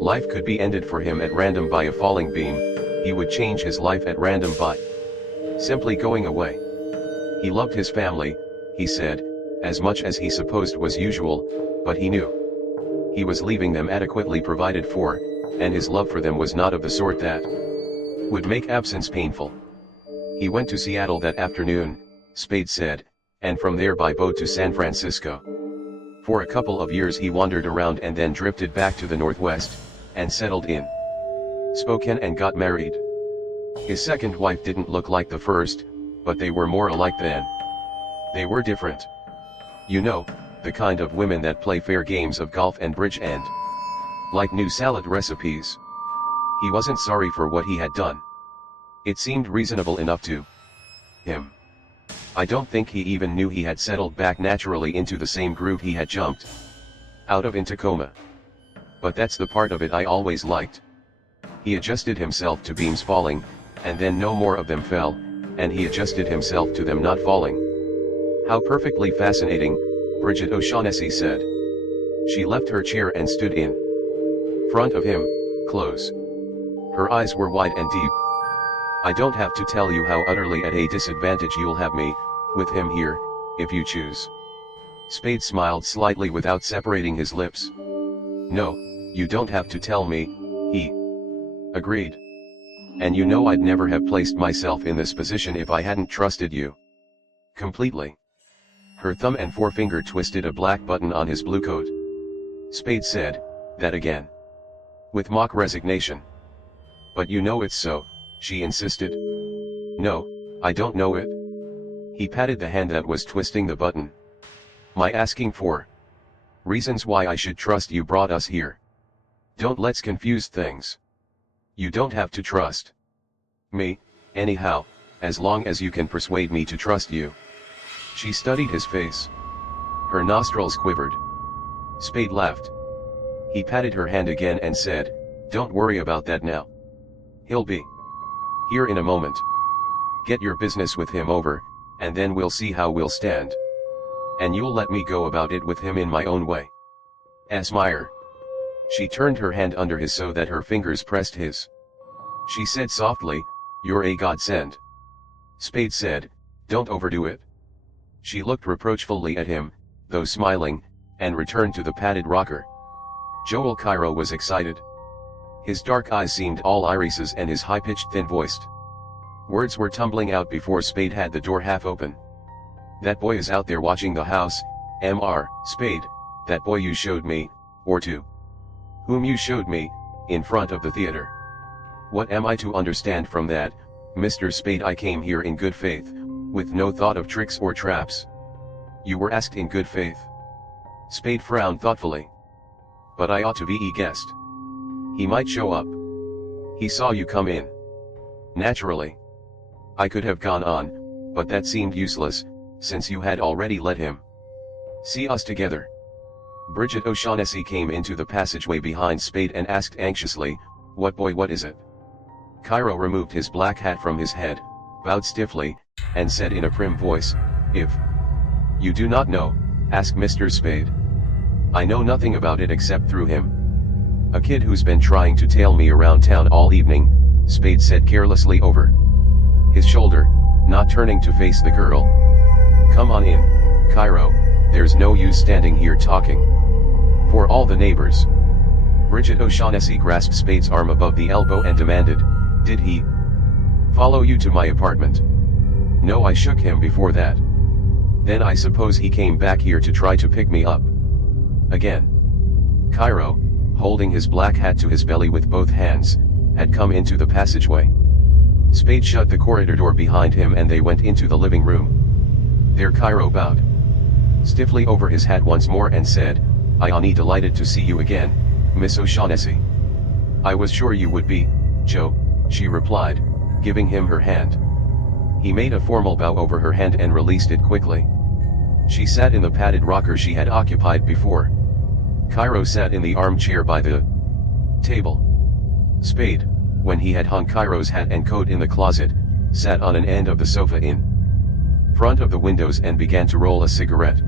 Life could be ended for him at random by a falling beam. He would change his life at random by simply going away. He loved his family, he said, as much as he supposed was usual, but he knew he was leaving them adequately provided for, and his love for them was not of the sort that would make absence painful. He went to Seattle that afternoon, Spade said, and from there by boat to San Francisco. For a couple of years he wandered around and then drifted back to the Northwest, and settled in Spokane and got married. His second wife didn't look like the first, but they were more alike than they were different. You know, the kind of women that play fair games of golf and bridge and like new salad recipes. He wasn't sorry for what he had done. It seemed reasonable enough to him. I don't think he even knew he had settled back naturally into the same groove he had jumped out of in Tacoma. But that's the part of it I always liked. He adjusted himself to beams falling, and then no more of them fell, and he adjusted himself to them not falling. How perfectly fascinating, Bridget O'Shaughnessy said. She left her chair and stood in front of him, close. Her eyes were wide and deep. I don't have to tell you how utterly at a disadvantage you'll have me, with him here, if you choose. Spade smiled slightly without separating his lips. No, you don't have to tell me, he agreed. And you know I'd never have placed myself in this position if I hadn't trusted you completely. Her thumb and forefinger twisted a black button on his blue coat. Spade said, that again. With mock resignation. But you know it's so, she insisted. No, I don't know it. He patted the hand that was twisting the button. My asking for reasons why I should trust you brought us here. Don't let's confuse things. You don't have to trust me, anyhow, as long as you can persuade me to trust you. She studied his face. Her nostrils quivered. Spade laughed. He patted her hand again and said, don't worry about that now. He'll be here in a moment. Get your business with him over, and then we'll see how we'll stand. And you'll let me go about it with him in my own way. Asmire. She turned her hand under his so that her fingers pressed his. She said softly, you're a godsend. Spade said, don't overdo it. She looked reproachfully at him, though smiling, and returned to the padded rocker. Joel Cairo was excited. His dark eyes seemed all irises and his high-pitched thin-voiced words were tumbling out before Spade had the door half open. That boy is out there watching the house, Mr. Spade, that boy you showed me, or to whom you showed me, in front of the theater. What am I to understand from that, Mr. Spade? I came here in good faith, with no thought of tricks or traps. You were asked in good faith. Spade frowned thoughtfully. But I ought to be a guest. He might show up. He saw you come in. Naturally. I could have gone on, but that seemed useless, since you had already let him see us together. Bridget O'Shaughnessy came into the passageway behind Spade and asked anxiously, what boy, what is it? Cairo removed his black hat from his head, bowed stiffly, and said in a prim voice, if you do not know, ask Mr. Spade. I know nothing about it except through him. A kid who's been trying to tail me around town all evening, Spade said carelessly over his shoulder, not turning to face the girl. Come on in, Cairo, there's no use standing here talking. For all the neighbors. Bridget O'Shaughnessy grasped Spade's arm above the elbow and demanded, did he follow you to my apartment? No, I shook him before that. Then I suppose he came back here to try to pick me up again. Cairo, holding his black hat to his belly with both hands, had come into the passageway. Spade shut the corridor door behind him and they went into the living room. There Cairo bowed stiffly over his hat once more and said, I'm delighted to see you again, Miss O'Shaughnessy. I was sure you would be, Joe, she replied, giving him her hand. He made a formal bow over her hand and released it quickly. She sat in the padded rocker she had occupied before. Cairo sat in the armchair by the table. Spade, when he had hung Cairo's hat and coat in the closet, sat on an end of the sofa in front of the windows and began to roll a cigarette.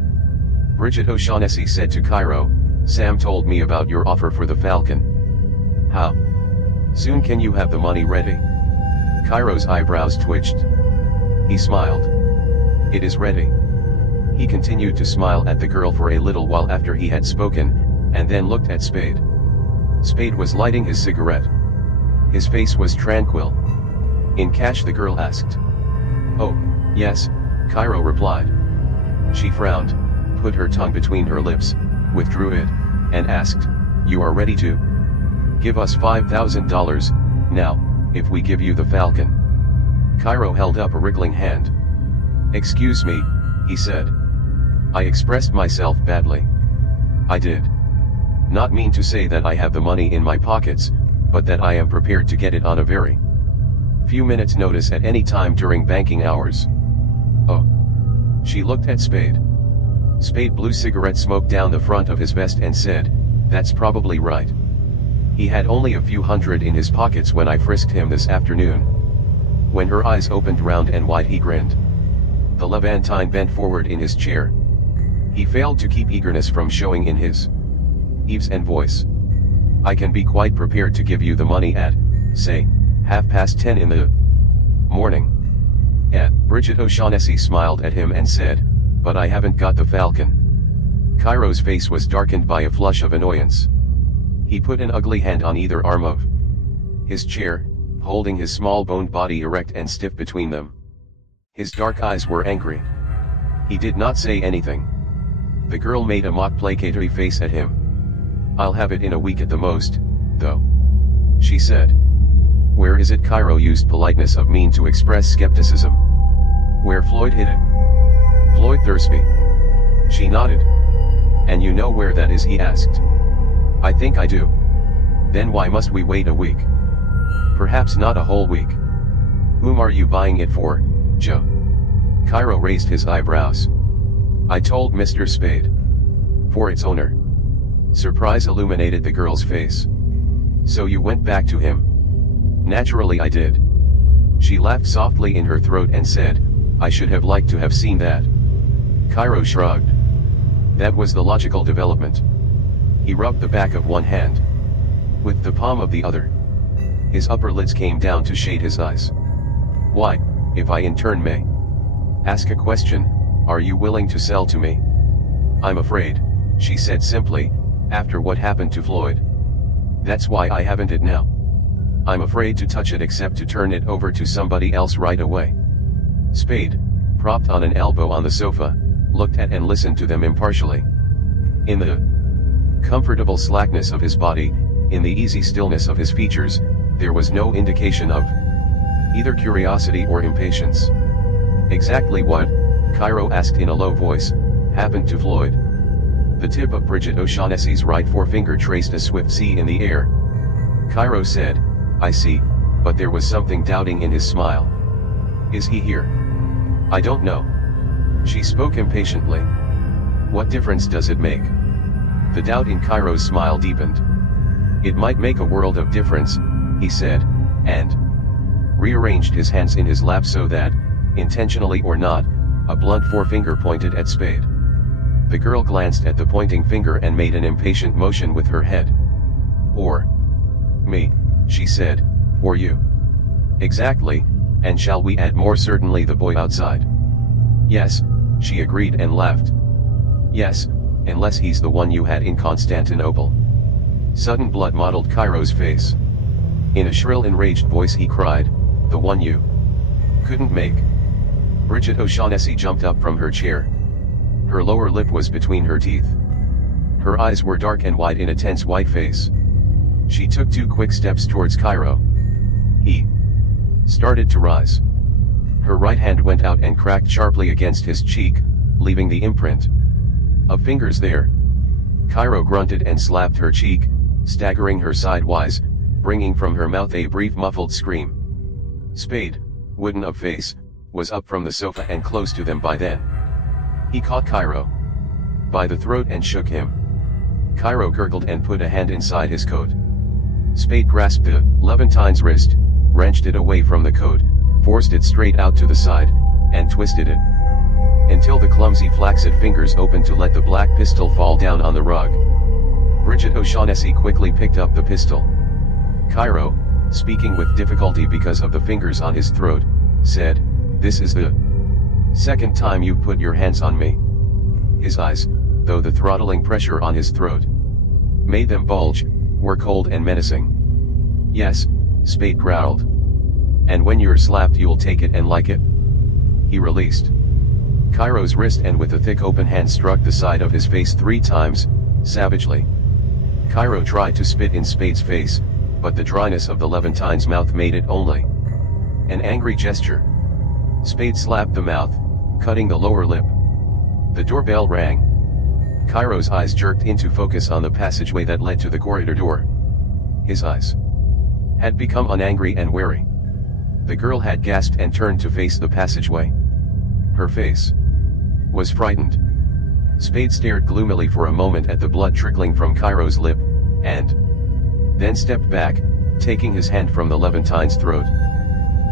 Bridget O'Shaughnessy said to Cairo, Sam told me about your offer for the Falcon. How soon can you have the money ready? Cairo's eyebrows twitched. He smiled. It is ready. He continued to smile at the girl for a little while after he had spoken, and then looked at Spade. Spade was lighting his cigarette. His face was tranquil. In cash, the girl asked. Oh, yes, Cairo replied. She frowned, put her tongue between her lips, withdrew it, and asked, you are ready to give us $5,000, now, if we give you the Falcon? Cairo held up a wriggling hand. Excuse me, he said. I expressed myself badly. I did not mean to say that I have the money in my pockets, but that I am prepared to get it on a very few minutes' notice at any time during banking hours. Oh. She looked at Spade. Spade blew cigarette smoke down the front of his vest and said, that's probably right. He had only a few hundred in his pockets when I frisked him this afternoon. When her eyes opened round and wide he grinned. The Levantine bent forward in his chair. He failed to keep eagerness from showing in his eaves and voice. I can be quite prepared to give you the money at, say, 10:30 in the morning. Bridget O'Shaughnessy smiled at him and said, but I haven't got the Falcon. Cairo's face was darkened by a flush of annoyance. He put an ugly hand on either arm of his chair, holding his small boned body erect and stiff between them. His dark eyes were angry. He did not say anything. The girl made a mock placatory face at him. I'll have it in a week at the most, though, she said. Where is it? Cairo used politeness of mean to express skepticism. Where Floyd hid it? Floyd Thursby. She nodded. And you know where that is? He asked. I think I do. Then why must we wait a week? Perhaps not a whole week. Whom are you buying it for, Joe? Cairo raised his eyebrows. I told Mr. Spade. For its owner. Surprise illuminated the girl's face. So you went back to him? Naturally I did. She laughed softly in her throat and said, I should have liked to have seen that. Cairo shrugged. That was the logical development. He rubbed the back of one hand with the palm of the other. His upper lids came down to shade his eyes. Why, if I in turn may ask a question, are you willing to sell to me? I'm afraid, she said simply, after what happened to Floyd. That's why I haven't it now. I'm afraid to touch it except to turn it over to somebody else right away. Spade, propped on an elbow on the sofa, looked at and listened to them impartially. In the comfortable slackness of his body, in the easy stillness of his features, there was no indication of either curiosity or impatience. Exactly what, Cairo asked in a low voice, happened to Floyd? The tip of Bridget O'Shaughnessy's right forefinger traced a swift C in the air. Cairo said, I see, but there was something doubting in his smile. Is he here? I don't know. She spoke impatiently. What difference does it make? The doubt in Cairo's smile deepened. It might make a world of difference, he said, and rearranged his hands in his lap so that, intentionally or not, a blunt forefinger pointed at Spade. The girl glanced at the pointing finger and made an impatient motion with her head. Or me, she said, or you. Exactly, and shall we add more certainly the boy outside? Yes, she agreed and laughed. Yes, unless he's the one you had in Constantinople. Sudden blood mottled Cairo's face. In a shrill enraged voice he cried, the one you couldn't make. Bridget O'Shaughnessy jumped up from her chair. Her lower lip was between her teeth. Her eyes were dark and wide in a tense white face. She took 2 quick steps towards Cairo. He started to rise. Her right hand went out and cracked sharply against his cheek, leaving the imprint of fingers there. Cairo grunted and slapped her cheek, staggering her sidewise, bringing from her mouth a brief muffled scream. Spade, wooden of face, was up from the sofa and close to them by then. He caught Cairo by the throat and shook him. Cairo gurgled and put a hand inside his coat. Spade grasped the Levantine's wrist, wrenched it away from the coat, forced it straight out to the side, and twisted it until the clumsy flaccid fingers opened to let the black pistol fall down on the rug. Bridget O'Shaughnessy quickly picked up the pistol. Cairo, speaking with difficulty because of the fingers on his throat, said, "This is the second time you've put your hands on me." His eyes, though the throttling pressure on his throat made them bulge, were cold and menacing. "Yes," Spade growled. "And when you're slapped you'll take it and like it?" He released Cairo's wrist and with a thick open hand struck the side of his face 3 times, savagely. Cairo tried to spit in Spade's face, but the dryness of the Levantine's mouth made it only an angry gesture. Spade slapped the mouth, cutting the lower lip. The doorbell rang. Cairo's eyes jerked into focus on the passageway that led to the corridor door. His eyes had become unangry and wary. The girl had gasped and turned to face the passageway. Her face was frightened. Spade stared gloomily for a moment at the blood trickling from Cairo's lip, and then stepped back, taking his hand from the Levantine's throat.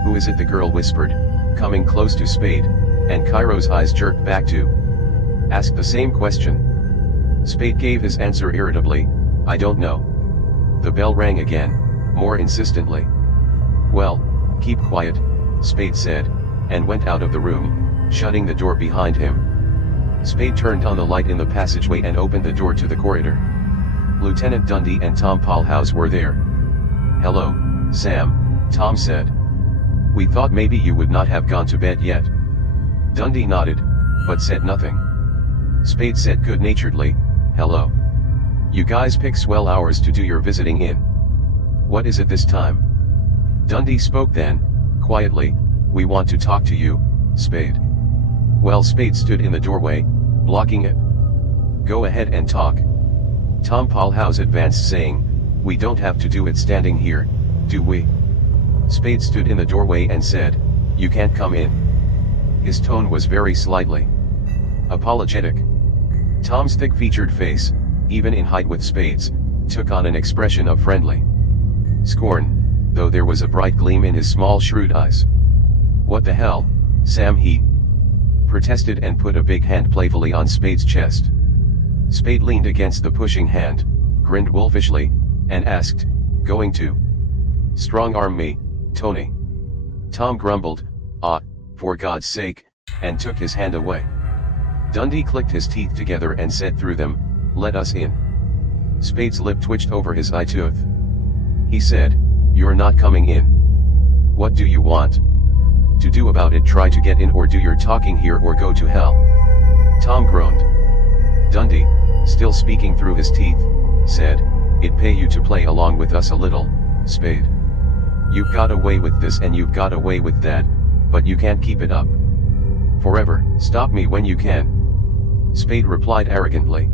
"Who is it?" the girl whispered, coming close to Spade, and Cairo's eyes jerked back to ask the same question. Spade gave his answer irritably, "I don't know." The bell rang again, more insistently. "Well, keep quiet," Spade said, and went out of the room, shutting the door behind him. Spade turned on the light in the passageway and opened the door to the corridor. Lieutenant Dundee and Tom Polhouse were there. "Hello, Sam," Tom said. "We thought maybe you would not have gone to bed yet." Dundee nodded, but said nothing. Spade said good-naturedly, "Hello. You guys pick swell hours to do your visiting in. What is it this time?" Dundee spoke then, quietly, "We want to talk to you, Spade." Well, Spade stood in the doorway, blocking it. "Go ahead and talk." Tom Polhouse advanced saying, "We don't have to do it standing here, do we?" Spade stood in the doorway and said, "You can't come in." His tone was very slightly apologetic. Tom's thick-featured face, even in height with Spade's, took on an expression of friendly scorn, though there was a bright gleam in his small shrewd eyes. "What the hell, Sam?" he protested and put a big hand playfully on Spade's chest. Spade leaned against the pushing hand, grinned wolfishly, and asked, "Going to strong-arm me, Tony?" Tom grumbled, "Ah, for God's sake," and took his hand away. Dundee clicked his teeth together and said through them, "Let us in." Spade's lip twitched over his eye tooth. He said, "You're not coming in." "What do you want to do about it? Try to get in or do your talking here or go to hell." Tom groaned. Dundee, still speaking through his teeth, said, "It'd pay you to play along with us a little, Spade. You've got away with this and you've got away with that, but you can't keep it up forever. Stop me when you can." Spade replied arrogantly,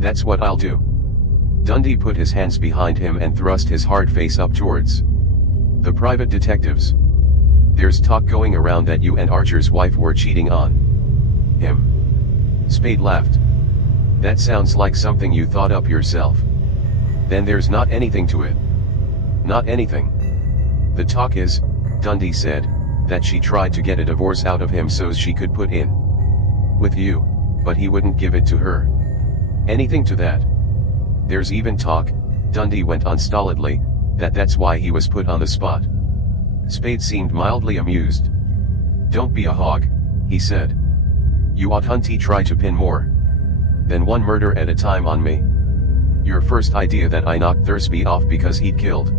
"That's what I'll do." Dundee put his hands behind him and thrust his hard face up towards the private detectives. "There's talk going around that you and Archer's wife were cheating on him." Spade laughed. "That sounds like something you thought up yourself." "Then there's not anything to it." "Not anything. The talk is," Dundee said, "that she tried to get a divorce out of him so she could put in with you, but he wouldn't give it to her. Anything to that. There's even talk," Dundee went on stolidly, "that that's why he was put on the spot. Spade seemed mildly amused. "Don't be a hog," he said. "You oughtn't try to pin more than one murder at a time on me. Your first idea that I knocked Thursby off because he'd killed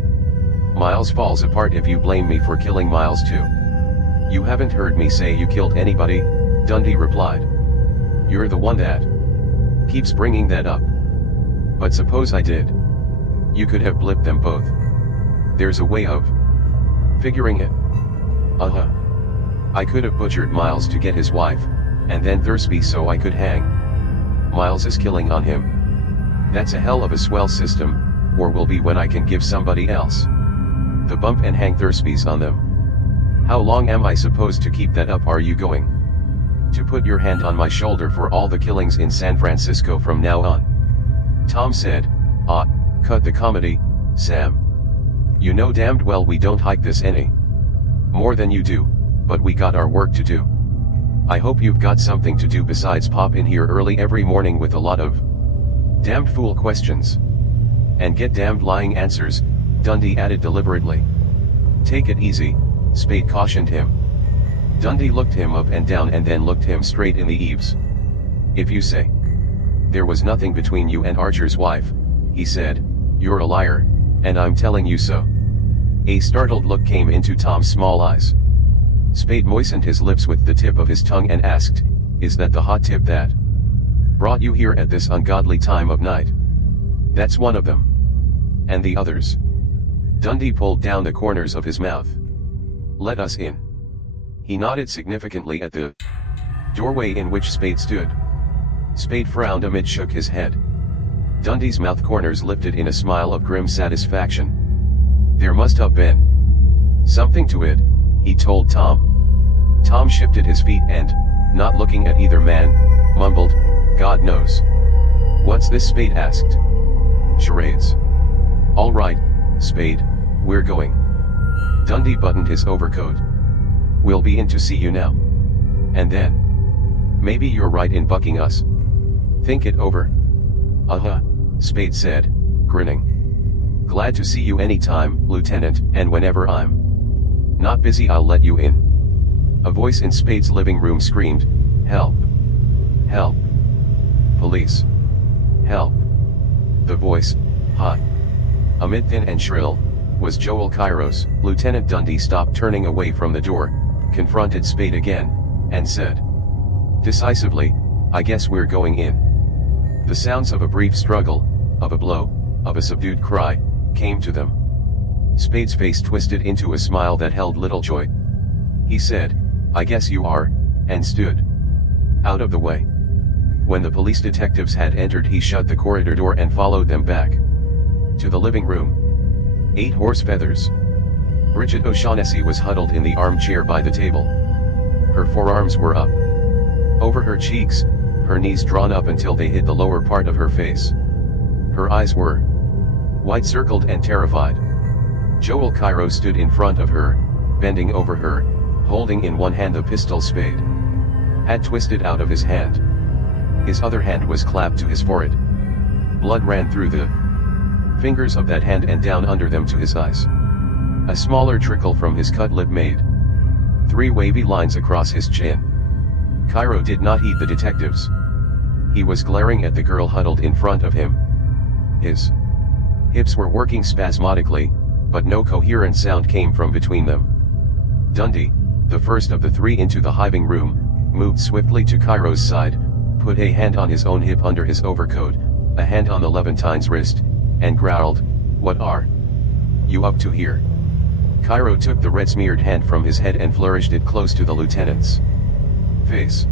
Miles falls apart if you blame me for killing Miles too." "You haven't heard me say you killed anybody," Dundee replied. "You're the one that keeps bringing that up." "But suppose I did. You could have blipped them both. There's a way of figuring it." "Uh-huh. I could have butchered Miles to get his wife, and then Thursby so I could hang Miles is killing on him. That's a hell of a swell system, or will be when I can give somebody else the bump and hang Thursby's on them. How long am I supposed to keep that up? Are you going to put your hand on my shoulder for all the killings in San Francisco from now on?" Tom said, Cut the comedy, Sam. You know damned well we don't hike this any more than you do, but we got our work to do. I hope you've got something to do besides pop in here early every morning with a lot of damned fool questions and get damned lying answers," Dundee added deliberately. "Take it easy," Spade cautioned him. Dundee looked him up and down and then looked him straight in the eaves. "If you say there was nothing between you and Archer's wife," he said, "you're a liar, and I'm telling you so." A startled look came into Tom's small eyes. Spade moistened his lips with the tip of his tongue and asked, "Is that the hot tip that brought you here at this ungodly time of night?" "That's one of them." "And the others?" Dundee pulled down the corners of his mouth. "Let us in." He nodded significantly at the doorway in which Spade stood. Spade frowned amid shook his head. Dundee's mouth corners lifted in a smile of grim satisfaction. "There must have been something to it," he told Tom. Tom shifted his feet and, not looking at either man, mumbled, "God knows." "What's this?" Spade asked. "Charades." "All right, Spade, we're going." Dundee buttoned his overcoat. "We'll be in to see you now. And then maybe you're right in bucking us. Think it over." "Uh-huh," Spade said, grinning. "Glad to see you anytime, Lieutenant, and whenever I'm not busy I'll let you in." A voice in Spade's living room screamed, "Help! Help! Police! Help!" The voice, hot, amid thin and shrill, was Joel Cairo's. Lieutenant Dundee stopped turning away from the door, confronted Spade again, and said decisively, "I guess we're going in." The sounds of a brief struggle, of a blow, of a subdued cry, came to them. Spade's face twisted into a smile that held little joy. He said, "I guess you are," and stood out of the way. When the police detectives had entered, he shut the corridor door and followed them back to the living room. 8 horse feathers. Bridget O'Shaughnessy was huddled in the armchair by the table. Her forearms were up over her cheeks, her knees drawn up until they hid the lower part of her face. Her eyes were white-circled and terrified. Joel Cairo stood in front of her, bending over her, holding in one hand the pistol Spade had twisted out of his hand. His other hand was clapped to his forehead. Blood ran through the fingers of that hand and down under them to his eyes. A smaller trickle from his cut lip made 3 wavy lines across his chin. Cairo did not heed the detectives. He was glaring at the girl huddled in front of him. His hips were working spasmodically, but no coherent sound came from between them. Dundee, the first of the 3 into the hiving room, moved swiftly to Cairo's side, put a hand on his own hip under his overcoat, a hand on the Levantine's wrist, and growled, "What are you up to here?" Cairo took the red-smeared hand from his head and flourished it close to the lieutenant's face.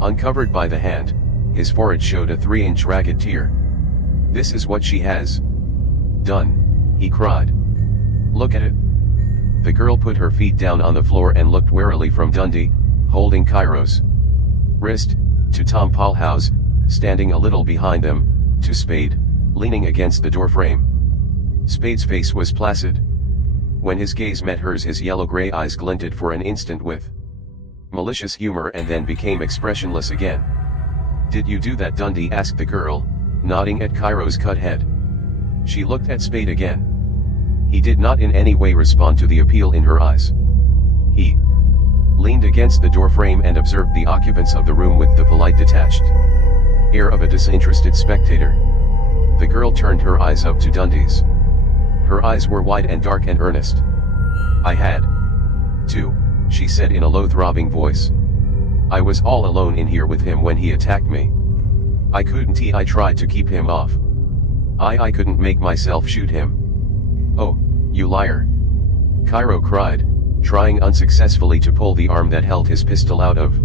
Uncovered by the hand, his forehead showed a 3-inch ragged tear. "This is what she has done," he cried. "Look at it." The girl put her feet down on the floor and looked warily from Dundee, holding Cairo's wrist, to Tom Paulhouse, standing a little behind them, to Spade, leaning against the doorframe. Spade's face was placid. When his gaze met hers, his yellow-gray eyes glinted for an instant with malicious humor and then became expressionless again. "Did you do that?" Dundee asked the girl, nodding at Cairo's cut head. She looked at Spade again. He did not in any way respond to the appeal in her eyes. He leaned against the door frame and observed the occupants of the room with the polite detached air of a disinterested spectator. The girl turned her eyes up to Dundee's. Her eyes were wide and dark and earnest. "I had to," she said in a low throbbing voice. "I was all alone in here with him when he attacked me. I couldn't. I tried to keep him off. I couldn't make myself shoot him." "Oh, you liar!" Cairo cried, trying unsuccessfully to pull the arm that held his pistol out of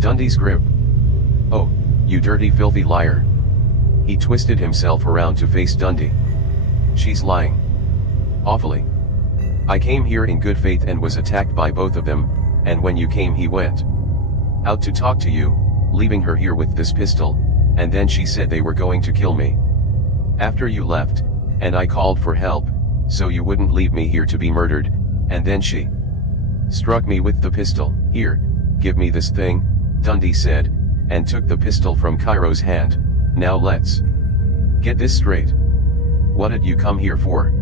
Dundee's grip. "Oh, you dirty filthy liar!" He twisted himself around to face Dundee. "She's lying. Awfully. I came here in good faith and was attacked by both of them, and when you came he went out to talk to you, leaving her here with this pistol, and then she said they were going to kill me after you left, and I called for help, so you wouldn't leave me here to be murdered, and then she struck me with the pistol. Here, give me this thing," Dundee said, and took the pistol from Cairo's hand. "Now let's get this straight. What'd you come here for?"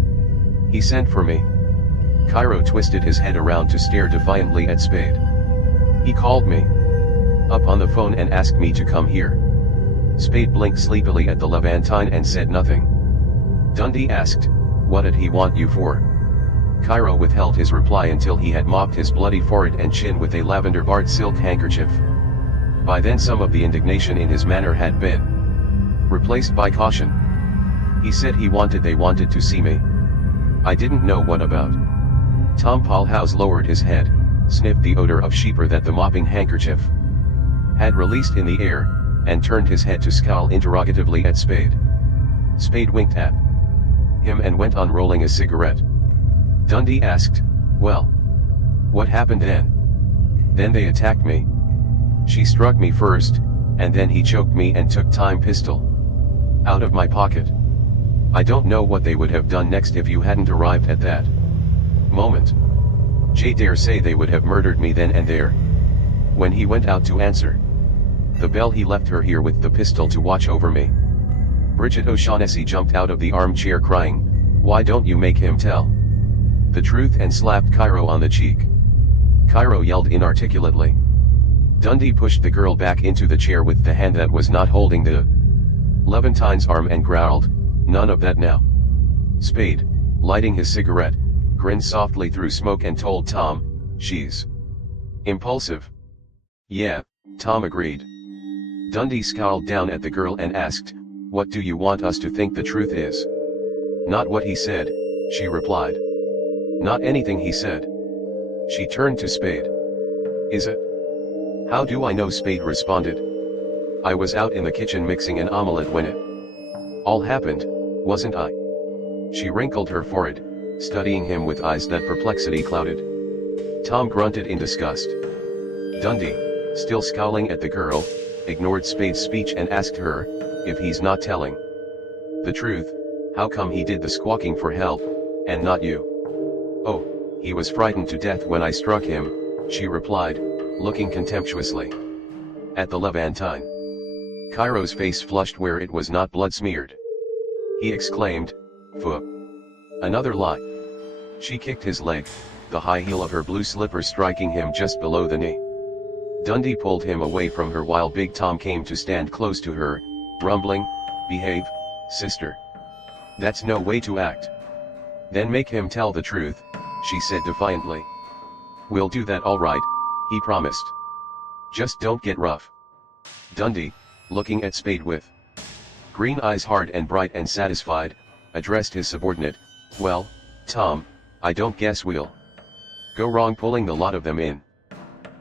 "He sent for me." Cairo twisted his head around to stare defiantly at Spade. "He called me up on the phone and asked me to come here." Spade blinked sleepily at the Levantine and said nothing. Dundee asked, "What'd he want you for?" Cairo withheld his reply until he had mopped his bloody forehead and chin with a lavender-barred silk handkerchief. By then some of the indignation in his manner had been replaced by caution. "He said they wanted to see me. I didn't know what about." Tom Polhouse lowered his head, sniffed the odor of sheeper that the mopping handkerchief had released in the air, and turned his head to scowl interrogatively at Spade. Spade winked at him and went on rolling a cigarette. Dundee asked, "Well, what happened then?" "Then they attacked me. She struck me first, and then he choked me and took time pistol out of my pocket. I don't know what they would have done next if you hadn't arrived at that moment. J dare say they would have murdered me then and there." When he went out to answer the bell, he left her here with the pistol to watch over me. Bridget O'Shaughnessy jumped out of the armchair crying, "Why don't you make him tell the truth?" and slapped Cairo on the cheek. Cairo yelled inarticulately. Dundee pushed the girl back into the chair with the hand that was not holding the Levantine's arm and growled, "None of that now." Spade, lighting his cigarette, grinned softly through smoke and told Tom, "She's impulsive." "Yeah," Tom agreed. Dundee scowled down at the girl and asked, "What do you want us to think the truth is?" "Not what he said," she replied. "Not anything he said." She turned to Spade. "Is it?" "How do I know?" Spade responded. "I was out in the kitchen mixing an omelette when it all happened, wasn't I?" She wrinkled her forehead, studying him with eyes that perplexity clouded. Tom grunted in disgust. Dundee, still scowling at the girl, ignored Spade's speech and asked her, "If he's not telling the truth, how come he did the squawking for help, and not you?" "Oh, he was frightened to death when I struck him," she replied, looking contemptuously at the Levantine. Cairo's face flushed where it was not blood-smeared. He exclaimed, "Pho! Another lie." She kicked his leg, the high heel of her blue slipper striking him just below the knee. Dundee pulled him away from her while Big Tom came to stand close to her, rumbling, "Behave, sister. That's no way to act." "Then make him tell the truth," she said defiantly. "We'll do that all right," he promised. "Just don't get rough." Dundee, looking at Spade with green eyes hard and bright and satisfied, addressed his subordinate, "Well, Tom, I don't guess we'll go wrong pulling the lot of them in."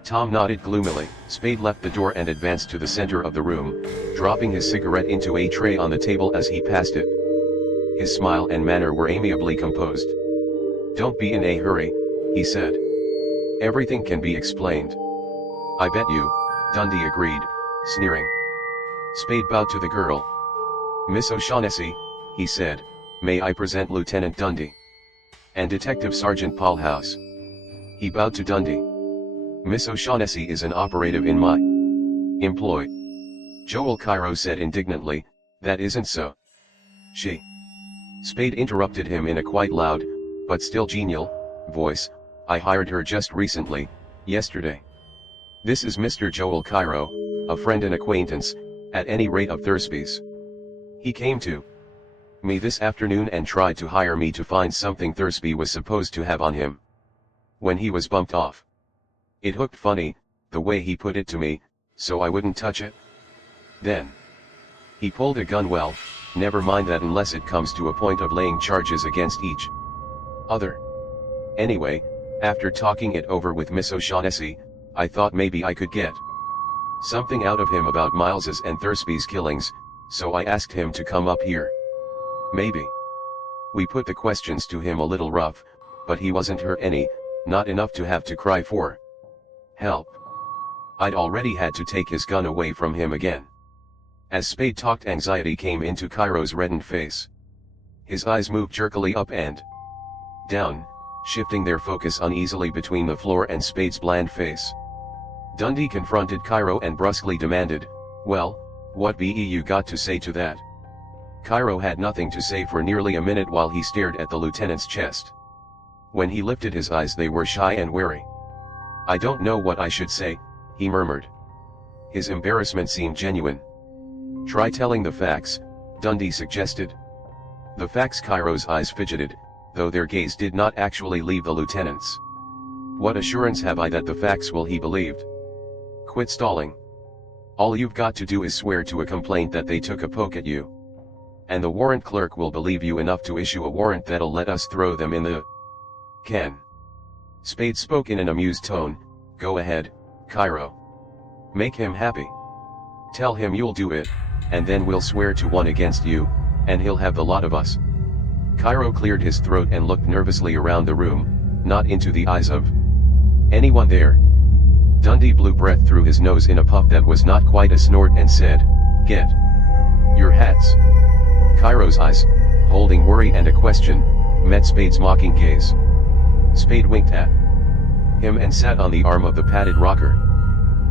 Tom nodded gloomily. Spade left the door and advanced to the center of the room, dropping his cigarette into a tray on the table as he passed it. His smile and manner were amiably composed. "Don't be in a hurry," he said. "Everything can be explained." "I bet you," Dundee agreed, sneering. Spade bowed to the girl. "Miss O'Shaughnessy," he said, "may I present Lieutenant Dundee and Detective Sergeant Polhouse." He bowed to Dundee. "Miss O'Shaughnessy is an operative in my employ." "Joel," Cairo said indignantly, "that isn't so." "She." Spade interrupted him in a quite loud, but still genial, voice. I hired her just recently, yesterday. This is Mr. Joel Cairo, a friend and acquaintance, at any rate of Thursby's. He came to me this afternoon and tried to hire me to find something Thursby was supposed to have on him. When he was bumped off. It hooked funny, the way he put it to me, so I wouldn't touch it. Then he pulled a gun. Well, never mind that unless it comes to a point of laying charges against each other. Anyway, after talking it over with Miss O'Shaughnessy, I thought maybe I could get something out of him about Miles's and Thursby's killings, so I asked him to come up here. Maybe. We put the questions to him a little rough, but he wasn't hurt any, not enough to have to cry for help. I'd already had to take his gun away from him again. As Spade talked, anxiety came into Cairo's reddened face. His eyes moved jerkily up and down, shifting their focus uneasily between the floor and Spade's bland face. Dundee confronted Cairo and brusquely demanded, "Well, what be you got to say to that?" Cairo had nothing to say for nearly a minute while he stared at the lieutenant's chest. When he lifted his eyes, they were shy and wary. "I don't know what I should say," he murmured. His embarrassment seemed genuine. "Try telling the facts," Dundee suggested. "The facts?" Cairo's eyes fidgeted, though their gaze did not actually leave the lieutenant's. "What assurance have I that the facts will he believed?" "Quit stalling. All you've got to do is swear to a complaint that they took a poke at you. And the warrant clerk will believe you enough to issue a warrant that'll let us throw them in the can." Spade spoke in an amused tone. "Go ahead, Cairo. Make him happy. Tell him you'll do it, and then we'll swear to one against you, and he'll have the lot of us." Cairo cleared his throat and looked nervously around the room, not into the eyes of anyone there. Dundee blew breath through his nose in a puff that was not quite a snort and said, "Get your hats." Cairo's eyes, holding worry and a question, met Spade's mocking gaze. Spade winked at him and sat on the arm of the padded rocker.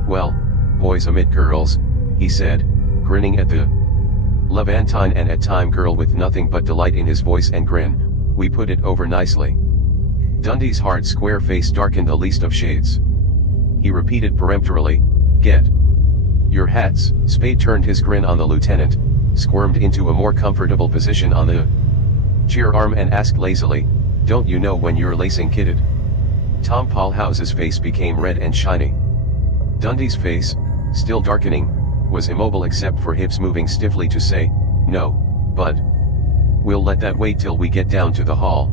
"Well, boys amid girls," he said, grinning at the Levantine and at time girl with nothing but delight in his voice and grin. "We put it over nicely." Dundee's hard square face darkened the least of shades. He repeated peremptorily, "Get your hats." Spade turned his grin on the lieutenant, squirmed into a more comfortable position on the chair arm and asked lazily, "Don't you know when you're lacing kidded?" Tom Paulhouse's face became red and shiny. Dundee's face, still darkening, was immobile except for hips moving stiffly to say, "No, but we'll let that wait till we get down to the hall."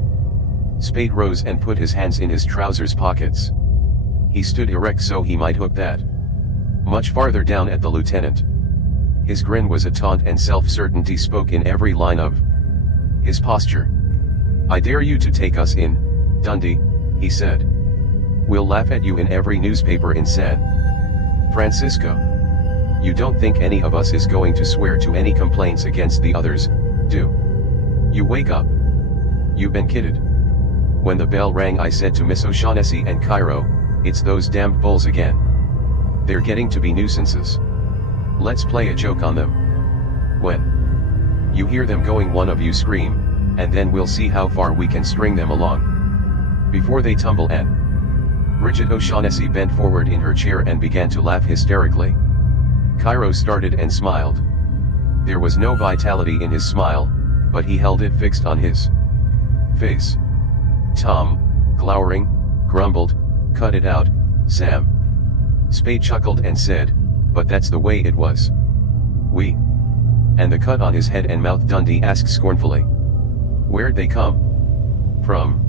Spade rose and put his hands in his trousers pockets. He stood erect so he might hook that much farther down at the lieutenant. His grin was a taunt and self-certainty spoke in every line of his posture. "I dare you to take us in, Dundee," he said. "We'll laugh at you in every newspaper in San Francisco. You don't think any of us is going to swear to any complaints against the others, do you? Wake up. You've been kidded." When the bell rang, I said to Miss O'Shaughnessy and Cairo, "It's those damned bulls again. They're getting to be nuisances. Let's play a joke on them. When you hear them going, one of you scream, and then we'll see how far we can string them along before they tumble." And Bridget O'Shaughnessy bent forward in her chair and began to laugh hysterically. Cairo started and smiled. There was no vitality in his smile, but he held it fixed on his face. Tom, glowering, grumbled, "Cut it out, Sam." Spade chuckled and said, "But that's the way it was. We." "And the cut on his head and mouth?" Dundee asked scornfully. "Where'd they come from?"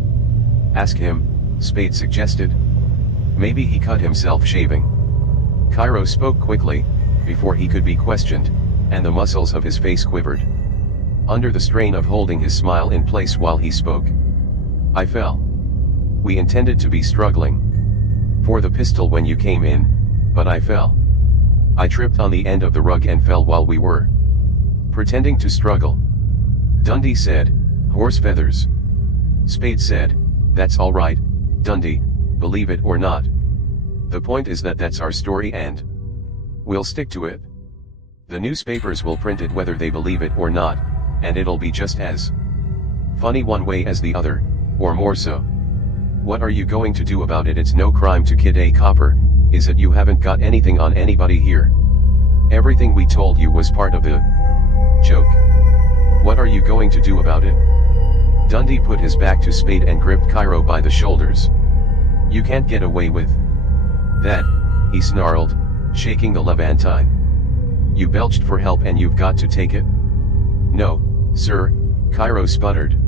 "Ask him," Spade suggested. "Maybe he cut himself shaving." Cairo spoke quickly, before he could be questioned, and the muscles of his face quivered under the strain of holding his smile in place while he spoke. "I fell. We intended to be struggling for the pistol when you came in, but I fell. I tripped on the end of the rug and fell while we were pretending to struggle." Dundee said, "Horse feathers." Spade said, "That's all right, Dundee, believe it or not. The point is that that's our story and we'll stick to it. The newspapers will print it whether they believe it or not, and it'll be just as funny one way as the other, or more so. What are you going to do about it? It's no crime to kid a copper, is it? You haven't got anything on anybody here. Everything we told you was part of the joke. What are you going to do about it? Dundee put his back to Spade and gripped Cairo by the shoulders. You can't get away with that, he snarled, shaking the Levantine. You belched for help and you've got to take it? No, sir, Cairo sputtered.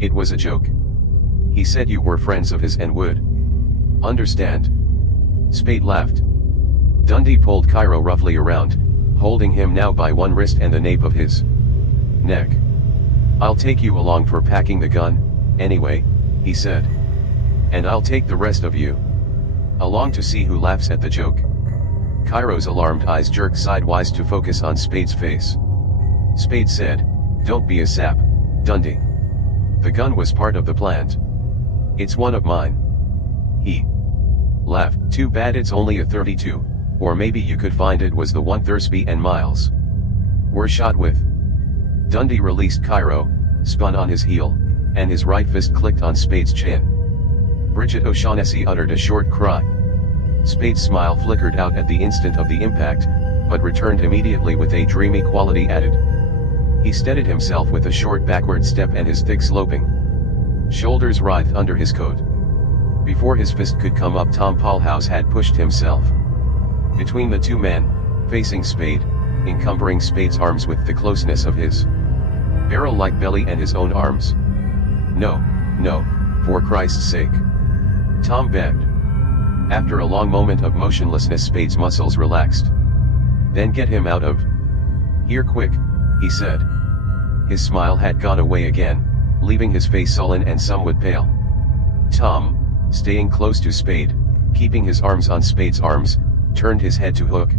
It was a joke. He said you were friends of his and would understand. Spade laughed. Dundee pulled Cairo roughly around, holding him now by one wrist and the nape of his neck. I'll take you along for packing the gun, anyway, he said. And I'll take the rest of you along to see who laughs at the joke. Cairo's alarmed eyes jerked sidewise to focus on Spade's face. Spade said, "Don't be a sap, Dundee. The gun was part of the plant. It's one of mine." He laughed. Too bad it's only a 32, or maybe you could find it was the one Thursby and Miles were shot with. Dundee released Cairo, spun on his heel, and his right fist clicked on Spade's chin. Bridget O'Shaughnessy uttered a short cry. Spade's smile flickered out at the instant of the impact, but returned immediately with a dreamy quality added. He steadied himself with a short backward step and his thick sloping shoulders writhed under his coat. Before his fist could come up, Tom Paulhouse had pushed himself between the two men, facing Spade, encumbering Spade's arms with the closeness of his barrel-like belly and his own arms. No, no, for Christ's sake," Tom begged. After a long moment of motionlessness, Spade's muscles relaxed. "Then get him out of here quick," he said. His smile had gone away again, leaving his face sullen and somewhat pale. Tom, staying close to Spade, keeping his arms on Spade's arms, turned his head to look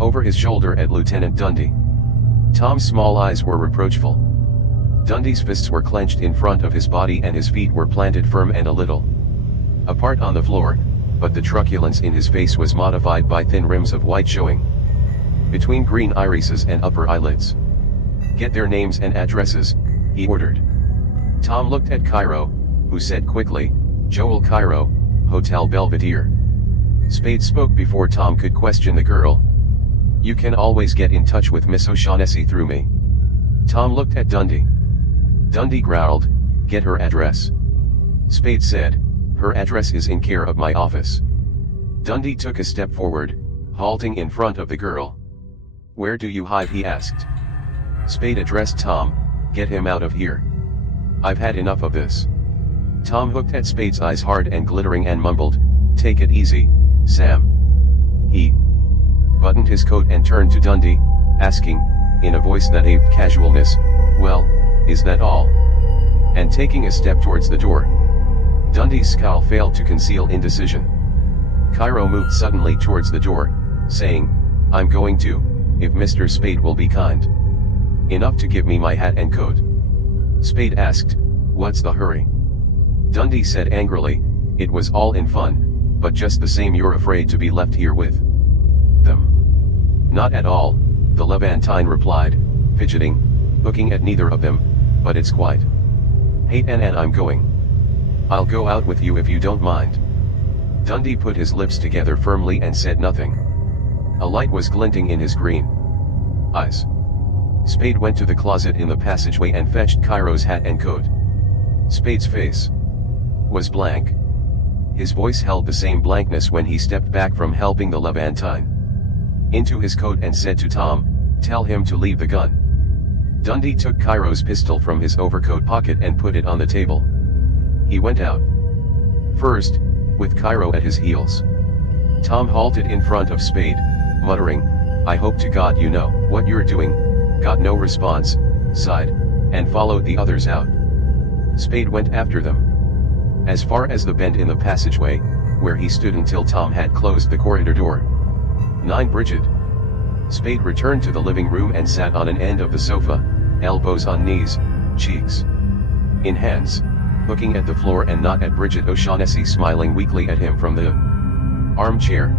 over his shoulder at Lieutenant Dundee. Tom's small eyes were reproachful. Dundee's fists were clenched in front of his body and his feet were planted firm and a little apart on the floor, but the truculence in his face was modified by thin rims of white showing between green irises and upper eyelids. "Get their names and addresses," he ordered. Tom looked at Cairo, who said quickly, "Joel Cairo, Hotel Belvedere." Spade spoke before Tom could question the girl. "You can always get in touch with Miss O'Shaughnessy through me." Tom looked at Dundee. Dundee growled, "Get her address." Spade said, "Her address is in care of my office." Dundee took a step forward, halting in front of the girl. "Where do you hide?" he asked. Spade addressed Tom, "Get him out of here. I've had enough of this." Tom looked at Spade's eyes hard and glittering and mumbled, "Take it easy, Sam." He buttoned his coat and turned to Dundee, asking, in a voice that aped casualness, "Well, is that all?" And taking a step towards the door. Dundee's scowl failed to conceal indecision. Cairo moved suddenly towards the door, saying, "I'm going to, if Mr. Spade will be kind enough to give me my hat and coat." Spade asked, "What's the hurry?" Dundee said angrily, "It was all in fun, but just the same you're afraid to be left here with them." "Not at all," the Levantine replied, fidgeting, looking at neither of them, "but it's quite hate and I'm going. I'll go out with you if you don't mind." Dundee put his lips together firmly and said nothing. A light was glinting in his green eyes. Spade went to the closet in the passageway and fetched Cairo's hat and coat. Spade's face was blank. His voice held the same blankness when he stepped back from helping the Levantine into his coat and said to Tom, "Tell him to leave the gun." Dundee took Cairo's pistol from his overcoat pocket and put it on the table. He went out first, with Cairo at his heels. Tom halted in front of Spade, muttering, "I hope to God you know what you're doing." Got no response, sighed, and followed the others out. Spade went after them as far as the bend in the passageway, where he stood until Tom had closed the corridor door. 9 Bridget. Spade returned to the living room and sat on an end of the sofa, elbows on knees, cheeks in hands, looking at the floor and not at Bridget O'Shaughnessy smiling weakly at him from the armchair.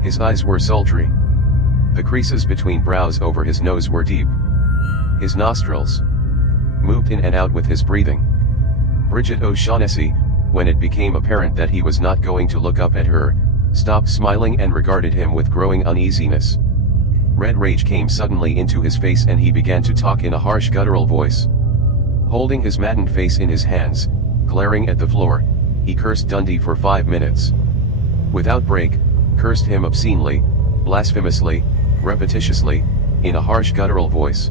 His eyes were sultry. The creases between brows over his nose were deep. His nostrils moved in and out with his breathing. Bridget O'Shaughnessy, when it became apparent that he was not going to look up at her, stopped smiling and regarded him with growing uneasiness. Red rage came suddenly into his face and he began to talk in a harsh guttural voice. Holding his maddened face in his hands, glaring at the floor, he cursed Dundee for 5 minutes. Without break, cursed him obscenely, blasphemously, repetitiously, in a harsh guttural voice.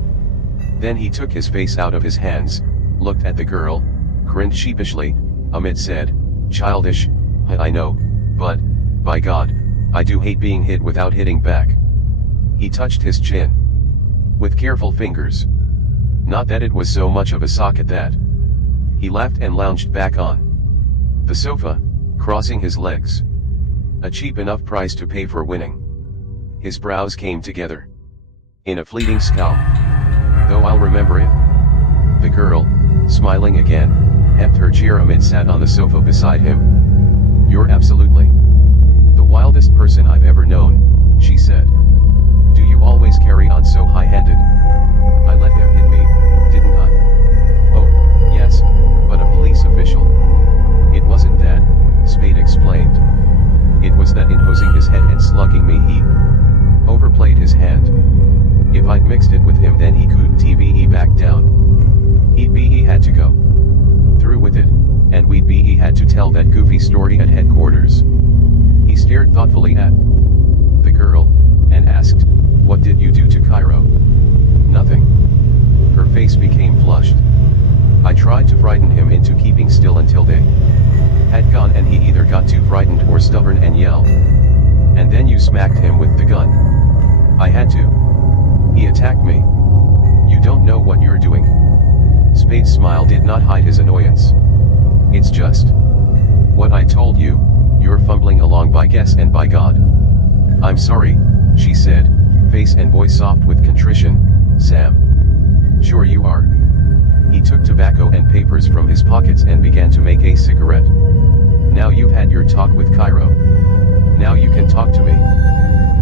Then he took his face out of his hands, looked at the girl, grinned sheepishly. Hammett said, "Childish, I know, but, by God, I do hate being hit without hitting back." He touched his chin with careful fingers. Not that it was so much of a sock at that. He laughed and lounged back on the sofa, crossing his legs. A cheap enough price to pay for winning. His brows came together in a fleeting scowl. "Though I'll remember it." The girl, smiling again, heft her chair. Hammett sat on the sofa beside him. "You're absolutely the wildest person I've ever known," she said. "Do you always carry on so high-handed?" "I let him hit me, didn't I?" "Oh, yes, but a police official." "It wasn't that," Spade explained. "It was that in hosing his head and slugging me he overplayed his hand. If I'd mixed it with him then he couldn't TVE back down. He had to go through with it, and he had to tell that goofy story at headquarters." He stared thoughtfully at the girl, and asked, "What did you do to Cairo?" "Nothing." Her face became flushed. "I tried to frighten him into keeping still until they had gone and he either got too frightened or stubborn and yelled. And then you smacked him with the gun." "I had to. He attacked me." "You don't know what you're doing." Spade's smile did not hide his annoyance. "It's just what I told you, you're fumbling along by guess and by God." "I'm sorry," she said, face and voice soft with contrition. "Sam." "Sure you are." He took tobacco and papers from his pockets and began to make a cigarette. "Now you've had your talk with Cairo. Now you can talk to me."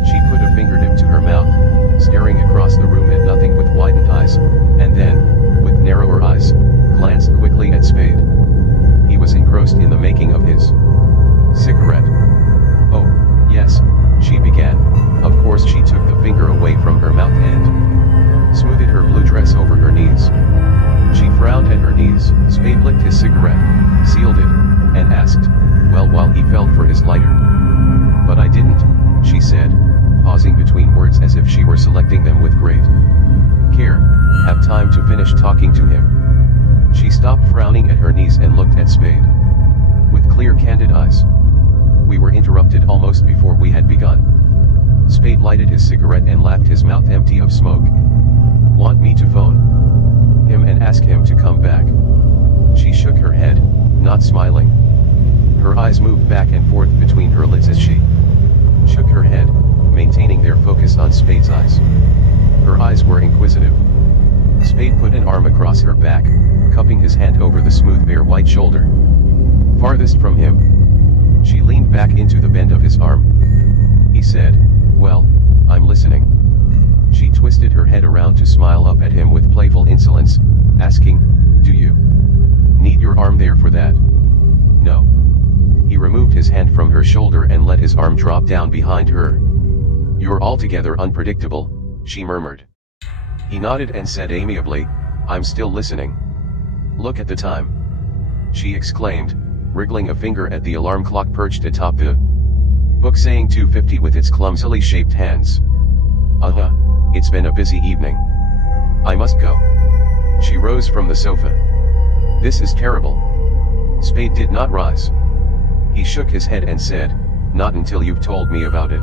She put a fingertip to her mouth, staring across the room at nothing with widened eyes, and then, with narrower eyes, glanced quickly at Spade. He was engrossed in the making of his cigarette. "Oh, yes," she began. Of course she took the finger away from her mouth and smoothed her blue dress over her knees. She frowned at her knees. Spade licked his cigarette, sealed it, and asked, "Well," while he felt for his lighter. "But I didn't," she said, pausing between words as if she were selecting them with great care, "have time to finish talking to him." She stopped frowning at her knees and looked at Spade with clear candid eyes. "We were interrupted almost before we had begun." Spade lighted his cigarette and laughed, his mouth empty of smoke. "Want me to phone him and ask him to come back?" She shook her head, not smiling. Her eyes moved back and forth between her lids as she shook her head, maintaining their focus on Spade's eyes. Her eyes were inquisitive. Spade put an arm across her back, cupping his hand over the smooth bare white shoulder farthest from him. She leaned back into the bend of his arm. He said, "Well, I'm listening." She twisted her head around to smile up at him with playful insolence, asking, "Do you need your arm there for that?" "No." He removed his hand from her shoulder and let his arm drop down behind her. "You're altogether unpredictable," she murmured. He nodded and said amiably, "I'm still listening." "Look at the time," she exclaimed, wriggling a finger at the alarm clock perched atop the book saying 2:50 with its clumsily shaped hands. It's been a busy evening. I must go." She rose from the sofa. "This is terrible." Spade did not rise. He shook his head and said, "Not until you've told me about it."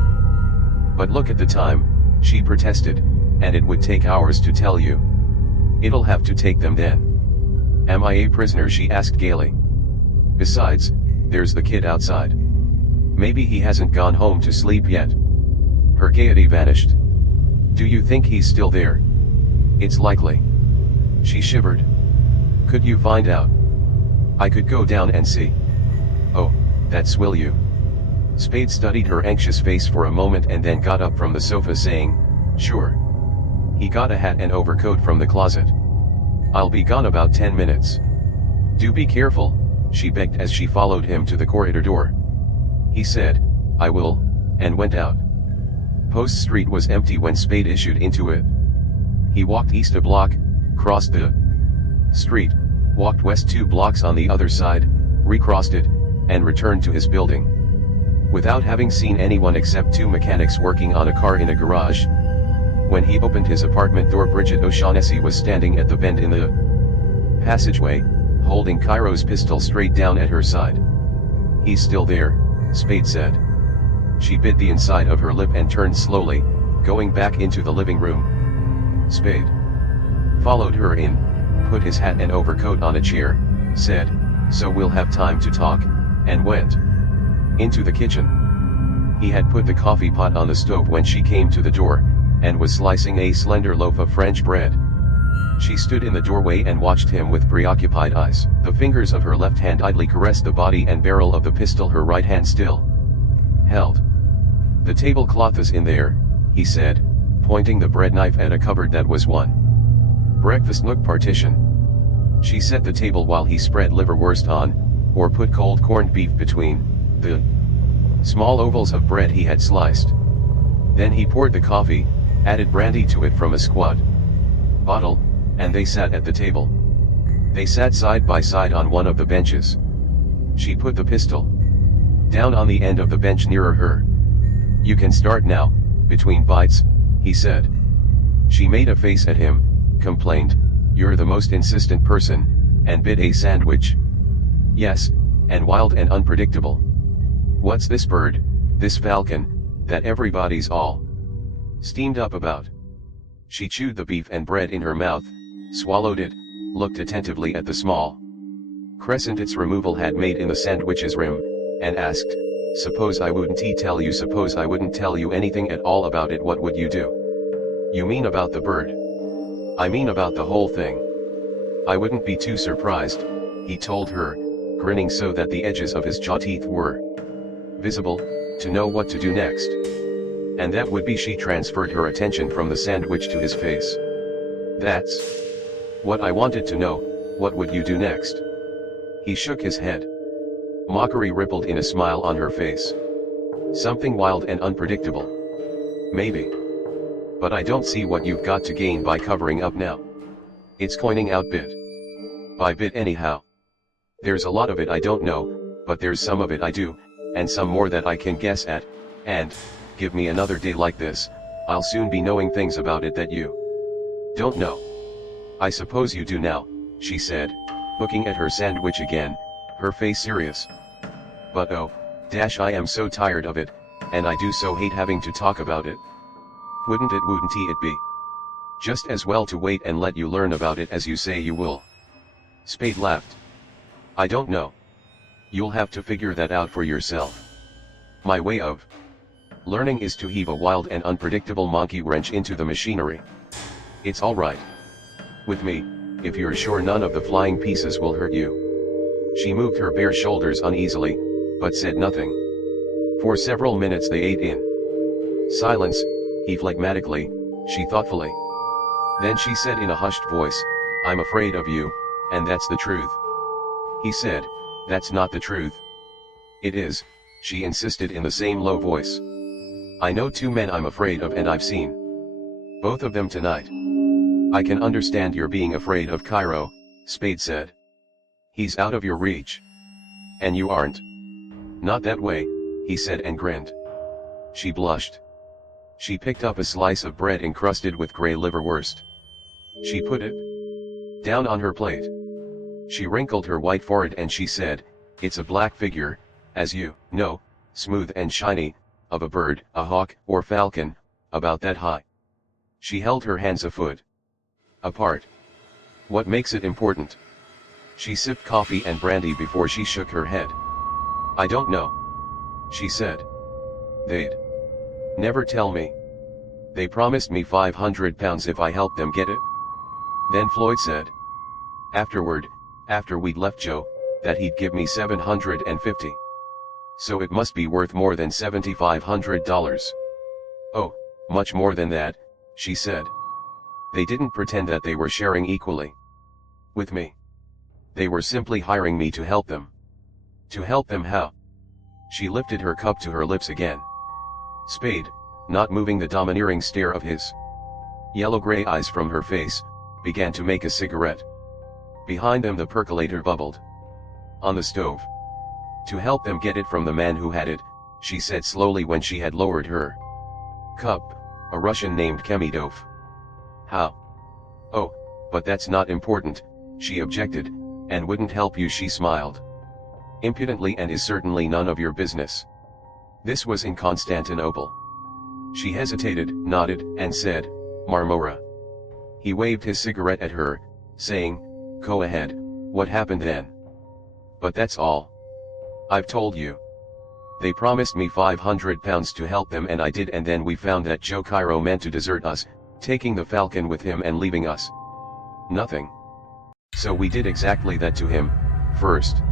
"But look at the time," she protested, "and it would take hours to tell you." "It'll have to take them then." "Am I a prisoner?" she asked gaily. "Besides, there's the kid outside. Maybe he hasn't gone home to sleep yet." Her gaiety vanished. "Do you think he's still there?" "It's likely." She shivered. "Could you find out?" "I could go down and see." "Oh, that's will you?" Spade studied her anxious face for a moment and then got up from the sofa saying, "Sure." He got a hat and overcoat from the closet. "I'll be gone about 10 minutes. Do be careful, she begged as she followed him to the corridor door. He said, I will, and went out. Post Street was empty when Spade issued into it. He walked east a block, crossed the street, walked west 2 blocks on the other side, recrossed it, and returned to his building. Without having seen anyone except 2 mechanics working on a car in a garage. When he opened his apartment door, Bridget O'Shaughnessy was standing at the bend in the passageway, holding Cairo's pistol straight down at her side. He's still there, Spade said. She bit the inside of her lip and turned slowly, going back into the living room. Spade followed her in, put his hat and overcoat on a chair, said, so we'll have time to talk, and went into the kitchen. He had put the coffee pot on the stove when she came to the door, and was slicing a slender loaf of French bread. She stood in the doorway and watched him with preoccupied eyes. The fingers of her left hand idly caressed the body and barrel of the pistol her right hand still held. The tablecloth is in there, he said, pointing the bread knife at a cupboard that was one breakfast nook partition. She set the table while he spread liverwurst on, or put cold corned beef between, the small ovals of bread he had sliced. Then he poured the coffee, added brandy to it from a squat bottle, and they sat at the table. They sat side by side on one of the benches. She put the pistol down on the end of the bench nearer her. You can start now, between bites, he said. She made a face at him, complained, you're the most insistent person, and bit a sandwich. Yes, and wild and unpredictable. What's this bird, this falcon, that everybody's all steamed up about? She chewed the beef and bread in her mouth, swallowed it, looked attentively at the small crescent its removal had made in the sandwich's rim, and asked, suppose I wouldn't tell you, suppose I wouldn't tell you anything at all about it, what would you do? You mean about the bird? I mean about the whole thing. I wouldn't be too surprised, he told her, grinning so that the edges of his jaw teeth were visible, to know what to do next. And that would be, she transferred her attention from the sandwich to his face. That's what I wanted to know, what would you do next? He shook his head. Mockery rippled in a smile on her face. Something wild and unpredictable. Maybe. But I don't see what you've got to gain by covering up now. It's coining out bit by bit anyhow. There's a lot of it I don't know, but there's some of it I do, and some more that I can guess at, and, give me another day like this, I'll soon be knowing things about it that you don't know. I suppose you do now, she said, looking at her sandwich again, her face serious. But oh, I am so tired of it, and I do so hate having to talk about it. Wouldn't it be just as well to wait and let you learn about it as you say you will? Spade laughed. I don't know. You'll have to figure that out for yourself. My way of learning is to heave a wild and unpredictable monkey wrench into the machinery. It's all right with me, if you're sure none of the flying pieces will hurt you. She moved her bare shoulders uneasily, but said nothing. For several minutes they ate in silence, he phlegmatically, she thoughtfully. Then she said in a hushed voice, I'm afraid of you, and that's the truth. He said, that's not the truth. It is, she insisted in the same low voice. I know 2 men I'm afraid of, and I've seen both of them tonight. I can understand your being afraid of Cairo, Spade said. He's out of your reach. And you aren't. Not that way, he said and grinned. She blushed. She picked up a slice of bread encrusted with gray liverwurst. She put it down on her plate. She wrinkled her white forehead and she said, it's a black figure, as you know, smooth and shiny, of a bird, a hawk or falcon, about that high. She held her hands a foot apart. What makes it important? She sipped coffee and brandy before she shook her head. I don't know, she said. They'd never tell me. They promised me £500 if I helped them get it. Then Floyd said, after we'd left Joe, that he'd give me $750. So it must be worth more than $7,500. Oh, much more than that, she said. They didn't pretend that they were sharing equally with me. They were simply hiring me to help them. To help them how? She lifted her cup to her lips again. Spade, not moving the domineering stare of his yellow-gray eyes from her face, began to make a cigarette. Behind them the percolator bubbled on the stove. To help them get it from the man who had it, she said slowly when she had lowered her cup, a Russian named Khemidov. How? Oh, but that's not important, she objected, and wouldn't help you, she smiled impudently, and is certainly none of your business. This was in Constantinople. She hesitated, nodded, and said, Marmora. He waved his cigarette at her, saying, go ahead, what happened then? But that's all. I've told you. They promised me £500 to help them, and I did, and then we found that Joe Cairo meant to desert us, taking the Falcon with him and leaving us nothing. So we did exactly that to him, first.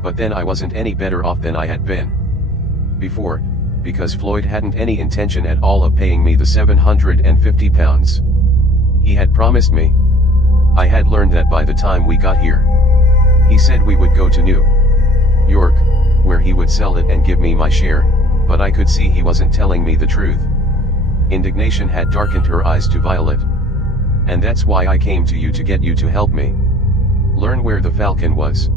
But then I wasn't any better off than I had been before, because Floyd hadn't any intention at all of paying me the £750. He had promised me. I had learned that by the time we got here. He said we would go to New York, where he would sell it and give me my share, but I could see he wasn't telling me the truth. Indignation had darkened her eyes to violet. And that's why I came to you, to get you to help me learn where the Falcon was.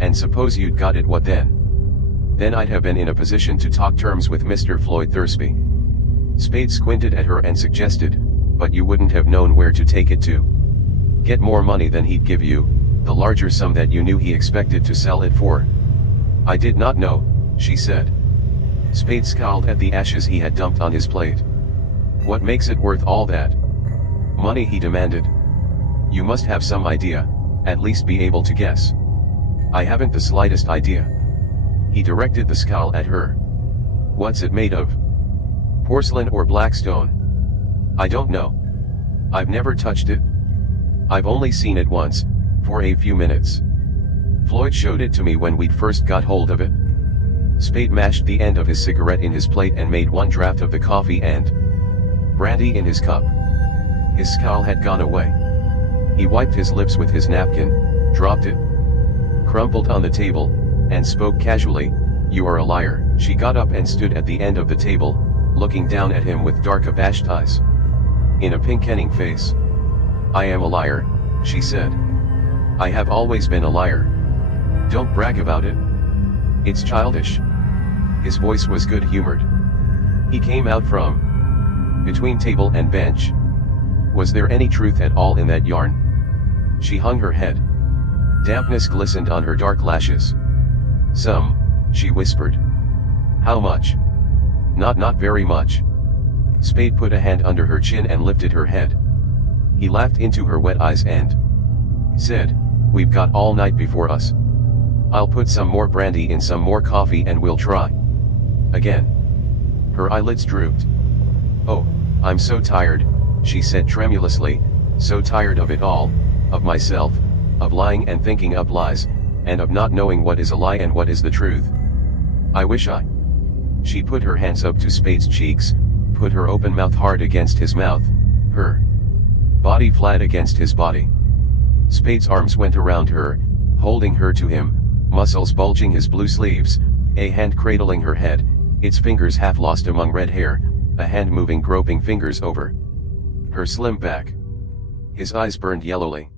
And suppose you'd got it, what then? Then I'd have been in a position to talk terms with Mr. Floyd Thursby. Spade squinted at her and suggested, but you wouldn't have known where to take it to get more money than he'd give you, the larger sum that you knew he expected to sell it for. I did not know, she said. Spade scowled at the ashes he had dumped on his plate. What makes it worth all that money, he demanded. You must have some idea, at least be able to guess. I haven't the slightest idea. He directed the scowl at her. What's it made of? Porcelain or black stone? I don't know. I've never touched it. I've only seen it once, for a few minutes. Floyd showed it to me when we'd first got hold of it. Spade mashed the end of his cigarette in his plate and made one draft of the coffee and brandy in his cup. His scowl had gone away. He wiped his lips with his napkin, dropped it, crumpled on the table, and spoke casually, you are a liar. She got up and stood at the end of the table, looking down at him with dark abashed eyes. In a pinkening face. I am a liar, she said. I have always been a liar. Don't brag about it. It's childish. His voice was good-humored. He came out from between table and bench. Was there any truth at all in that yarn? She hung her head. Dampness glistened on her dark lashes. Some, she whispered. How much? Not very much. Spade put a hand under her chin and lifted her head. He laughed into her wet eyes and said, we've got all night before us. I'll put some more brandy in some more coffee and we'll try again. Her eyelids drooped. Oh, I'm so tired, she said tremulously, so tired of it all, of myself, of lying and thinking up lies, and of not knowing what is a lie and what is the truth. I wish I. She put her hands up to Spade's cheeks, put her open mouth hard against his mouth, her body flat against his body. Spade's arms went around her, holding her to him, muscles bulging his blue sleeves, a hand cradling her head, its fingers half lost among red hair, a hand moving groping fingers over her slim back. His eyes burned yellowly.